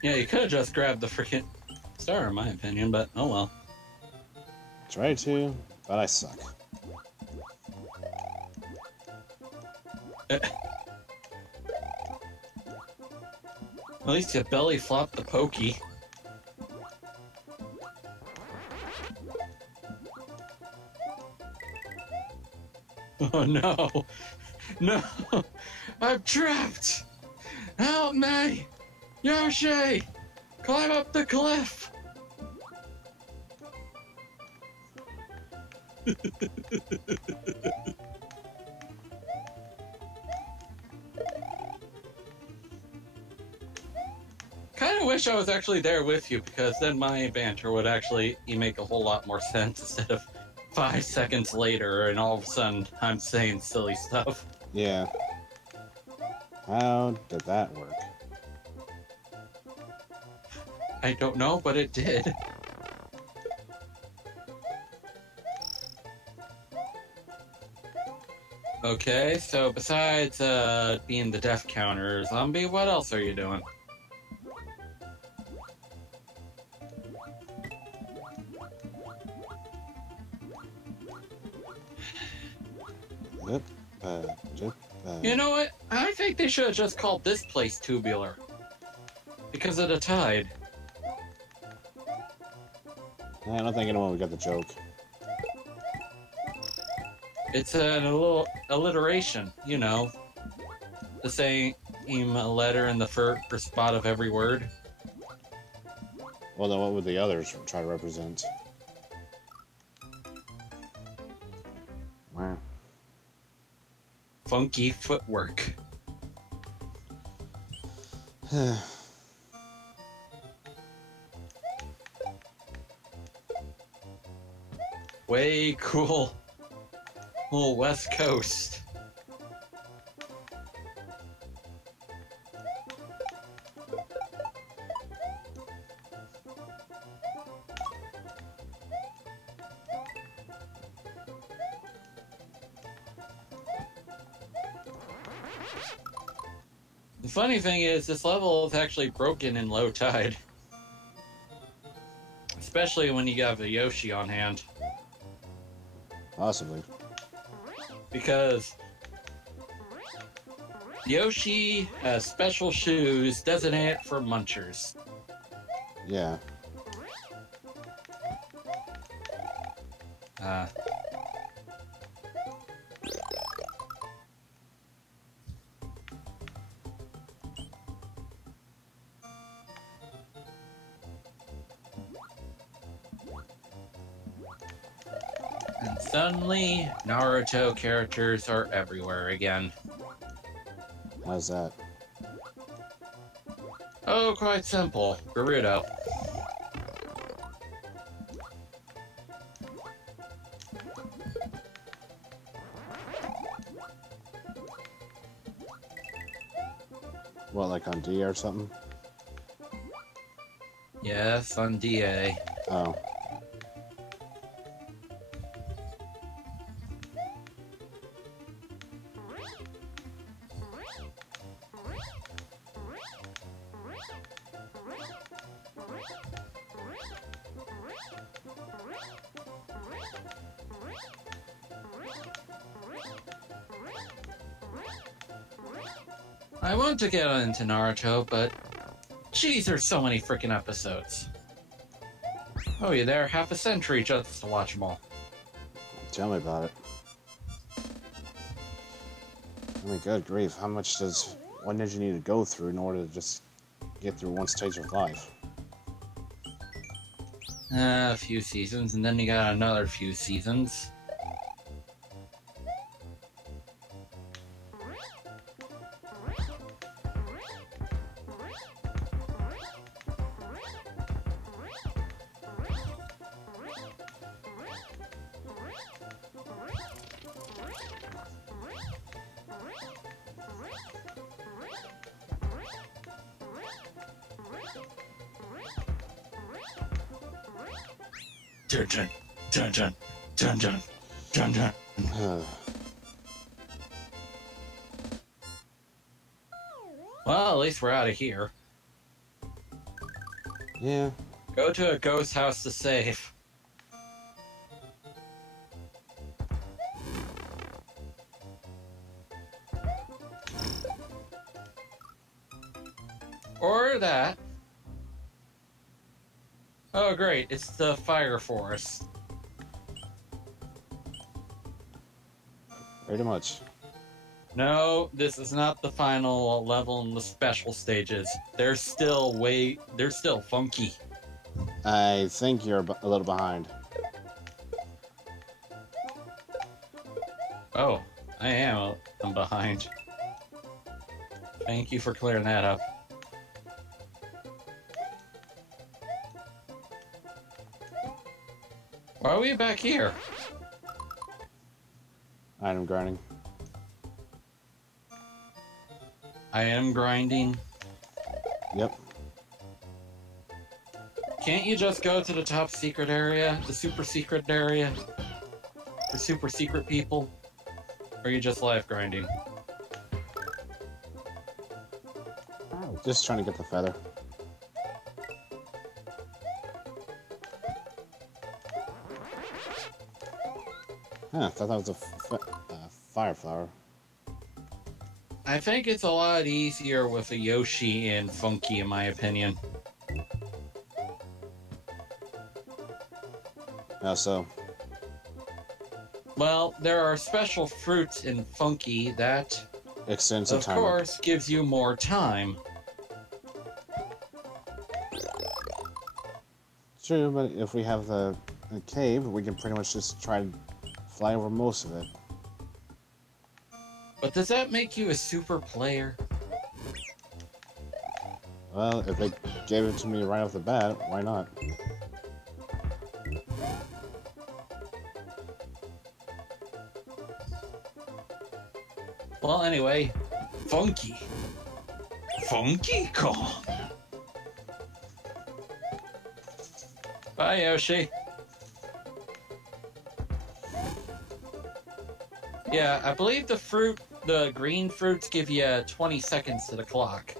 Yeah, you could have just grabbed the freaking star, in my opinion, but oh well. Try to, but I suck. At least you belly flopped the pokey. Oh no! No! I'm trapped! Help me! Yoshi! Climb up the cliff! Kinda wish I was actually there with you, because then my banter would actually make a whole lot more sense instead of 5 seconds later and all of a sudden I'm saying silly stuff. Yeah. How did that work? I don't know, but it did. Okay, so besides being the death counter zombie, what else are you doing? You know what? I think they should have just called this place Tubular. Because of the tide. I don't think anyone would get the joke. It's a little alliteration, you know. The same letter in the first spot of every word. Well, then what would the others try to represent? Wow. Funky footwork. Way cool. Little West Coast. The funny thing is, this level is actually broken in low tide. Especially when you have a Yoshi on hand. Possibly. Because Yoshi has special shoes designated for munchers. Yeah. And suddenly, Naruto characters are everywhere again. How's that? Oh, quite simple. Boruto. What, like on D or something? Yes, on DA. Oh. I want to get into Naruto, but geez, there's so many freaking episodes. Oh, you're there half a century just to watch them all. Tell me about it. I mean, good grief, how much does one ninja need to go through in order to just get through one stage of life? A few seasons, and then you got another few seasons. Dun dun dun dun dun dun dun dun. Well, at least we're out of here. Yeah. Go to a ghost house to save. Or that. Oh, great. It's the fire forest. Pretty much. No, this is not the final level in the special stages. They're still funky. I think you're a little behind. Oh, I'm behind. Thank you for clearing that up. Why are we back here? Item grinding. I am grinding. Yep. Can't you just go to the top secret area? The super secret area? For super secret people? Or are you just life grinding? Just trying to get the feather. Huh, I thought that was a fire flower. I think it's a lot easier with a Yoshi and Funky, in my opinion. How so? Well, there are special fruits in Funky that, Extends the of timer. course, gives you more time. True, but if we have the cave, we can pretty much just try to fly over most of it. But does that make you a super player? Well, if they gave it to me right off the bat, why not? Well, anyway, Funky. Funky Kong. Bye, Yoshi. Yeah, I believe the green fruits give you 20 seconds to the clock.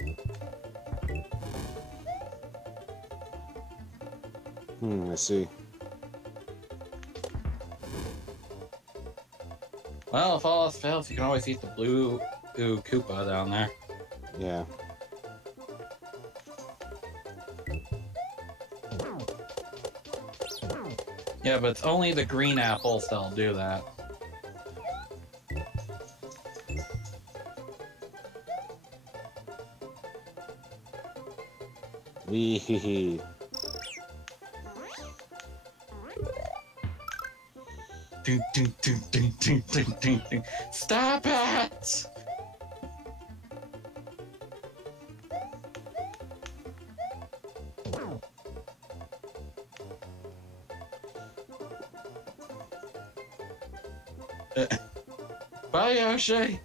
I see. Well, if all else fails, you can always eat the blue Koopa down there. Yeah. Yeah, but it's only the green apples that'll do that. Wee hee hee. Ding, ding, ding, ding, ding, ding, ding, ding. Stop it! Bye, Yoshi.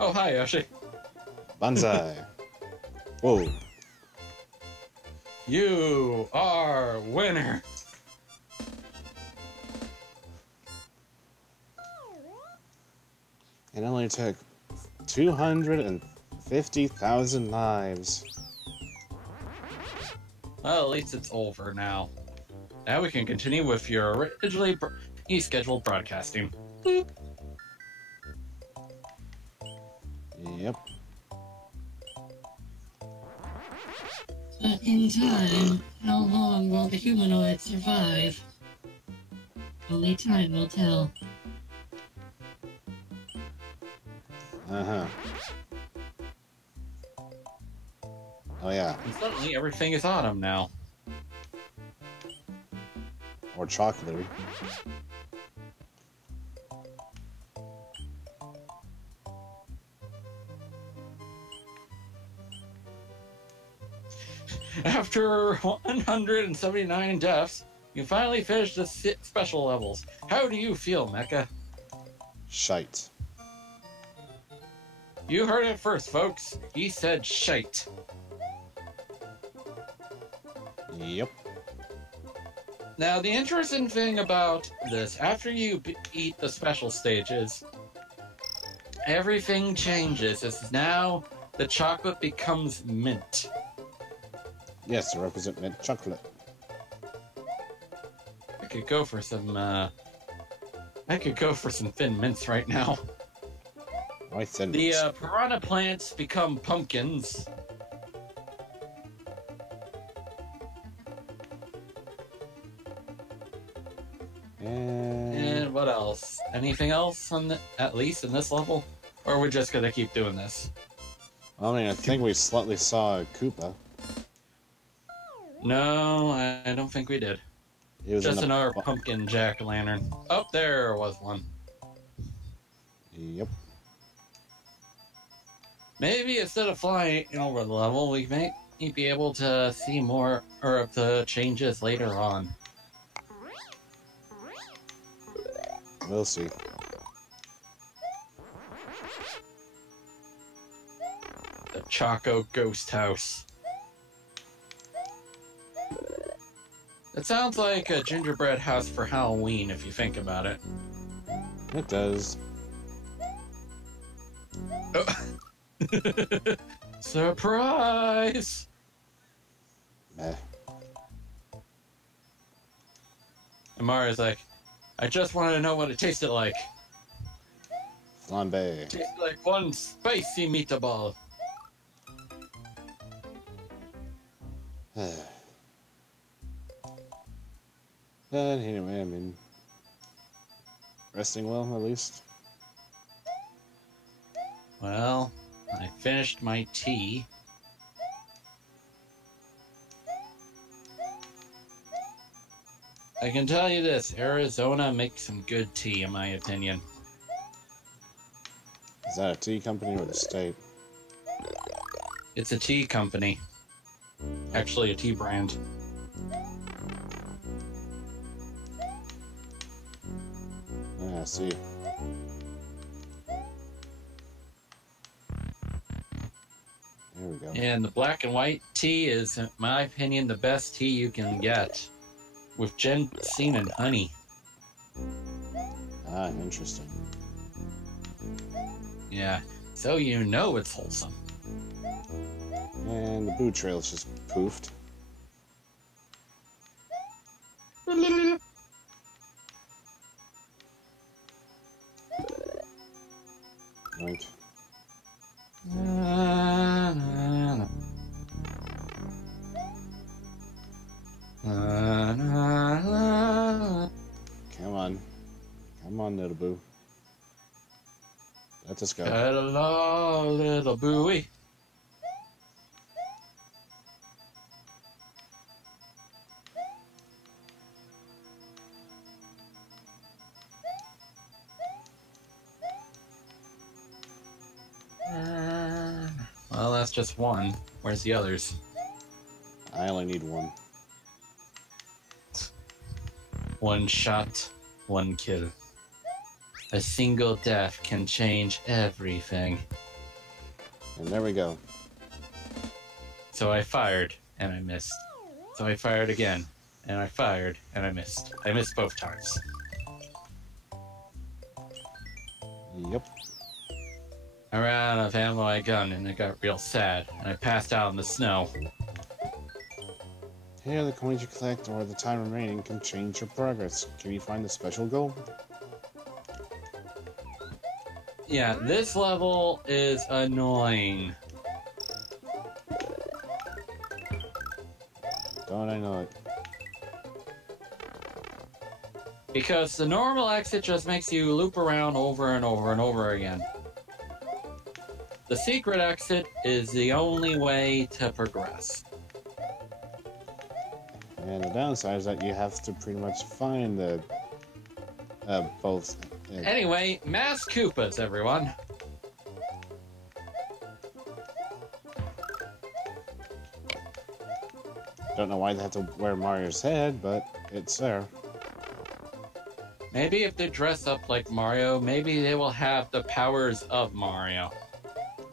Oh, hi, Yoshi. Banzai. Whoa. You are winner. It only took 250,000 lives. Well, at least it's over now. Now we can continue with your originally scheduled broadcasting. Yep. But in time, how long will the humanoids survive? Only time will tell. Uh-huh. Oh, yeah. And suddenly everything is autumn now. Or chocolatey. After 179 deaths, you finally finished the special levels. How do you feel, Mecha? Shite. You heard it first, folks. He said shite. Yep. Now, the interesting thing about this, after you beat the special stages, everything changes. It's now the chocolate becomes mint. Yes, to represent mint chocolate. I could go for some, thin mints right now. I said The piranha plants become pumpkins. And what else? Anything else on at least in this level? Or are we just gonna keep doing this? I mean, I think we slightly saw a Koopa. No, I don't think we did. It was Just in the... another pumpkin jack-o'-lantern. Oh, there was one. Yep. Maybe instead of flying over the level, we may be able to see more of the changes later on. We'll see. The Choco Ghost House. It sounds like a gingerbread house for Halloween, if you think about it. It does. Oh. Surprise! Meh. And Mario's like, I just wanted to know what it tasted like. Flambe. Tasted like one spicy meatball. But anyway, I mean, resting well, at least. Well, I finished my tea. I can tell you this, Arizona makes some good tea, in my opinion. Is that a tea company or the state? It's a tea company. Actually, a tea brand. Ah, I see. There we go. And the black and white tea is, in my opinion, the best tea you can get. With ginseng and honey. Ah, interesting. Yeah, so you know it's wholesome. And the boot trail's just poofed. Yoink. Come on. Come on, little boo. Let us go. Hello, little buoy. Well, that's just one. Where's the others? I only need one. One shot, one kill. A single death can change everything. And there we go. So I fired, and I missed. So I fired again, and I fired, and I missed. I missed both times. Yep. I ran out of ammo on my gun, and it got real sad, and I passed out in the snow. Here, the coins you collect or the time remaining can change your progress. Can you find the special goal? Yeah, this level is annoying. Don't I know it? Because the normal exit just makes you loop around over and over and over again. The secret exit is the only way to progress. And the downside is that you have to pretty much find the both. Anyway, mass Koopas, everyone. Don't know why they have to wear Mario's head, but it's there. Maybe if they dress up like Mario, maybe they will have the powers of Mario.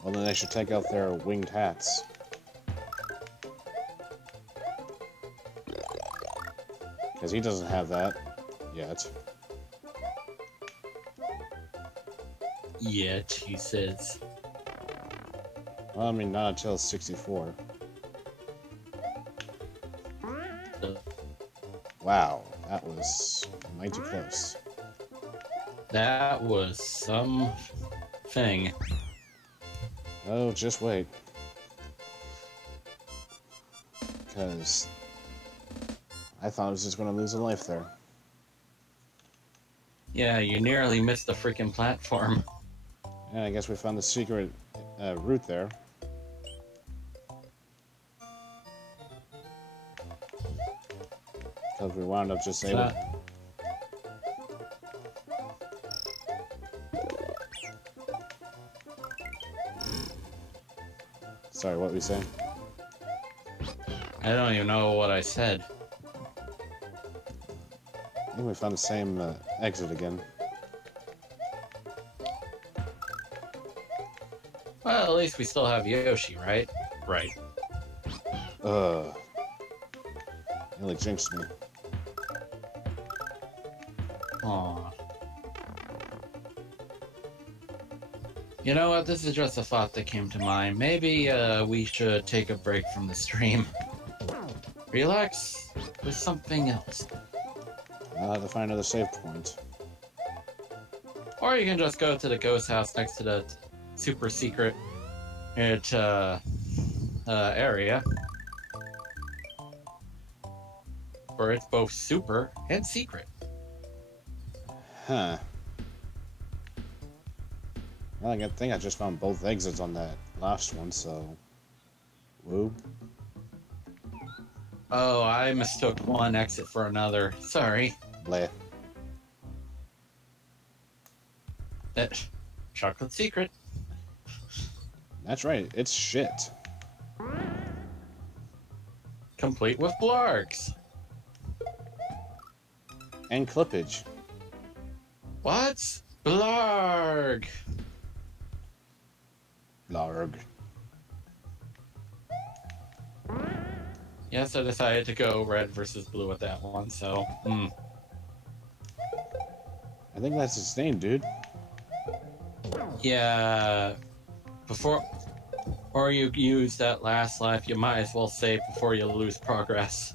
Well, then they should take out their winged hats. Because he doesn't have that yet. Yet, he says. Well, I mean, not until 64. Wow, that was mighty close. That was some thing. Oh, just wait. Because I thought I was just going to lose a life there. Yeah, you nearly missed the freaking platform. And I guess we found the secret route there. Because we wound up just able... Sorry, what were you saying? I don't even know what I said. I think we found the same exit again. Well, at least we still have Yoshi, right? Right. Ugh. Nearly jinxed me. Aww. You know what? This is just a thought that came to mind. Maybe we should take a break from the stream. Relax with something else. I'll have to find another save point. Or you can just go to the ghost house next to the super secret area. Where it's both super and secret. Huh. Well, I think I just found both exits on that last one, so... Woo. Oh, I mistook one exit for another. Sorry. Bleh. Chocolate secret. That's right, it's shit. Complete with blargs. And clippage. What's blarg? Blarg. Yes, I decided to go red versus blue with that one, so... I think that's his name, dude. Yeah... Before you use that last life, you might as well save before you lose progress.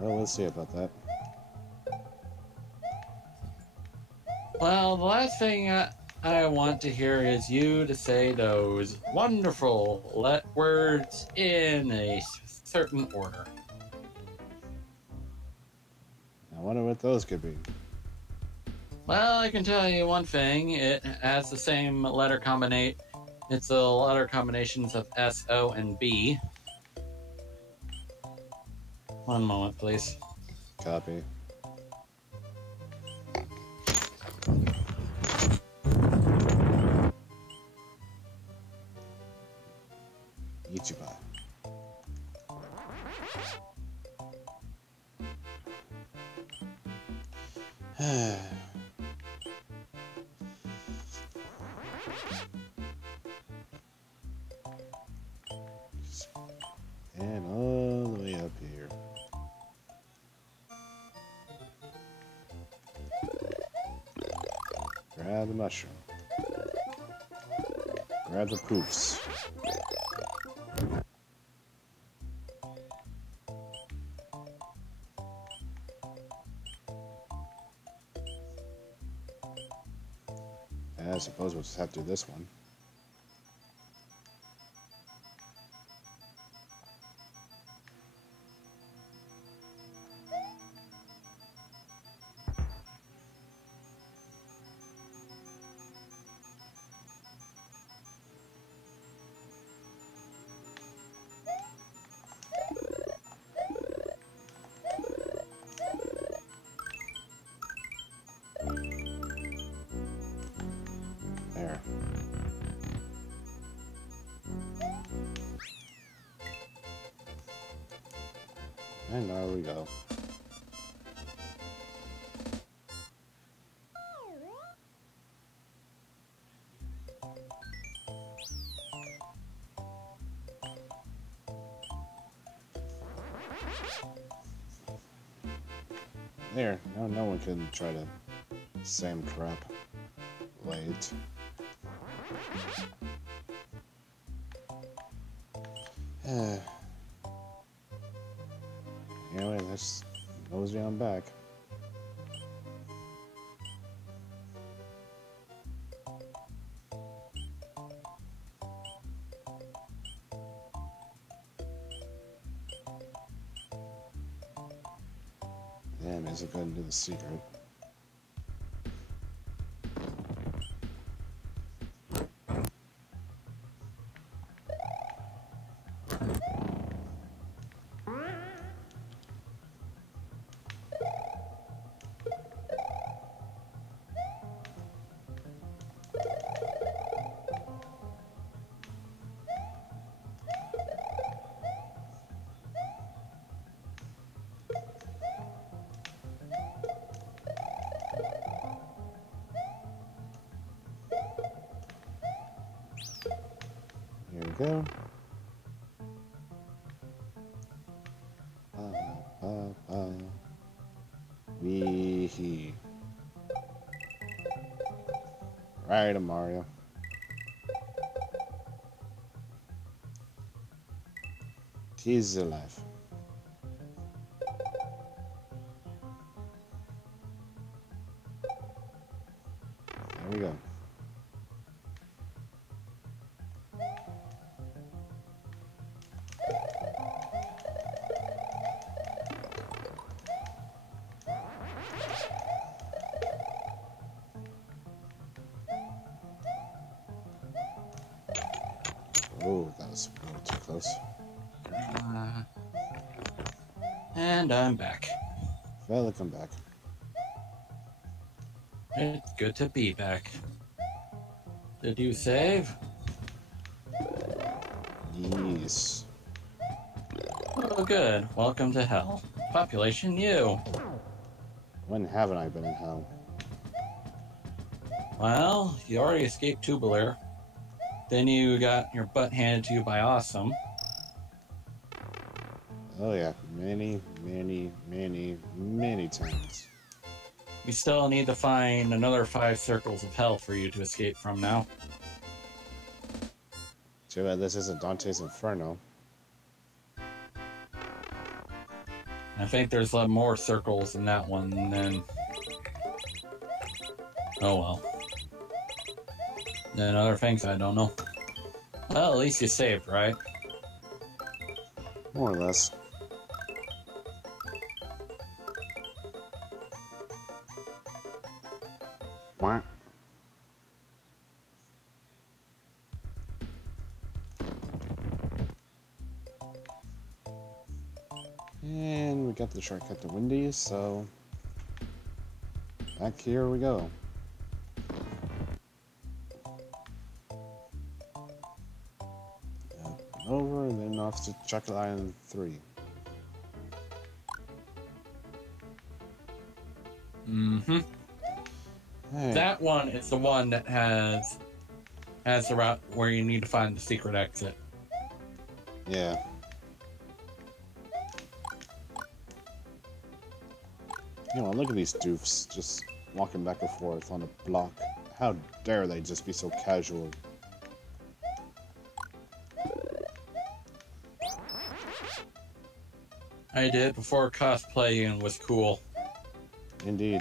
Well, we'll see about that. Well, the last thing I want to hear is you to say those wonderful words in a certain order. I wonder what those could be. Well, I can tell you one thing. It has the same letter combination. It's the letter combinations of S, O, and B. One moment, please. Copy. Ichiba. And all the way up here. Grab the mushroom. Grab the poofs. I suppose we'll just have to do this one. And there we go. There, now no one can try to same crap. Wait. Anyway, let's mosey on back. Yeah, may as well go ahead and do the secret. Here we go. Wee-hee. Right, Mario. He's alive. There we go. Oh, that was a little too close. And I'm back. Welcome back. It's good to be back. Did you save? Yes. Oh, good. Welcome to hell. Population you. When haven't I been in hell? Well, you already escaped Tubular. Then you got your butt handed to you by Awesome. Oh yeah, many, many, many, many times. We still need to find another 5 circles of hell for you to escape from now. Too bad this isn't Dante's Inferno. I think there's a lot more circles in that one than... Oh well. Then other things I don't know. Well, at least you saved, right? More or less. What? And we got the shortcut to Wendy's, so back here we go. Up and over, and then off to Chocolate Island 3. Mm-hmm. Hey. That one is the one that has the route where you need to find the secret exit. Yeah. You know, look at these doofs just walking back and forth on a block. How dare they just be so casual? I did it before cosplaying was cool. Indeed.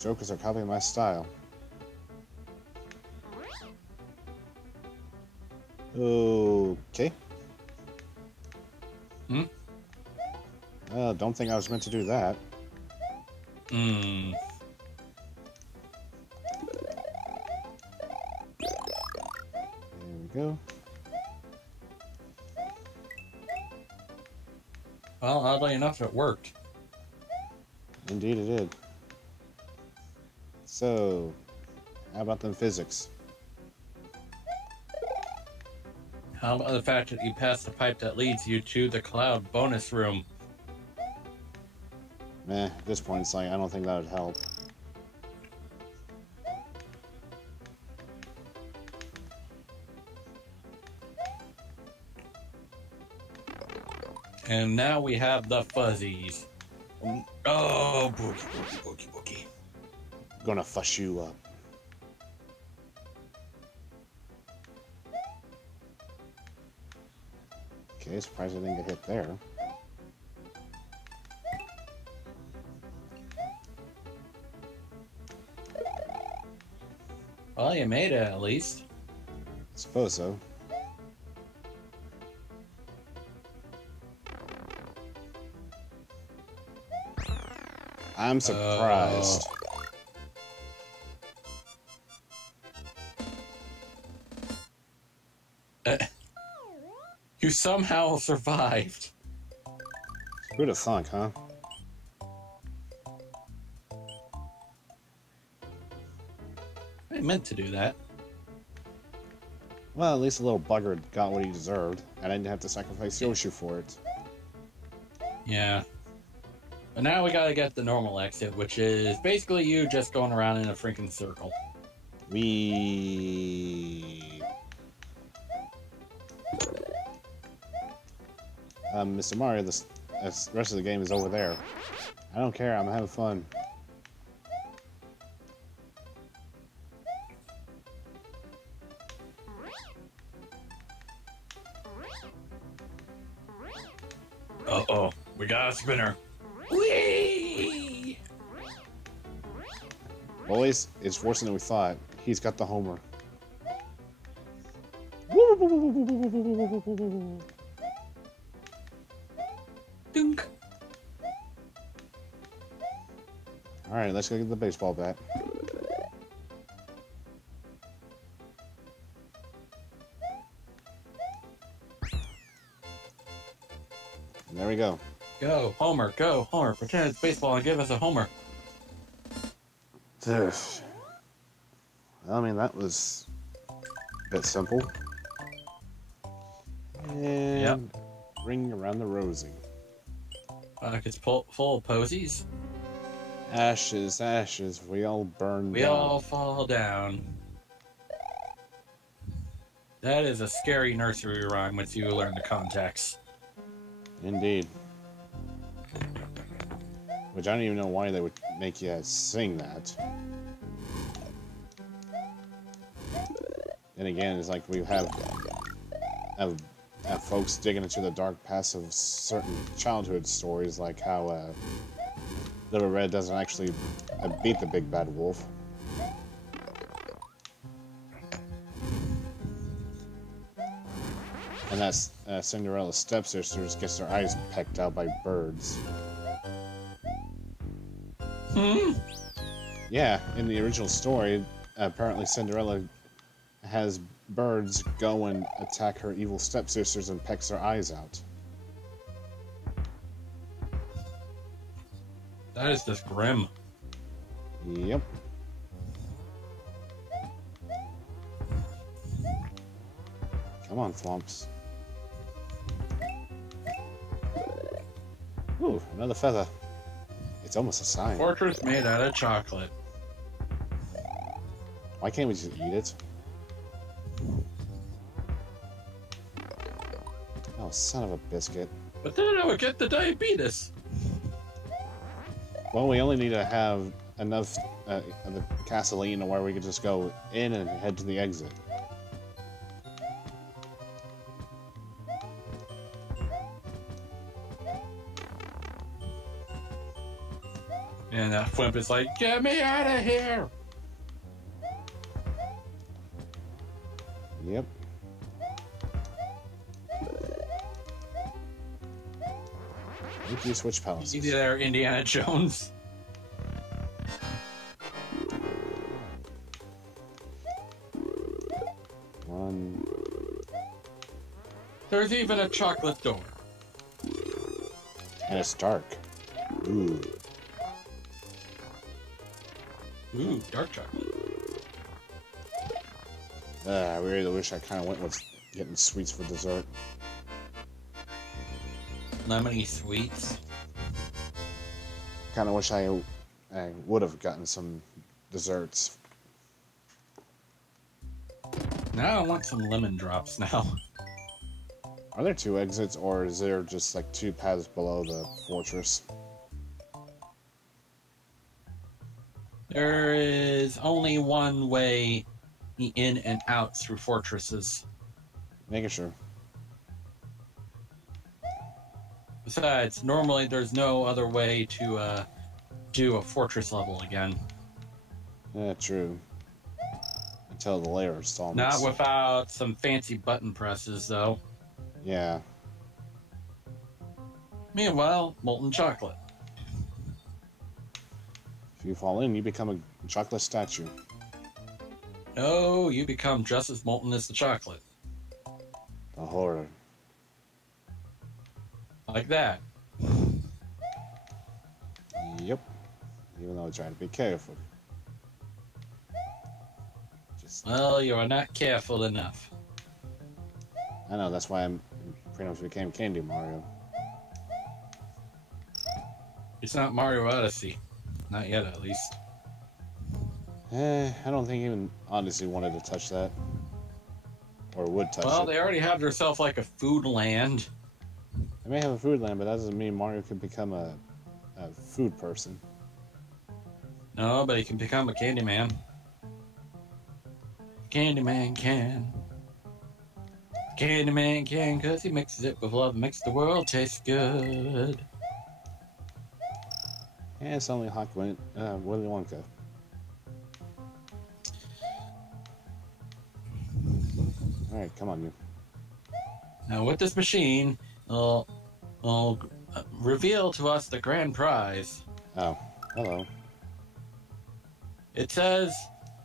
Jokers are copying my style. Okay. Hmm? Don't think I was meant to do that. Hmm. There we go. Well, oddly enough, it worked. Indeed it did. So, how about them physics? How about the fact that you passed the pipe that leads you to the cloud bonus room? Meh, at this point, it's like, I don't think that would help. And now we have the fuzzies. Oh, boogie. Gonna fuss you up. Okay, surprised I didn't get hit there. Well, you made it at least. Suppose so. I'm surprised. You somehow survived. Who'd have thunk, huh? I meant to do that. Well, at least the little bugger got what he deserved, and I didn't have to sacrifice Yoshi for it. Yeah. But now we gotta get the normal exit, which is basically you just going around in a freaking circle. Mr. Mario, the rest of the game is over there. I don't care, I'm having fun. Uh-oh, we got a spinner. Whee! Boys, it's worse than we thought. He's got the homer. Dunk. Alright, let's go get the baseball bat. And there we go. Go, Homer, go, Homer. Pretend it's baseball and give us a homer. Well, I mean, that was a bit simple. And Yep. ring around the rosy. It's full of posies. Ashes, ashes, we all burn We down. all fall down. That is a scary nursery rhyme once you learn the context. Indeed. Which I don't even know why they would make you sing that. And again, it's like we have folks digging into the dark past of certain childhood stories, like how Little Red doesn't actually beat the big bad wolf. And that's Cinderella's stepsisters gets their eyes pecked out by birds. Yeah, in the original story, apparently Cinderella has birds go and attack her evil stepsisters and pecks their eyes out. That is just grim. Yep. Come on, Thwomps. Ooh, another feather. It's almost a sign. Fortress made out of chocolate. Why can't we just eat it? Oh, son of a biscuit. But then I would get the diabetes. Well, we only need to have enough of the gasoline where we could just go in and head to the exit. And that Fwimp is like, get me out of here! Yep. Thank you, switch palaces. Easy there, Indiana Jones. One. There's even a chocolate door. And it's dark. Ooh. Ooh, dark chocolate. I really wish I kind of went with getting sweets for dessert. Lemony sweets. Kind of wish I would have gotten some desserts. Now I want some lemon drops now. Are there 2 exits, or is there just like 2 paths below the fortress? There is only one way in and out through fortresses. Making sure. Besides, normally there's no other way to do a fortress level again. Yeah, true. Until the layer installments. Not without some fancy button presses, though. Yeah. Meanwhile, molten chocolate. If you fall in, you become a chocolate statue. No, you become just as molten as the chocolate. The horror. Like that. Yep. Even though I try to be careful. Just, Well, you are not careful enough. I know, that's why I'm pretty much became Candy Mario. It's not Mario Odyssey. Not yet, at least. I don't think even Odyssey wanted to touch that. Or would touch Well, it. they already have themselves like a food land. They may have a food land, but that doesn't mean Mario could become a food person. No, but he can become a Candyman. Candyman can. Candyman can, cause he mixes it with love, makes the world taste good. Yeah, it's only Willy Wonka. Alright, come on, you. Now, with this machine, it'll reveal to us the grand prize. Oh, hello. It says,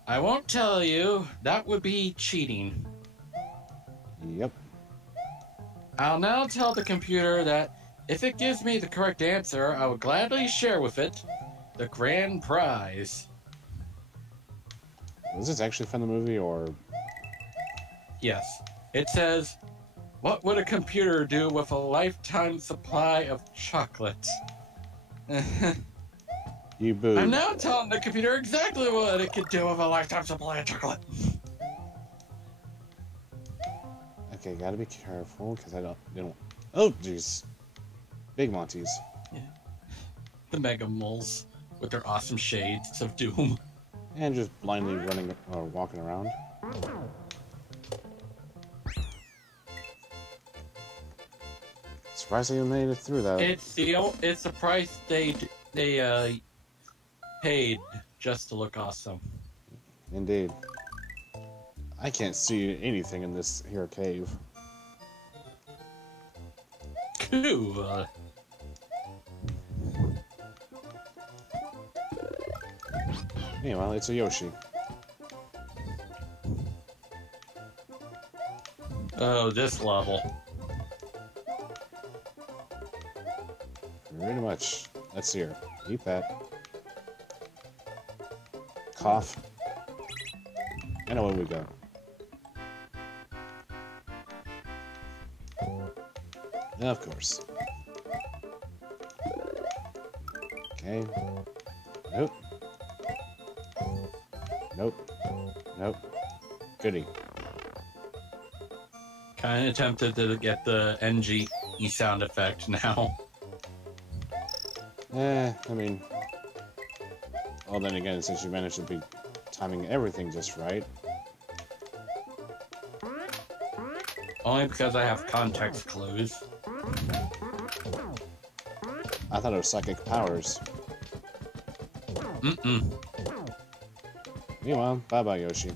I won't tell you, that would be cheating. Yep. I'll now tell the computer that if it gives me the correct answer, I will gladly share with it the grand prize. Was this actually from the movie, or... Yes. It says, what would a computer do with a lifetime supply of chocolate? You boo. I'm now telling the computer exactly what it could do with a lifetime supply of chocolate. Okay, gotta be careful, because I don't... Oh, jeez. Big Monties. Yeah. The Mega Moles with their awesome shades of doom. And just blindly running or walking around. Surprised they even made it through that. It's the price they paid just to look awesome. Indeed. I can't see anything in this here cave. Cool. Meanwhile, it's a Yoshi. Oh, this level. Pretty much. Let's see her. Eat that. Cough. And away we go. Of course. Okay. Nope. Nope. Nope. Goody. Kind of tempted to get the NG sound effect now. I mean... Well, then again, since you managed to be timing everything just right. Only because I have context clues. I thought it was psychic powers. Mm-mm. Meanwhile, bye-bye, Yoshi.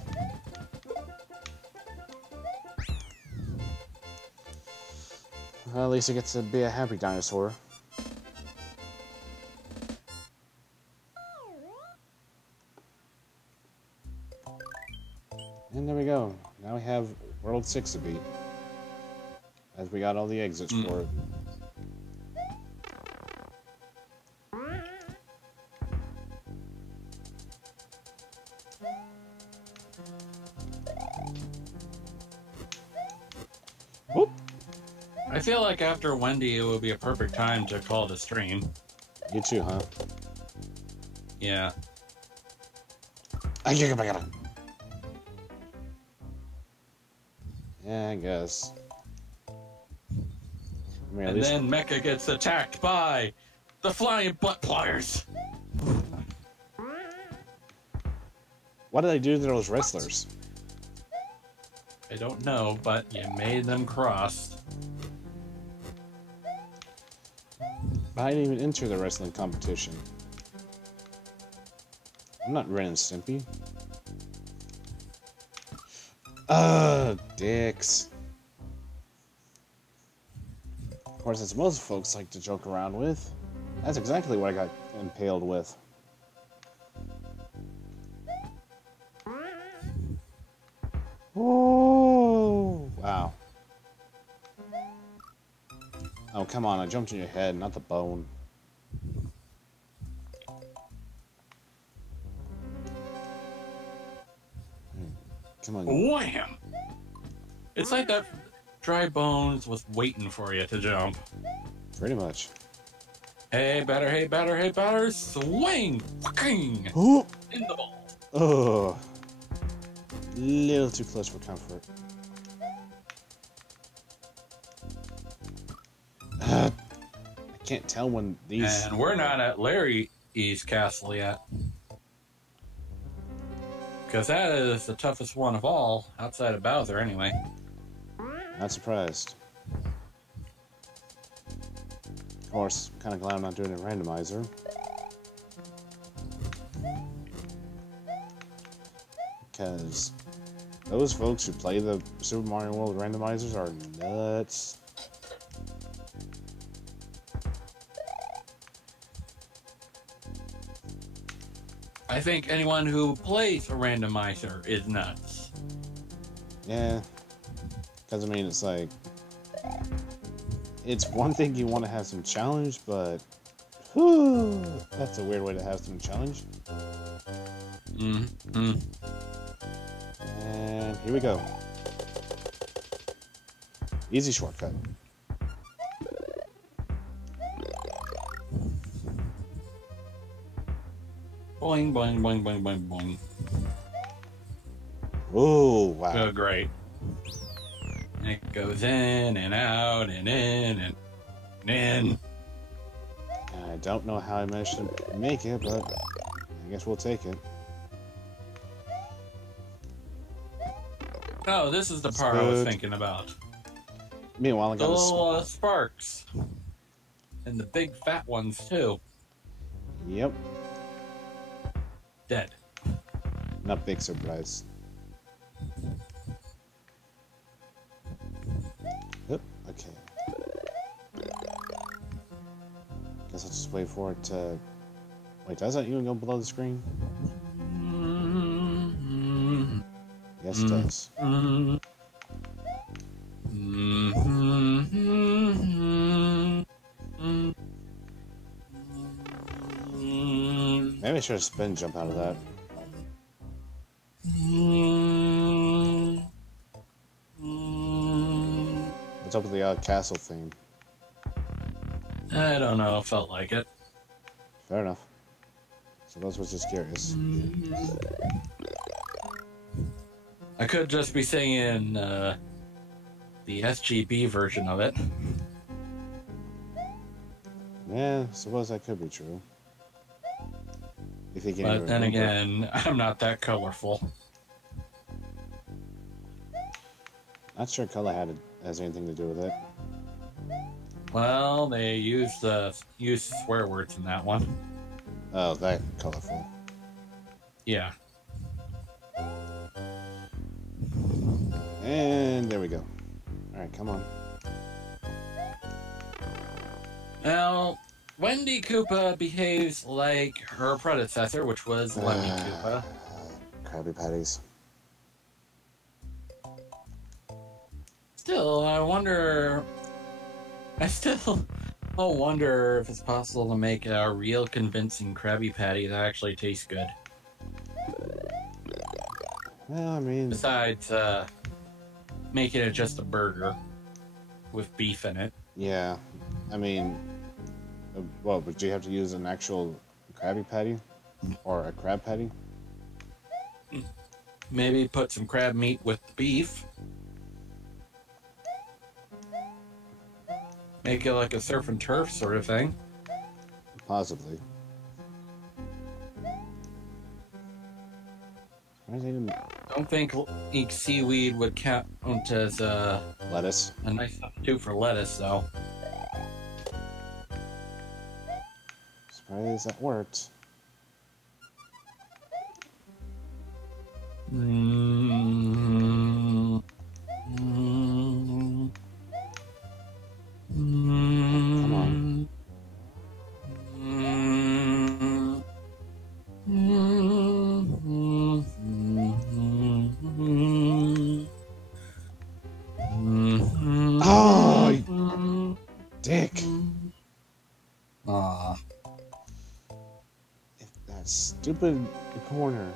Well, at least he gets to be a happy dinosaur. And there we go. Now we have World 6 to beat. As we got all the exits for it. Whoop. I feel like after Wendy, it would be a perfect time to call the stream. You too, huh? Yeah. Yeah, I guess. I mean, at And least... then Mecha gets attacked by the flying butt pliers. What did I do to those wrestlers? I don't know, but you made them cross. I didn't even enter the wrestling competition. I'm not Ren and Stimpy. Dicks. Of course, as most folks like to joke around with. That's exactly what I got impaled with. Oh, wow. Oh, come on, I jumped in your head, not the bone. Come on. Wham! It's like that dry bones was waiting for you to jump. Pretty much. Hey, batter, hey, batter, hey, batter, swing! Fucking! Ooh. In the ball. Oh. Little too close for comfort. I can't tell when these... And we're not at Larry's castle yet. Because that is the toughest one of all, outside of Bowser anyway. Not surprised. Of course, kind of glad I'm not doing a randomizer. Because those folks who play the Super Mario World randomizers are nuts. I think anyone who plays a randomizer is nuts. Yeah. Because, I mean, it's like... It's one thing you want to have some challenge, but... Whew, that's a weird way to have some challenge. Mm-hmm. And here we go. Easy shortcut. Boing, boing, boing, boing, boing, boing. Oh, wow. Oh, great. And it goes in and out and in and in. I don't know how I managed to make it, but I guess we'll take it. Oh, this is the part I was thinking about. Meanwhile, I The got little sparks. And the big fat ones, too. Yep. Dead. Not big surprise. Yep, okay. Guess I'll just wait for it to... Wait, does that even go below the screen? Yes, it does. Maybe I should have spin jump out of that. What's up with the castle theme? I don't know, felt like it. Fair enough. So those was just curious. I could just be singing the SGB version of it. Yeah, suppose that could be true. If you can But even then remember. again, I'm not that colorful. Not sure color has anything to do with it. Well, they use swear words in that one. Oh, that colorful. Yeah. And there we go. Alright, come on. Now, Wendy Koopa behaves like her predecessor, which was Lemmy Koopa. Krabby Patties. Still, I still wonder if it's possible to make a real convincing Krabby Patty that actually tastes good. Well, I mean... Besides, making it just a burger. with beef in it. Yeah, I mean, well, but do you have to use an actual Krabby Patty or a crab patty? Maybe put some crab meat with the beef. Make it like a surf and turf sort of thing. Possibly. I don't think seaweed would count as Lettuce. a nice substitute for lettuce, though. Surprised that worked. Mm-hmm. Mm-hmm. Come on. Oh, you dick. Aw. That stupid corner.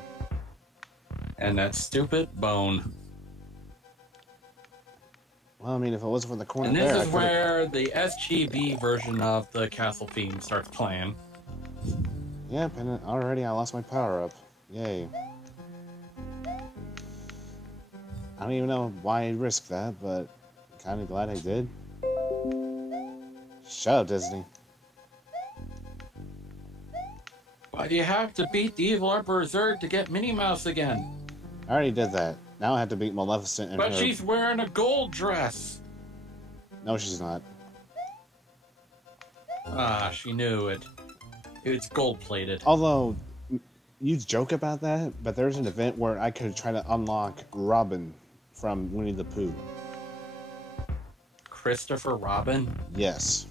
And that stupid bone. Well, I mean, if it wasn't for the corner And there, this is where the SGB version of the castle theme starts playing. Yep, and already I lost my power up. Yay. I don't even know why I risked that, but I'm kind of glad I did. Shut up, Disney. Why do you have to beat the evil Emperor Zurg to get Minnie Mouse again? I already did that. Now I have to beat Maleficent and But her... she's wearing a gold dress. No, she's not. Ah, she knew it. It's gold-plated. Although, you joke about that, but there's an event where I could try to unlock Robin from Winnie the Pooh. Christopher Robin? Yes.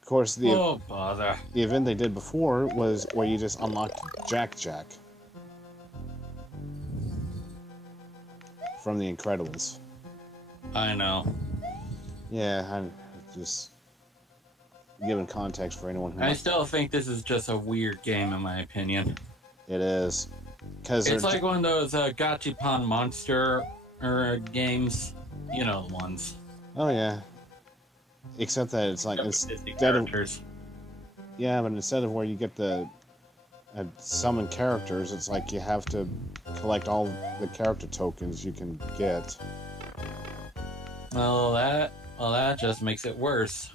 Of course, Oh, bother. the event they did before was where you just unlocked Jack Jack from The Incredibles. I know. Yeah, I'm just giving context for anyone who... I still think this is just a weird game, in my opinion. It is. Because It's like one of those Gachapon monster games. You know the ones. Oh, yeah. Except that it's like... Disney Instead of, characters. yeah, but instead of where you get the summon characters, it's like you have to collect all the character tokens you can get. Well, that just makes it worse.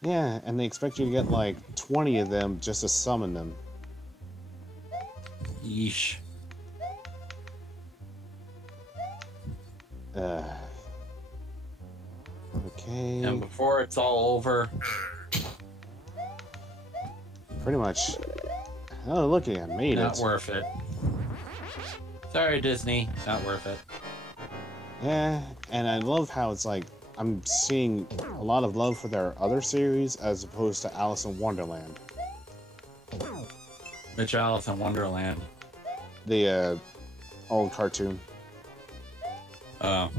Yeah, and they expect you to get like 20 of them just to summon them. Yeesh. Okay. And before it's all over, Pretty much. Oh, look, I made not it. worth it. Sorry, Disney, not worth it. Yeah, and I love how it's like I'm seeing a lot of love for their other series as opposed to Alice in Wonderland. Which Alice in Wonderland? The old cartoon. Not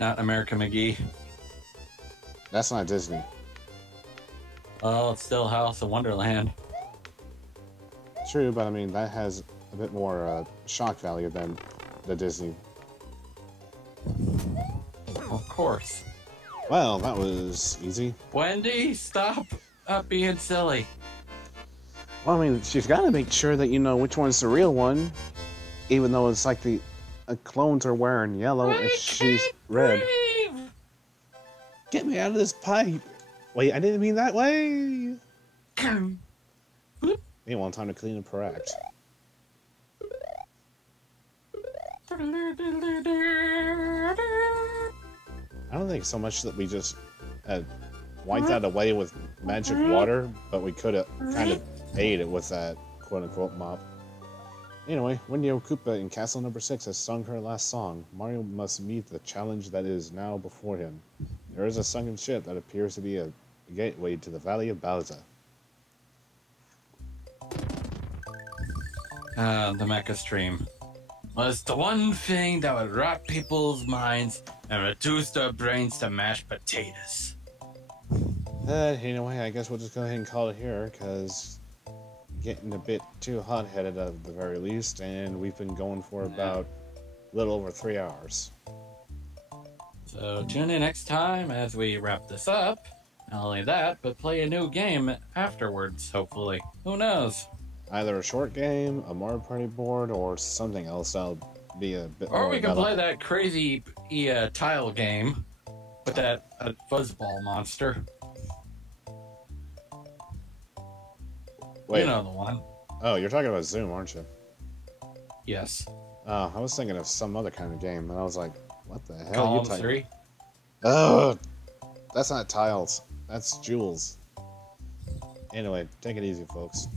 America McGee. That's not Disney. Oh, it's still Alice in Wonderland. True, but I mean that has a bit more shock value than the Disney. Of course. Well, that was easy. Wendy, stop being silly. Well, I mean, she's got to make sure that you know which one's the real one, even though it's like the clones are wearing yellow and she's red. Get me out of this pipe! Wait, I didn't mean that way! Meanwhile, time to clean up her act. I don't think so much that we just wiped that away with magic water, but we could have kind of ate it with that quote-unquote mop. Anyway, Wendy Koopa in Castle Number 6 has sung her last song. Mario must meet the challenge that is now before him. There is a sunken ship that appears to be a gateway to the Valley of Bowser. The Mecha stream was the one thing that would rot people's minds and reduce their brains to mashed potatoes. Anyway, I guess we'll just go ahead and call it here, because getting a bit too hot-headed at the very least, and we've been going for about a little over 3 hours. So tune in next time as we wrap this up. Not only that, but play a new game afterwards, hopefully. Who knows? Either a short game, a Mario Party board, or something else that'll be a bit more Or we can mellow. play that crazy tile game with that fuzzball monster. Wait. You know the one. Oh, you're talking about Zoom, aren't you? Yes. Oh, I was thinking of some other kind of game, and I was like, what the hell are you Columns talking 3. Oh, that's not tiles. That's jewels. Anyway, take it easy, folks.